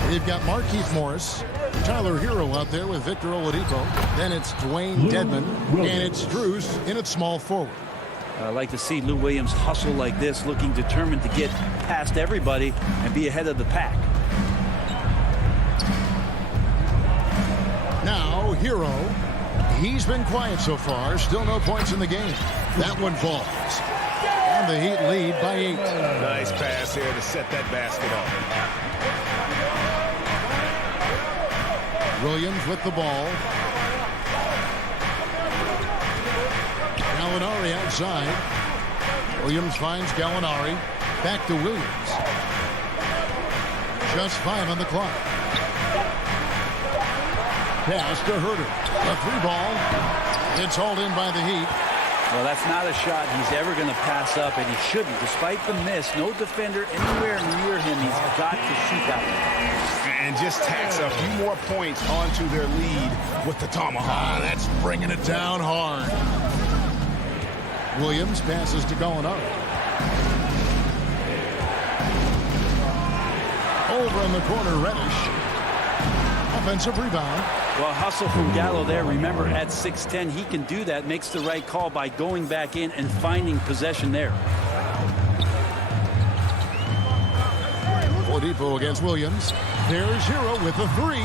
They've got Markieff Morris, Tyler Hero out there with Victor Oladipo. Then it's Dwayne Dedmon, and it's Strus in at small forward. I like to see Lou Williams hustle like this, looking determined to get past everybody and be ahead of the pack. Now, Hero. He's been quiet so far. Still no points in the game. That one falls. And the Heat lead by 8. Nice pass here to set that basket up. Williams with the ball. Gallinari outside. Williams finds Gallinari. Back to Williams. Just 5 on the clock. Pass to Herter. A 3-ball. It's hauled in by the Heat. Well, that's not a shot he's ever going to pass up, and he shouldn't. Despite the miss, no defender anywhere near him. He's got to shoot that one. And just tacks a few more points onto their lead with the tomahawk. That's bringing it down hard. Williams passes to Gallinari. Over in the corner, Reddish. Offensive rebound. Well, hustle from Gallo there. Remember, at 6'10", he can do that. Makes the right call by going back in and finding possession there. Oladipo against Williams. There's Hero with the 3.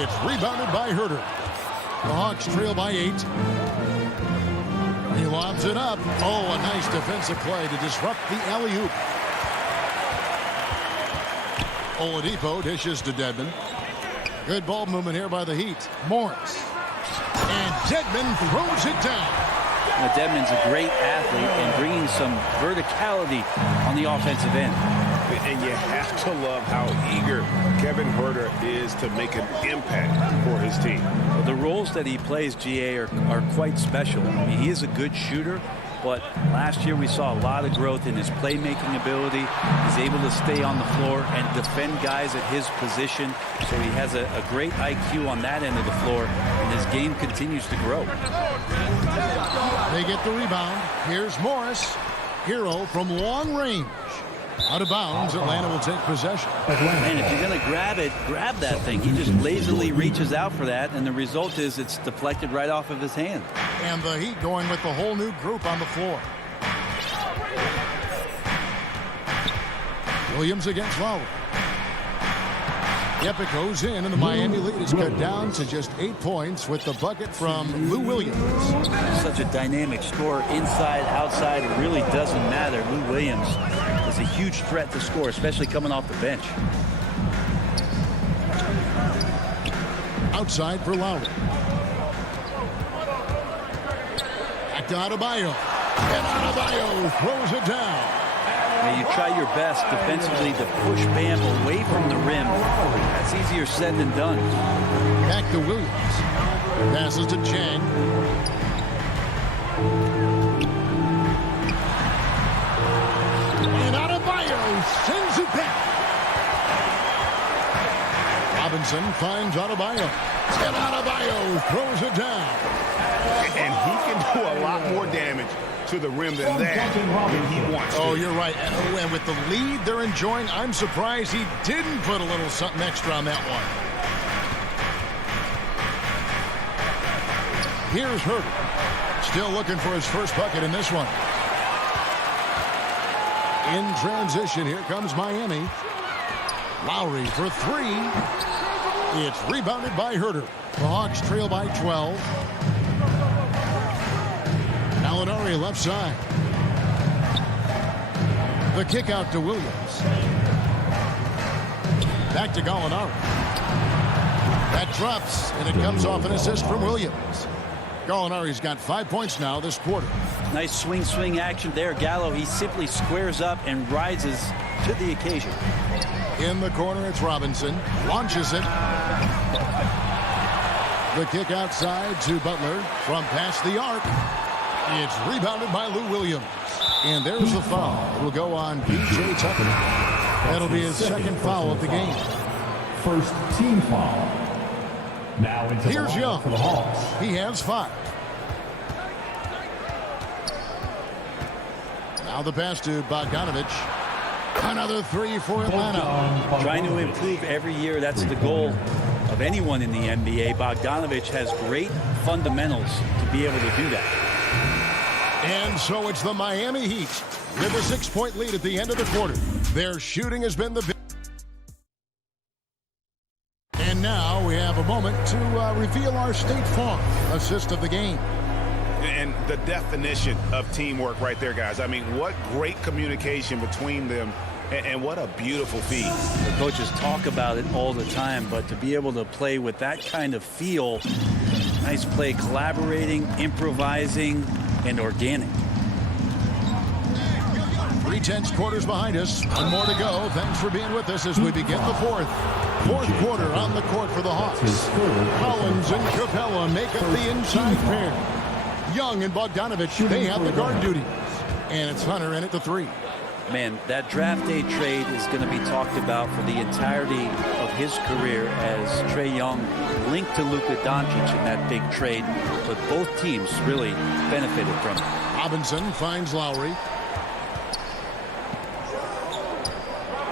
It's rebounded by Herter. The Hawks trail by 8. He lobs it up. Oh, a nice defensive play to disrupt the alley-oop. Oladipo dishes to Dedmon. Good ball movement here by the Heat. Morris. And Dedmon throws it down. Now, Dedmon's a great athlete and bringing some verticality on the offensive end. And you have to love how eager Kevin Huerter is to make an impact for his team. Well, the roles that he plays, GA, are quite special. I mean, he is a good shooter, but last year we saw a lot of growth in his playmaking ability. He's able to stay on the floor and defend guys at his position. So he has a great IQ on that end of the floor, and his game continues to grow. They get the rebound. Here's Morris. Hero from long range. Out of bounds, Atlanta will take possession. And if you're going to grab it, grab that thing. He just lazily reaches out for that, and the result is it's deflected right off of his hand. And the Heat going with the whole new group on the floor. Williams against Lowry. Yep, it goes in, and the Miami lead is cut down to just 8 points with the bucket from Lou Williams. Such a dynamic scorer, inside, outside, it really doesn't matter. Lou Williams is a huge threat to score, especially coming off the bench. Outside for Lowry. Back to Adebayo. And Adebayo throws it down. Now you try your best defensively to push Bam away from the rim. That's easier said than done. Back to Williams. Passes to Chang. And Adebayo sends it back. Robinson finds Adebayo. And Adebayo throws it down. And he can do a lot more damage to the rim than that when he wants to. Oh, you're right. And with the lead they're enjoying, I'm surprised he didn't put a little something extra on that one. Here's Huerter. Still looking for his first bucket in this one. In transition, here comes Miami. Lowry for three. It's rebounded by Huerter. The Hawks trail by 12. Gallinari left side. The kick out to Williams. Back to Gallinari. That drops, and it comes off an assist from Williams. Gallinari's got 5 points now this quarter. Nice swing action there. Gallo, he simply squares up and rises to the occasion. In the corner, it's Robinson. Launches it. The kick outside to Butler from past the arc. It's rebounded by Lou Williams. And there's the foul. It will go on P.J. Tucker. That'll be his second foul of the game. First team foul. Now into Here's Young. For the Hawks. He has 5. Now the pass to Bogdanovich. Another 3 for Atlanta. Trying to improve every year. That's the goal of anyone in the NBA. Bogdanovich has great fundamentals to be able to do that. And so it's the Miami Heat with a 6-point lead at the end of the quarter. Their shooting has been the big. And now we have a moment to reveal our State Farm assist of the game. And the definition of teamwork right there, guys. I mean, what great communication between them, and what a beautiful feed. The coaches talk about it all the time, but to be able to play with that kind of feel, nice play, collaborating, improvising, and organic. 3/10 quarters behind us. One more to go. Thanks for being with us as we begin the fourth quarter on the court for the Hawks. Collins and Capella make up the inside pair. Young and Bogdanovich, they have the guard duties. And it's Hunter in at the 3. Man, that draft day trade is going to be talked about for the entirety of his career, as Trae Young linked to Luka Doncic in that big trade, but both teams really benefited from it. Robinson finds Lowry.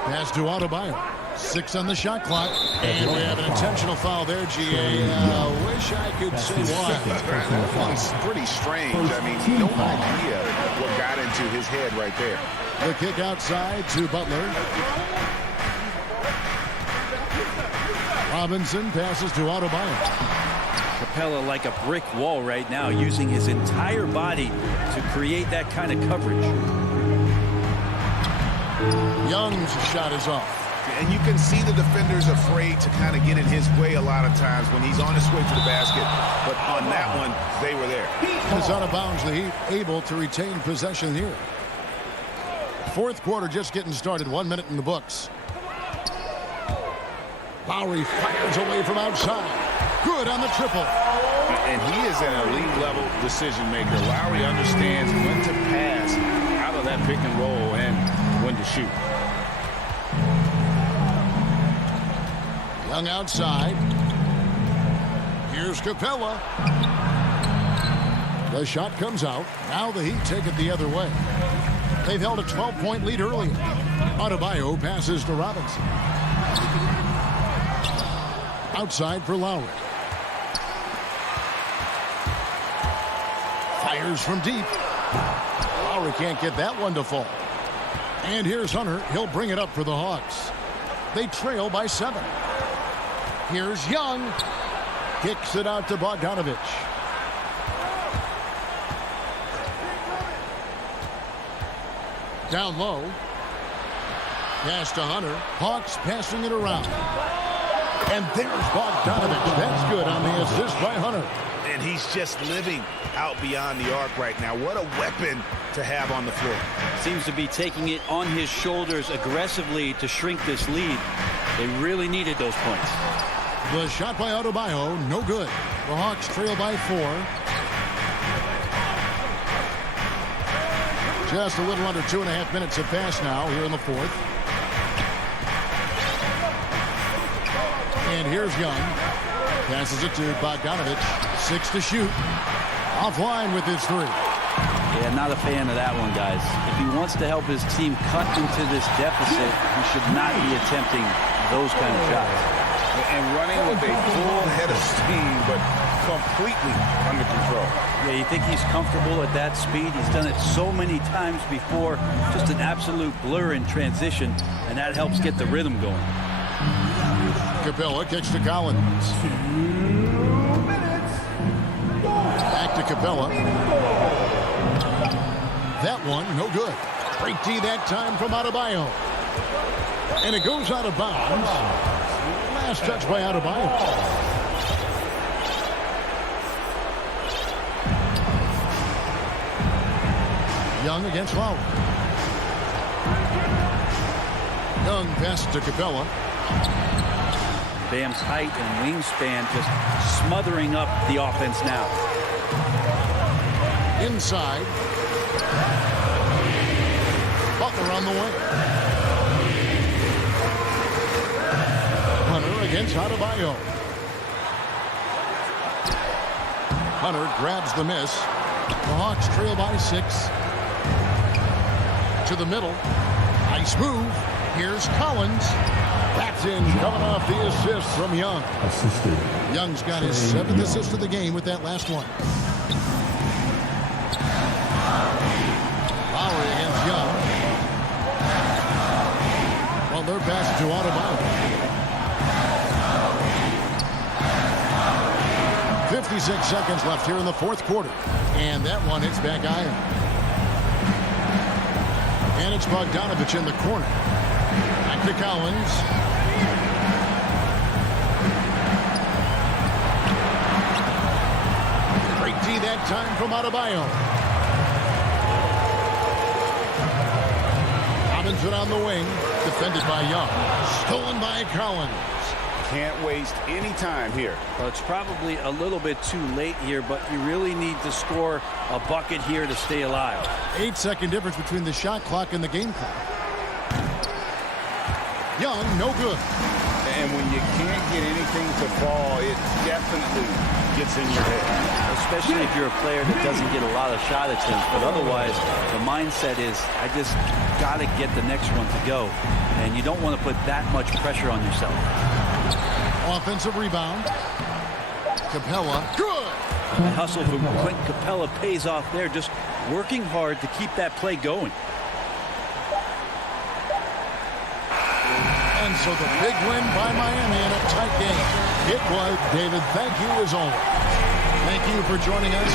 Pass to Adebayo. 6 on the shot clock. And we have an intentional foul there, GA. Wish I could say why. That one's pretty strange. I mean, no idea what got into his head right there. The kick outside to Butler. Robinson passes to Adebayo. Capella like a brick wall right now, using his entire body to create that kind of coverage. Young's shot is off. And you can see the defenders afraid to kind of get in his way a lot of times when he's on his way to the basket. But on that one, they were there. It's out of bounds. The Heat able to retain possession here. Fourth quarter just getting started. 1 minute in the books. Lowry fires away from outside. Good on the triple. And he is an elite-level decision maker. Lowry understands when to pass out of that pick and roll and when to shoot. Young outside. Here's Capella. The shot comes out. Now the Heat take it the other way. They've held a 12-point lead earlier. Adebayo passes to Robinson. Outside for Lowry. Fires from deep. Lowry can't get that one to fall. And here's Hunter. He'll bring it up for the Hawks. They trail by 7. Here's Young. Kicks it out to Bogdanovich. Down low. Pass to Hunter. Hawks passing it around. And there's Bogdanovich. That's good on the assist by Hunter. And he's just living out beyond the arc right now. What a weapon to have on the floor. Seems to be taking it on his shoulders aggressively to shrink this lead. They really needed those points. The shot by Adebayo, no good. The Hawks trail by 4. Just a little under 2.5 minutes have passed now here in the fourth. And here's Young. Passes it to Bogdanovich. 6 to shoot. Offline with his 3. Yeah, not a fan of that one, guys. If he wants to help his team cut into this deficit, he should not be attempting those kind of shots. And running with a full head of steam, but completely under control. Yeah, you think he's comfortable at that speed? He's done it so many times before. Just an absolute blur in transition, and that helps get the rhythm going. Capella kicks to Collins. 2 minutes. Back to Capella. That one, no good. Break D that time from Adebayo. And it goes out of bounds. Last touch by Adebayo. Young against Lowry. Young passes to Capella. Bam's height and wingspan just smothering up the offense now. Inside. Butler on the way. Hunter against Adebayo. Hunter grabs the miss. The Hawks trail by 6. To the middle. Nice move. Here's Collins. That's in, coming off the assist from Young. Assisted. Young's got his 7th assist of the game with that last one. Lowry against Young. Well, they're passing to Adebayo. 56 seconds left here in the fourth quarter. And that one hits back iron. And it's Bogdanovich in the corner. Back to Collins. Break D that time from Adebayo. Robinson on the wing. Defended by Young. Stolen by Collins. Can't waste any time here. Well, it's probably a little bit too late here, but you really need to score a bucket here to stay alive. 8-second difference between the shot clock and the game clock. Young, no good. And when you can't get anything to fall, it definitely gets in your head. Especially if you're a player that doesn't get a lot of shot attempts. But otherwise, the mindset is, I just got to get the next one to go. And you don't want to put that much pressure on yourself. Offensive rebound. Capella. Good. The hustle from Clint Capella pays off there. Just working hard to keep that play going. And so the big win by Miami in a tight game. It was. David, thank you as always. Thank you for joining us.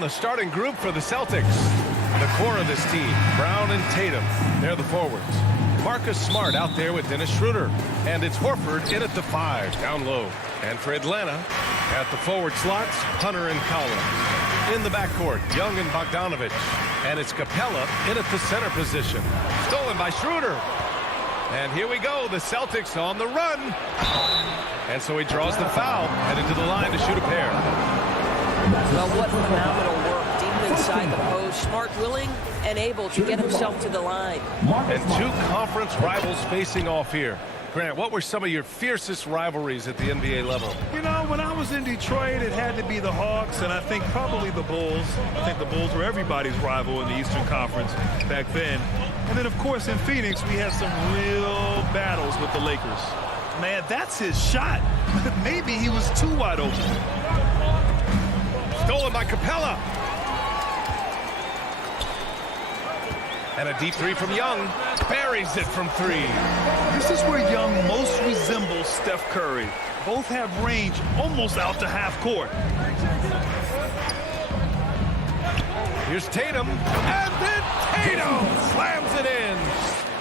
And the starting group for the Celtics. The core of this team, Brown and Tatum. They're the forwards. Marcus Smart out there with Dennis Schroeder. And it's Horford in at the 5, down low. And for Atlanta, at the forward slots, Hunter and Collins. In the backcourt, Young and Bogdanovich. And it's Capella in at the center position. Stolen by Schroeder. And here we go, the Celtics on the run. And so he draws the foul, headed to the line to shoot a pair. Well, what phenomenal work deep inside the post. Smart, willing, and able to get himself to the line. And two conference rivals facing off here. Grant, what were some of your fiercest rivalries at the NBA level? You know, when I was in Detroit, it had to be the Hawks, and I think probably the Bulls. I think the Bulls were everybody's rival in the Eastern Conference back then. And then, of course, in Phoenix, we had some real battles with the Lakers. Man, that's his shot. Maybe he was too wide open. Stolen by Capella. And a deep three from Young. Buries it from 3. This is where Young most resembles Steph Curry. Both have range almost out to half court. Here's Tatum. And then Tatum slams it in.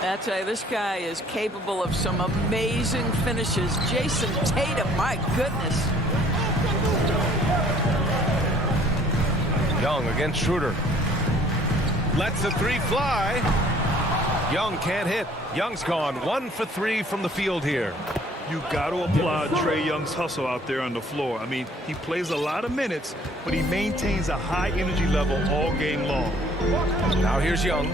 I tell you, this guy is capable of some amazing finishes. Jason Tatum, my goodness. Young against Schroeder. Lets the 3 fly. Young can't hit. Young's gone 1 for 3 from the field here. You got to applaud Trae Young's hustle out there on the floor. I mean, he plays a lot of minutes, but he maintains a high energy level all game long. Now here's Young.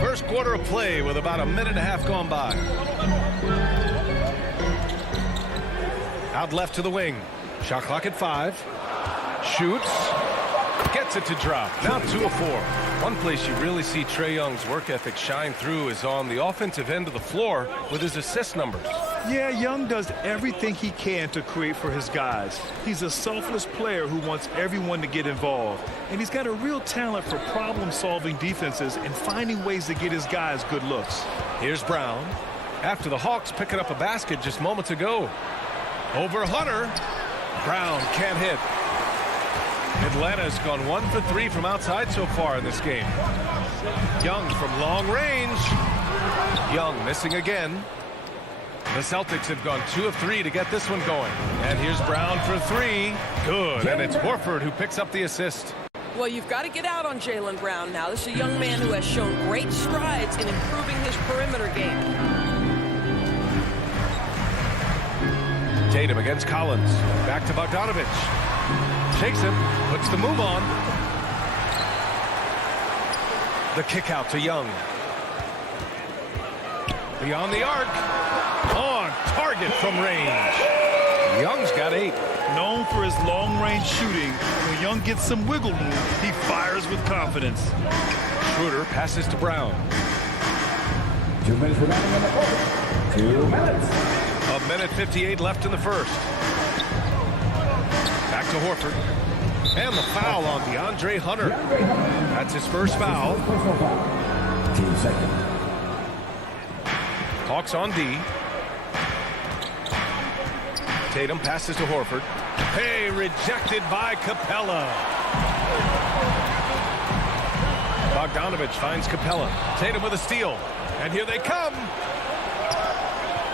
First quarter of play with about a minute and a half gone by. Out left to the wing. Shot clock at 5. Shoots. Gets it to drop. Now 2 of 4. One place you really see Trae Young's work ethic shine through is on the offensive end of the floor with his assist numbers. Yeah, Young does everything he can to create for his guys. He's a selfless player who wants everyone to get involved. And he's got a real talent for problem-solving defenses and finding ways to get his guys good looks. Here's Brown. After the Hawks picking up a basket just moments ago. Over Hunter. Brown can't hit. Atlanta's gone 1 for 3 from outside so far in this game. Young from long range. Young missing again. The Celtics have gone 2 of 3 to get this one going. And here's Brown for 3. Good. And it's Horford who picks up the assist. Well, you've got to get out on Jaylen Brown now. This is a young man who has shown great strides in improving his perimeter game. Tatum against Collins. Back to Bogdanovich. Shakes him, puts the move on. The kick out to Young. Beyond the arc. On target from range. Young's got 8. Known for his long-range shooting, when Young gets some wiggle room, he fires with confidence. Schroeder passes to Brown. 2 minutes remaining in the quarter. 2 minutes. A minute 58 left in the first. Back to Horford. And the foul on DeAndre Hunter. That's his first foul. 2 seconds. Hawks on D. Tatum passes to Horford. Hey, rejected by Capella. Bogdanovich finds Capella. Tatum with a steal. And here they come.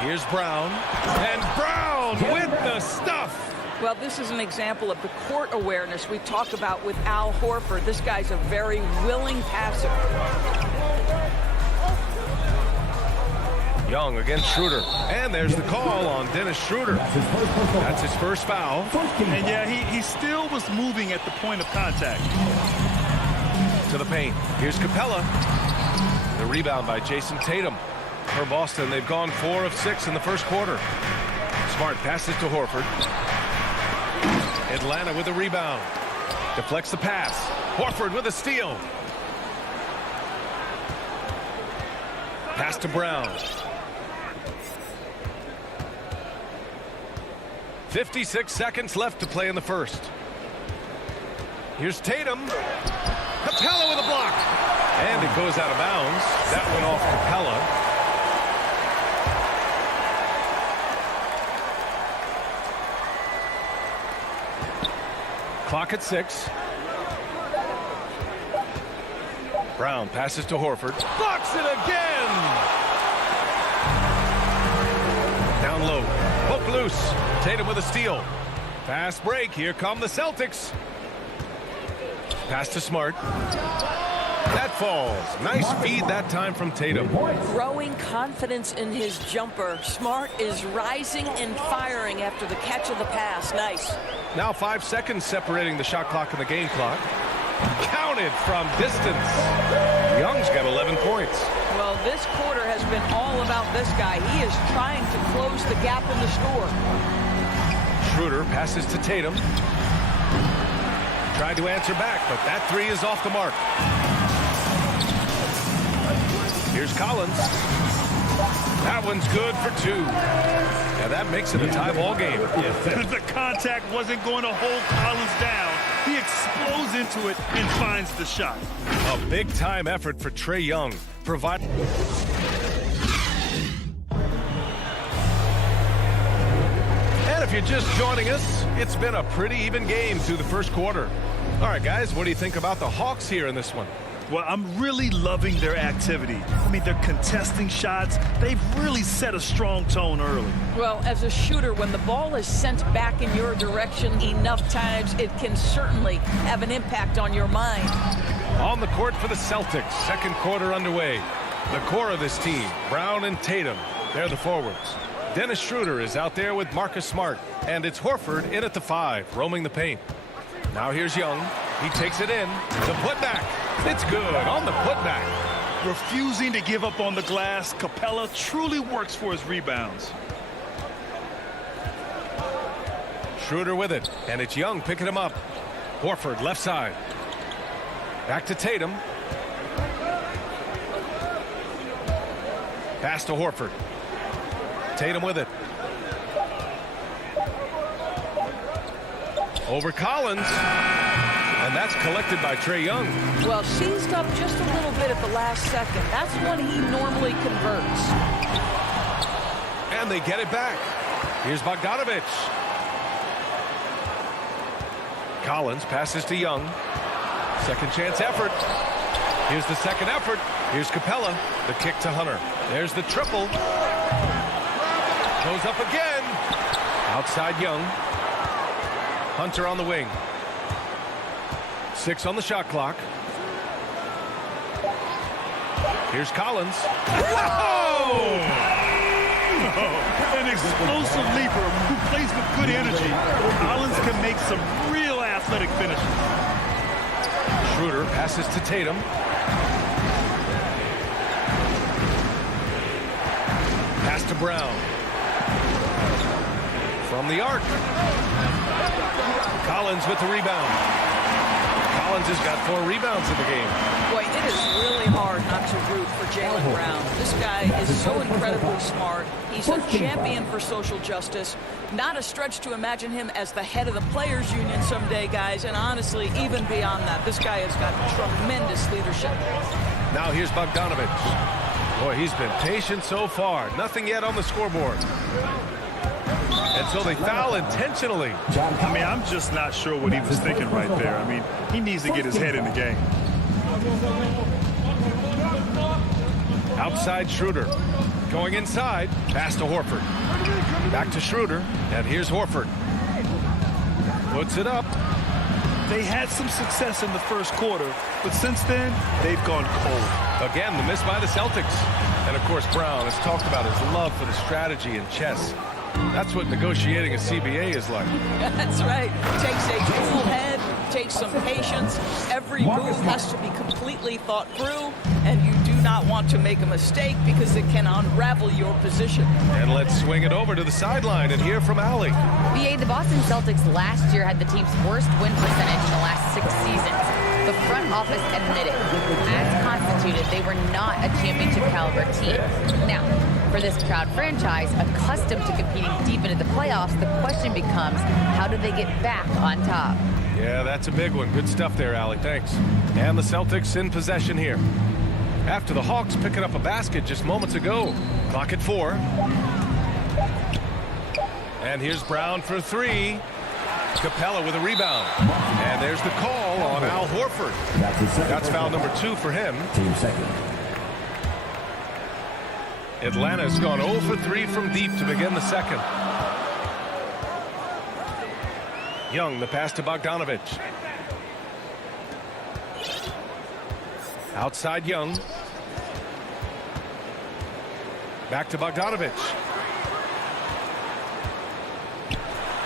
Here's Brown. And Brown with the stuff. Well, this is an example of the court awareness we talk about with Al Horford. This guy's a very willing passer. Young against Schroeder. And there's the call on Dennis Schroeder. That's his first foul. And yeah, he still was moving at the point of contact. To the paint. Here's Capella. The rebound by Jason Tatum. For Boston, they've gone 4 of 6 in the first quarter. Smart passes to Horford. Atlanta with a rebound. Deflects the pass. Horford with a steal. Pass to Brown. 56 seconds left to play in the first. Here's Tatum. Capella with a block. And it goes out of bounds. That went off Capella. Clock at 6. Brown passes to Horford. Blocks it again! Down low. Hook loose. Tatum with a steal. Fast break. Here come the Celtics. Pass to Smart. That falls. Nice feed that time from Tatum. Growing confidence in his jumper. Smart is rising and firing after the catch of the pass. Nice. Now 5 seconds separating the shot clock and the game clock. Counted from distance. Young's got 11 points. Well, this quarter has been all about this guy. He is trying to close the gap in the score. Schroeder passes to Tatum. Tried to answer back, but that three is off the mark. Here's Collins. That one's good for 2. And that makes it a tie ball game. The contact wasn't going to hold Collins down. He explodes into it and finds the shot. A big-time effort for Trae Young. And if you're just joining us, it's been a pretty even game through the first quarter. All right, guys, what do you think about the Hawks here in this one? Well, I'm really loving their activity. I mean, they're contesting shots. They've really set a strong tone early. Well, as a shooter, when the ball is sent back in your direction enough times, it can certainly have an impact on your mind. On the court for the Celtics, second quarter underway. The core of this team, Brown and Tatum, they're the forwards. Dennis Schroeder is out there with Marcus Smart, and it's Horford in at the 5, roaming the paint. Now here's Young. He takes it in. The putback. It's good on the putback. Refusing to give up on the glass, Capella truly works for his rebounds. Schroeder with it, and it's Young picking him up. Horford left side. Back to Tatum. Pass to Horford. Tatum with it. Over Collins. And that's collected by Trae Young. Well, seized up just a little bit at the last second. That's when he normally converts. And they get it back. Here's Bogdanovich. Collins passes to Young. Second chance effort. Here's the second effort. Here's Capella. The kick to Hunter. There's the triple. Goes up again. Outside Young. Hunter on the wing. 6 on the shot clock. Here's Collins. Whoa! An explosive leaper who plays with good energy. Collins can make some real athletic finishes. Schroeder passes to Tatum. Pass to Brown. From the arc. Collins with the rebound. Collins has got 4 rebounds in the game. Boy, it is really hard not to root for Jaylen Brown. This guy is so incredibly smart. He's a champion for social justice. Not a stretch to imagine him as the head of the Players Union someday, guys. And honestly, even beyond that, this guy has got tremendous leadership. Now here's Bogdanovich. Boy, he's been patient so far. Nothing yet on the scoreboard. And so they foul intentionally. I mean, I'm just not sure what he was thinking right there. I mean, he needs to get his head in the game. Outside Schroeder. Going inside. Pass to Horford. Back to Schroeder. And here's Horford. Puts it up. They had some success in the first quarter, but since then, they've gone cold. Again, the miss by the Celtics. And, of course, Brown has talked about his love for the strategy and chess. That's what negotiating a CBA is like. That's right. Takes a cool head, takes some patience. Every move has to be completely thought through, and you do not want to make a mistake because it can unravel your position. And let's swing it over to the sideline and hear from Allie. BA, the Boston Celtics last year had the team's worst win percentage in the last 6 seasons. The front office admitted, as constituted, they were not a championship caliber team. Now, for this proud franchise, accustomed to competing deep into the playoffs, the question becomes, how do they get back on top? Yeah, that's a big one. Good stuff there, Allie. Thanks. And the Celtics in possession here. After the Hawks picking up a basket just moments ago. Clock at 4. And here's Brown for 3. Capella with a rebound. And there's the call on Al Horford. That's foul number 2 for him. Team second. Atlanta's gone 0 for 3 from deep to begin the second. Young, the pass to Bogdanovich. Outside Young. Back to Bogdanovich.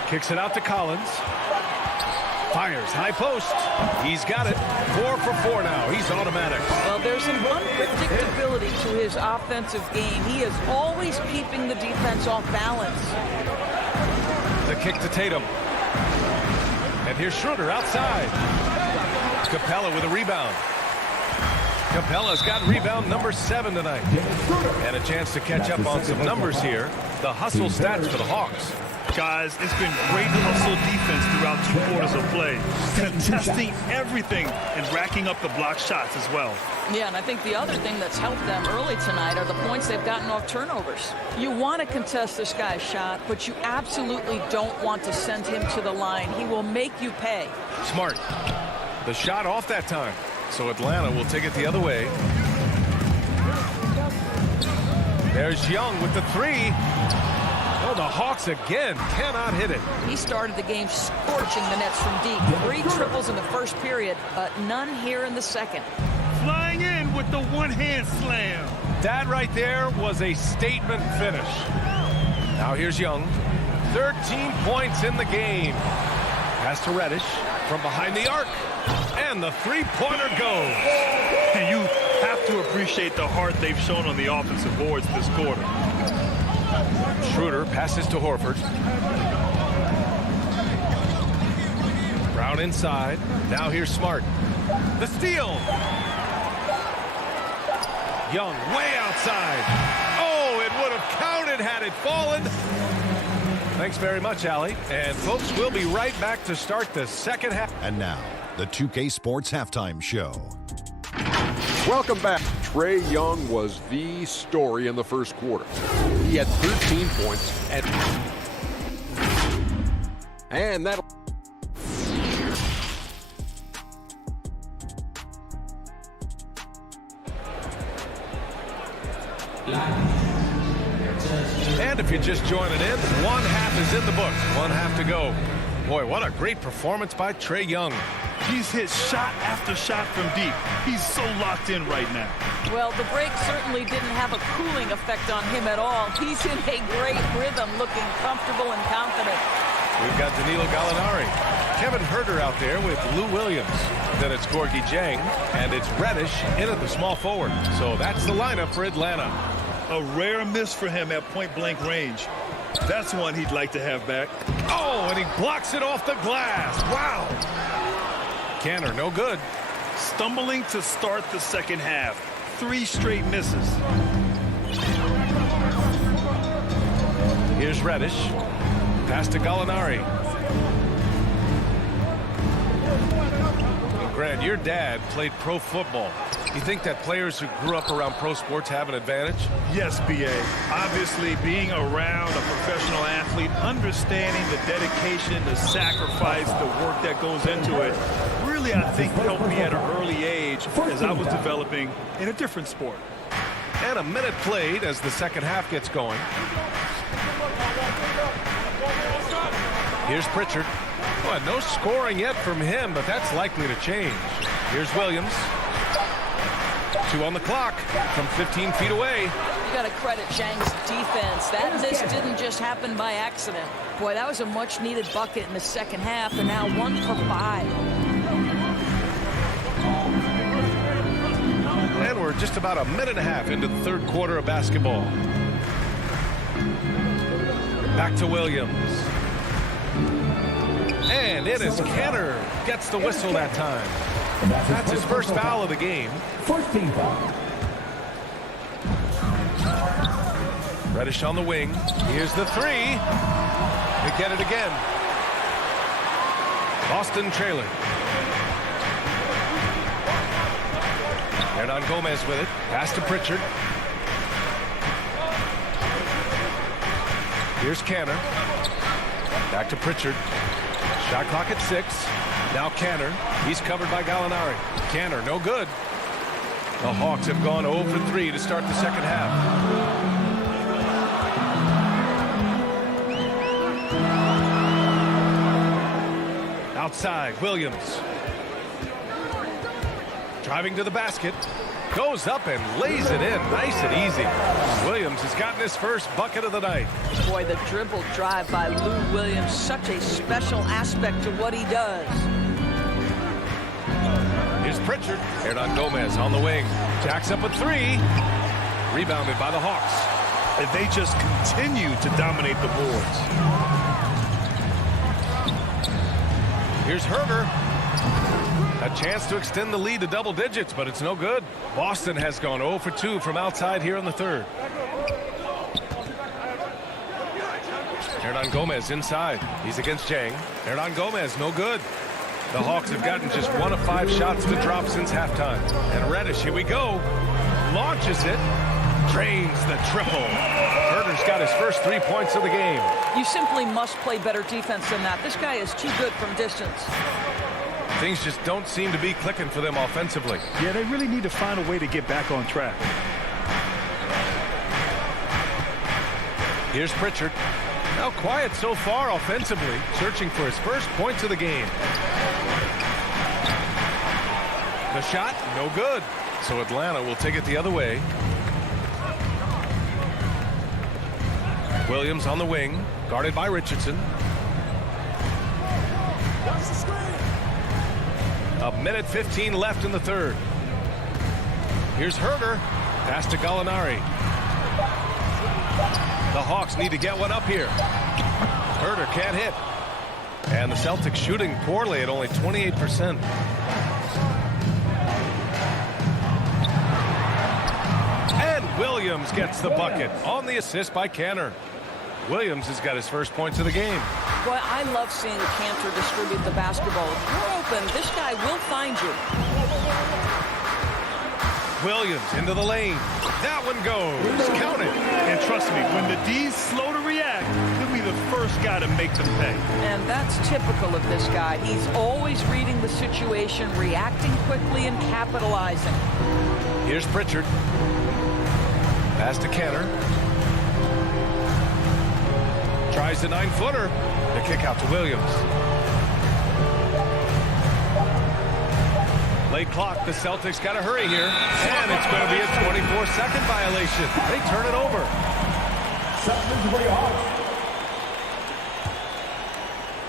Kicks it out to Collins. Fires, high post. He's got it. 4 for 4 now. He's automatic. Well, there's an unpredictability to his offensive game. He is always keeping the defense off balance. The kick to Tatum. And here's Schroeder outside. Capella with a rebound. Capella's got rebound number 7 tonight. And a chance to catch up on some numbers here. The hustle stats for the Hawks. Guys, it's been great hustle defense throughout 2 quarters of play. Contesting everything and racking up the block shots as well. Yeah, and I think the other thing that's helped them early tonight are the points they've gotten off turnovers. You want to contest this guy's shot, but you absolutely don't want to send him to the line. He will make you pay. Smart. The shot off that time. So Atlanta will take it the other way. There's Young with the 3. Oh, the Hawks again cannot hit it. He started the game scorching the Nets from deep. 3 triples in the first period, but none here in the second. Flying in with the one-hand slam. That right there was a statement finish. Now here's Young. 13 points in the game. Pass to Reddish from behind the arc. And the three-pointer goes. And you have to appreciate the heart they've shown on the offensive boards this quarter. Schroeder passes to Horford. Brown inside. Now here's Smart. The steal. Young way outside. Oh, it would have counted had it fallen. Thanks very much, Allie. And folks, we'll be right back to start the second half. And now, the 2K Sports Halftime Show. Welcome back. Trae Young was the story in the first quarter. He had 13 points and that. And if you're just joining in, one half is in the books. One half to go. Boy, what a great performance by Trae Young. He's hit shot after shot from deep. He's so locked in right now. Well, the break certainly didn't have a cooling effect on him at all. He's in a great rhythm, looking comfortable and confident. We've got Danilo Gallinari, Kevin Huerter out there with Lou Williams. Then it's Gorgie Jang, and it's Reddish in at the small forward. So that's the lineup for Atlanta. A rare miss for him at point-blank range. That's one he'd like to have back. Oh, and he blocks it off the glass. Wow. Canner, no good. Stumbling to start the second half. 3 straight misses. Here's Reddish. Pass to Gallinari. Grant, your dad played pro football. You think that players who grew up around pro sports have an advantage? Yes, B.A. Obviously, being around a professional athlete, understanding the dedication, the sacrifice, the work that goes into it, really, I think, helped me at an early age as I was developing in a different sport. And a minute played as the second half gets going. Here's Pritchard. Well, no scoring yet from him, but that's likely to change. Here's Williams. 2 on the clock from 15 feet away. You got to credit Chang's defense. That miss didn't just happen by accident. Boy, that was a much-needed bucket in the second half, and now 1 for 5. And we're just about a minute and a half into the third quarter of basketball. Back to Williams. And it is Kenner gets the whistle that time. That's his first foul of the game. First team foul. Reddish on the wing. Here's the 3. They get it again. Boston trailing. Hernan Gomez with it. Pass to Pritchard. Here's Canner. Back to Pritchard. Shot clock at 6. Now Canner. He's covered by Gallinari. Canner, no good. The Hawks have gone 0 for 3 to start the second half. Outside, Williams. Driving to the basket. Goes up and lays it in. Nice and easy. Williams has gotten his first bucket of the night. Boy, the dribble drive by Lou Williams, such a special aspect to what he does. Here's Pritchard. Hernan Gomez on the wing. Jacks up a 3. Rebounded by the Hawks. And they just continue to dominate the boards. Here's Herder. A chance to extend the lead to double digits, but it's no good. Boston has gone 0 for 2 from outside here in the third. Hernan Gomez inside. He's against Jang. Hernan Gomez, no good. The Hawks have gotten just 1 of 5 shots to drop since halftime. And Reddish, here we go. Launches it. Drains the triple. Herder's got his first 3 points of the game. You simply must play better defense than that. This guy is too good from distance. Things just don't seem to be clicking for them offensively. Yeah, they really need to find a way to get back on track. Here's Pritchard. Now quiet so far offensively, searching for his first points of the game. The shot, no good. So Atlanta will take it the other way. Williams on the wing, guarded by Richardson. A minute 15 left in the third. Here's Herder. Pass to Gallinari. The Hawks need to get one up here. Herder can't hit. And the Celtics shooting poorly at only 28%. And Williams gets the bucket on the assist by Canner. Williams has got his first points of the game. Boy, I love seeing Cantor distribute the basketball. If you're open, this guy will find you. Williams into the lane. That one goes. Count it. And trust me, when the D's slow to react, he'll be the first guy to make them pay. And that's typical of this guy. He's always reading the situation, reacting quickly, and capitalizing. Here's Pritchard. Pass to Canner. Tries the 9-footer. The kick out to Williams. Late clock. The Celtics got to hurry here. And it's going to be a 24-second violation. They turn it over.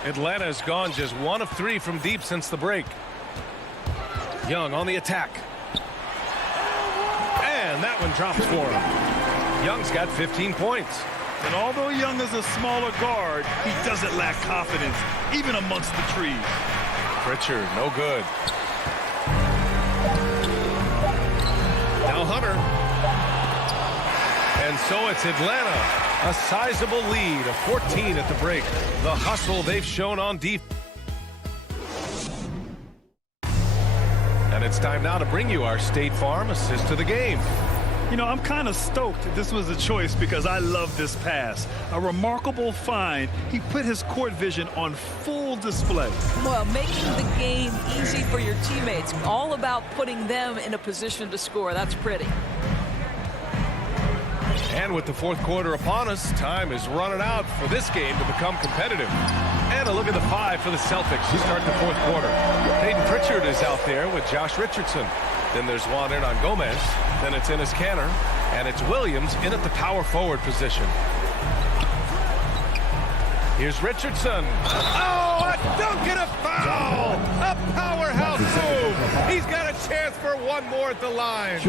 Atlanta has gone just 1 of 3 from deep since the break. Young on the attack. And that one drops for him. Young's got 15 points. And although Young is a smaller guard, he doesn't lack confidence, even amongst the trees. Pritchard, no good. Now Hunter. And so it's Atlanta. A sizable lead of 14 at the break. The hustle they've shown on defense. And it's time now to bring you our State Farm assist of the game. You know, I'm kind of stoked this was a choice because I love this pass. A remarkable find. He put his court vision on full display. Well, making the game easy for your teammates. All about putting them in a position to score. That's pretty. And with the fourth quarter upon us, time is running out for this game to become competitive. And a look at the 5 for the Celtics to start the fourth quarter. Peyton Pritchard is out there with Josh Richardson. Then there's Juan Hernan Gomez. Then it's Enes Kanter. And it's Williams in at the power forward position. Here's Richardson. Oh, a dunk and a foul! A powerhouse move! He's got a chance for one more at the line.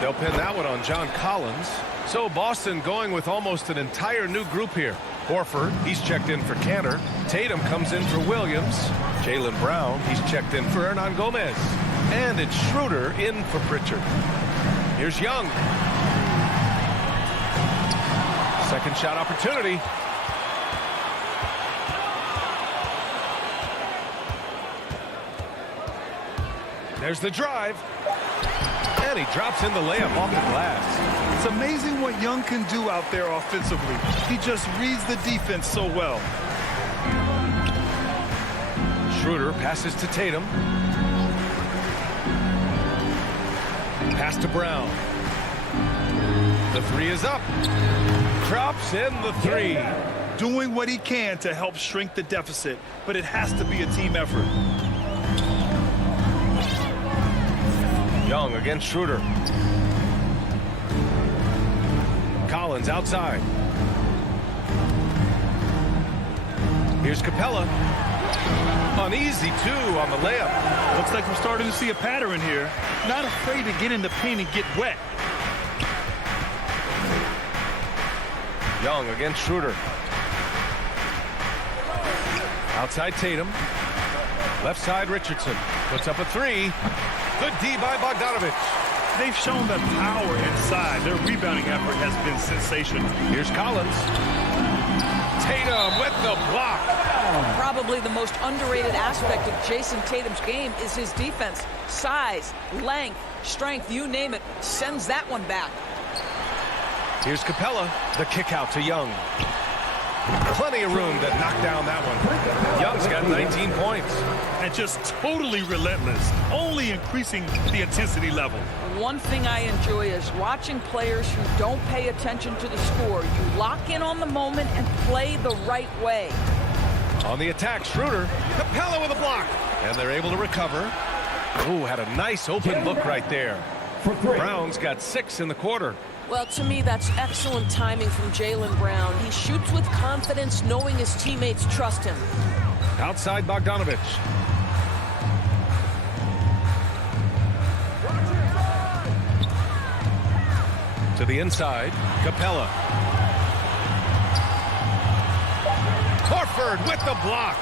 They'll pin that one on John Collins. So Boston going with almost an entire new group here. Horford, he's checked in for Kanter. Tatum comes in for Williams. Jaylen Brown, he's checked in for Hernan Gomez. And it's Schroeder in for Pritchard. Here's Young. Second shot opportunity. There's the drive. And he drops in the layup off the glass. It's amazing what Young can do out there offensively. He just reads the defense so well. Schroeder passes to Tatum. Pass to Brown. The three is up. Drops in the three. Doing what he can to help shrink the deficit, but it has to be a team effort. Young against Schroeder. Collins outside. Here's Capella. Uneasy, too, on the layup. Looks like we're starting to see a pattern here. Not afraid to get in the paint and get wet. Young against Schroeder. Outside Tatum. Left side Richardson. Puts up a three. Good D by Bogdanovich. They've shown the power inside. Their rebounding effort has been sensational. Here's Collins. Tatum with the block. Probably the most underrated aspect of Jason Tatum's game is his defense. Size, length, strength, you name it, sends that one back. Here's Capella. The kick out to Young. Plenty of room to knock down that one. Young's got 19 points. And just totally relentless, only increasing the intensity level. One thing I enjoy is watching players who don't pay attention to the score. You lock in on the moment and play the right way. On the attack, Schroeder. Capella with a block. And they're able to recover. Ooh, had a nice open look right there. Brown's got 6 in the quarter. Well, to me, that's excellent timing from Jaylen Brown. He shoots with confidence, knowing his teammates trust him. Outside Bogdanovich. To the inside, Capella. Horford with the block.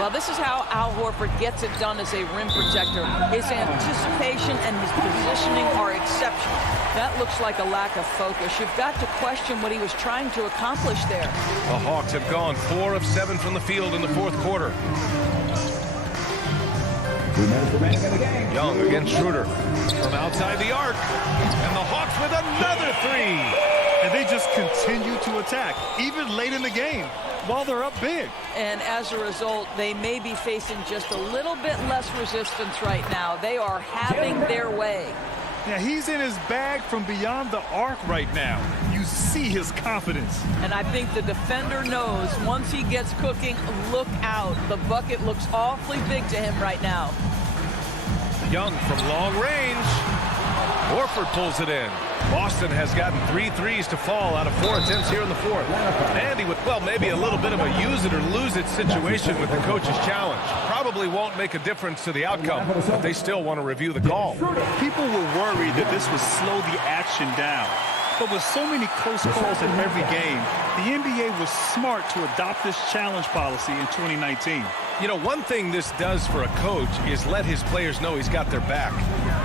Well, this is how Al Horford gets it done as a rim protector. His anticipation and his positioning are exceptional. That looks like a lack of focus. You've got to question what he was trying to accomplish there. The Hawks have gone 4 of 7 from the field in the fourth quarter. Young against Schroeder from outside the arc. And the Hawks with another three. And they just continue to attack, even late in the game, while they're up big. And as a result, they may be facing just a little bit less resistance right now. They are having their way. Yeah, he's in his bag from beyond the arc right now. You see his confidence. And I think the defender knows once he gets cooking, look out. The bucket looks awfully big to him right now. Young from long range. Horford pulls it in. Boston has gotten 3 threes to fall out of 4 attempts here in the fourth. Andy with, well, maybe a little bit of a use it or lose it situation with the coach's challenge. Probably won't make a difference to the outcome, but they still want to review the call. People were worried that this would slow the action down. But with so many close calls in every game, the NBA was smart to adopt this challenge policy in 2019. You know, one thing this does for a coach is let his players know he's got their back.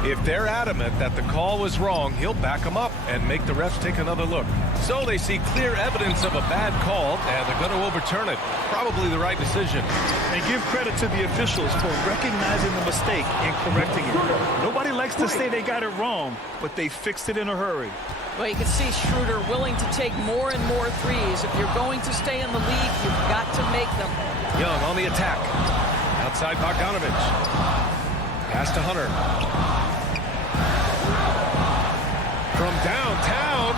If they're adamant that the call was wrong, he'll back them up and make the refs take another look. So they see clear evidence of a bad call, and they're going to overturn it. Probably the right decision. And give credit to the officials for recognizing the mistake and correcting it. Nobody likes to say they got it wrong, but they fixed it in a hurry. Well, you can see Schroeder willing to take more and more threes. If you're going to stay in the league, you've got to make them. Young on the attack. Outside Bogdanovich. Pass to Hunter. From downtown.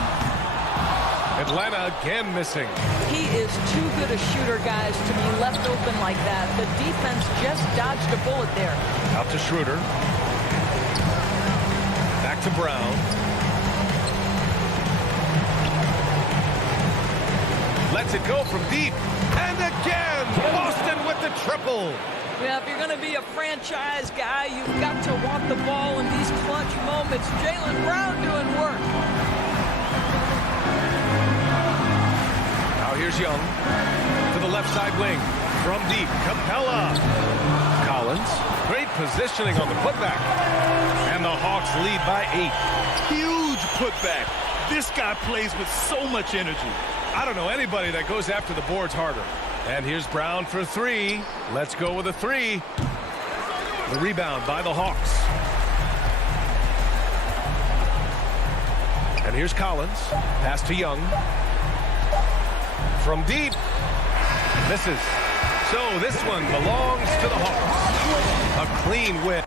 Atlanta again missing. He is too good a shooter, guys, to be left open like that. The defense just dodged a bullet there. Out to Schroeder. Back to Brown. Lets it go from deep. And again, Boston with the triple. Yeah, if you're going to be a franchise guy, you've got to want the ball in these clutch moments. Jaylen Brown doing work. Now here's Young to the left side wing. From deep, Capella. Collins. Great positioning on the putback. And the Hawks lead by 8. Huge putback. This guy plays with so much energy. I don't know anybody that goes after the boards harder. And here's Brown for 3. Let's go with a 3. The rebound by the Hawks. And here's Collins. Pass to Young. From deep. Misses. So this one belongs to the Hawks. A clean win.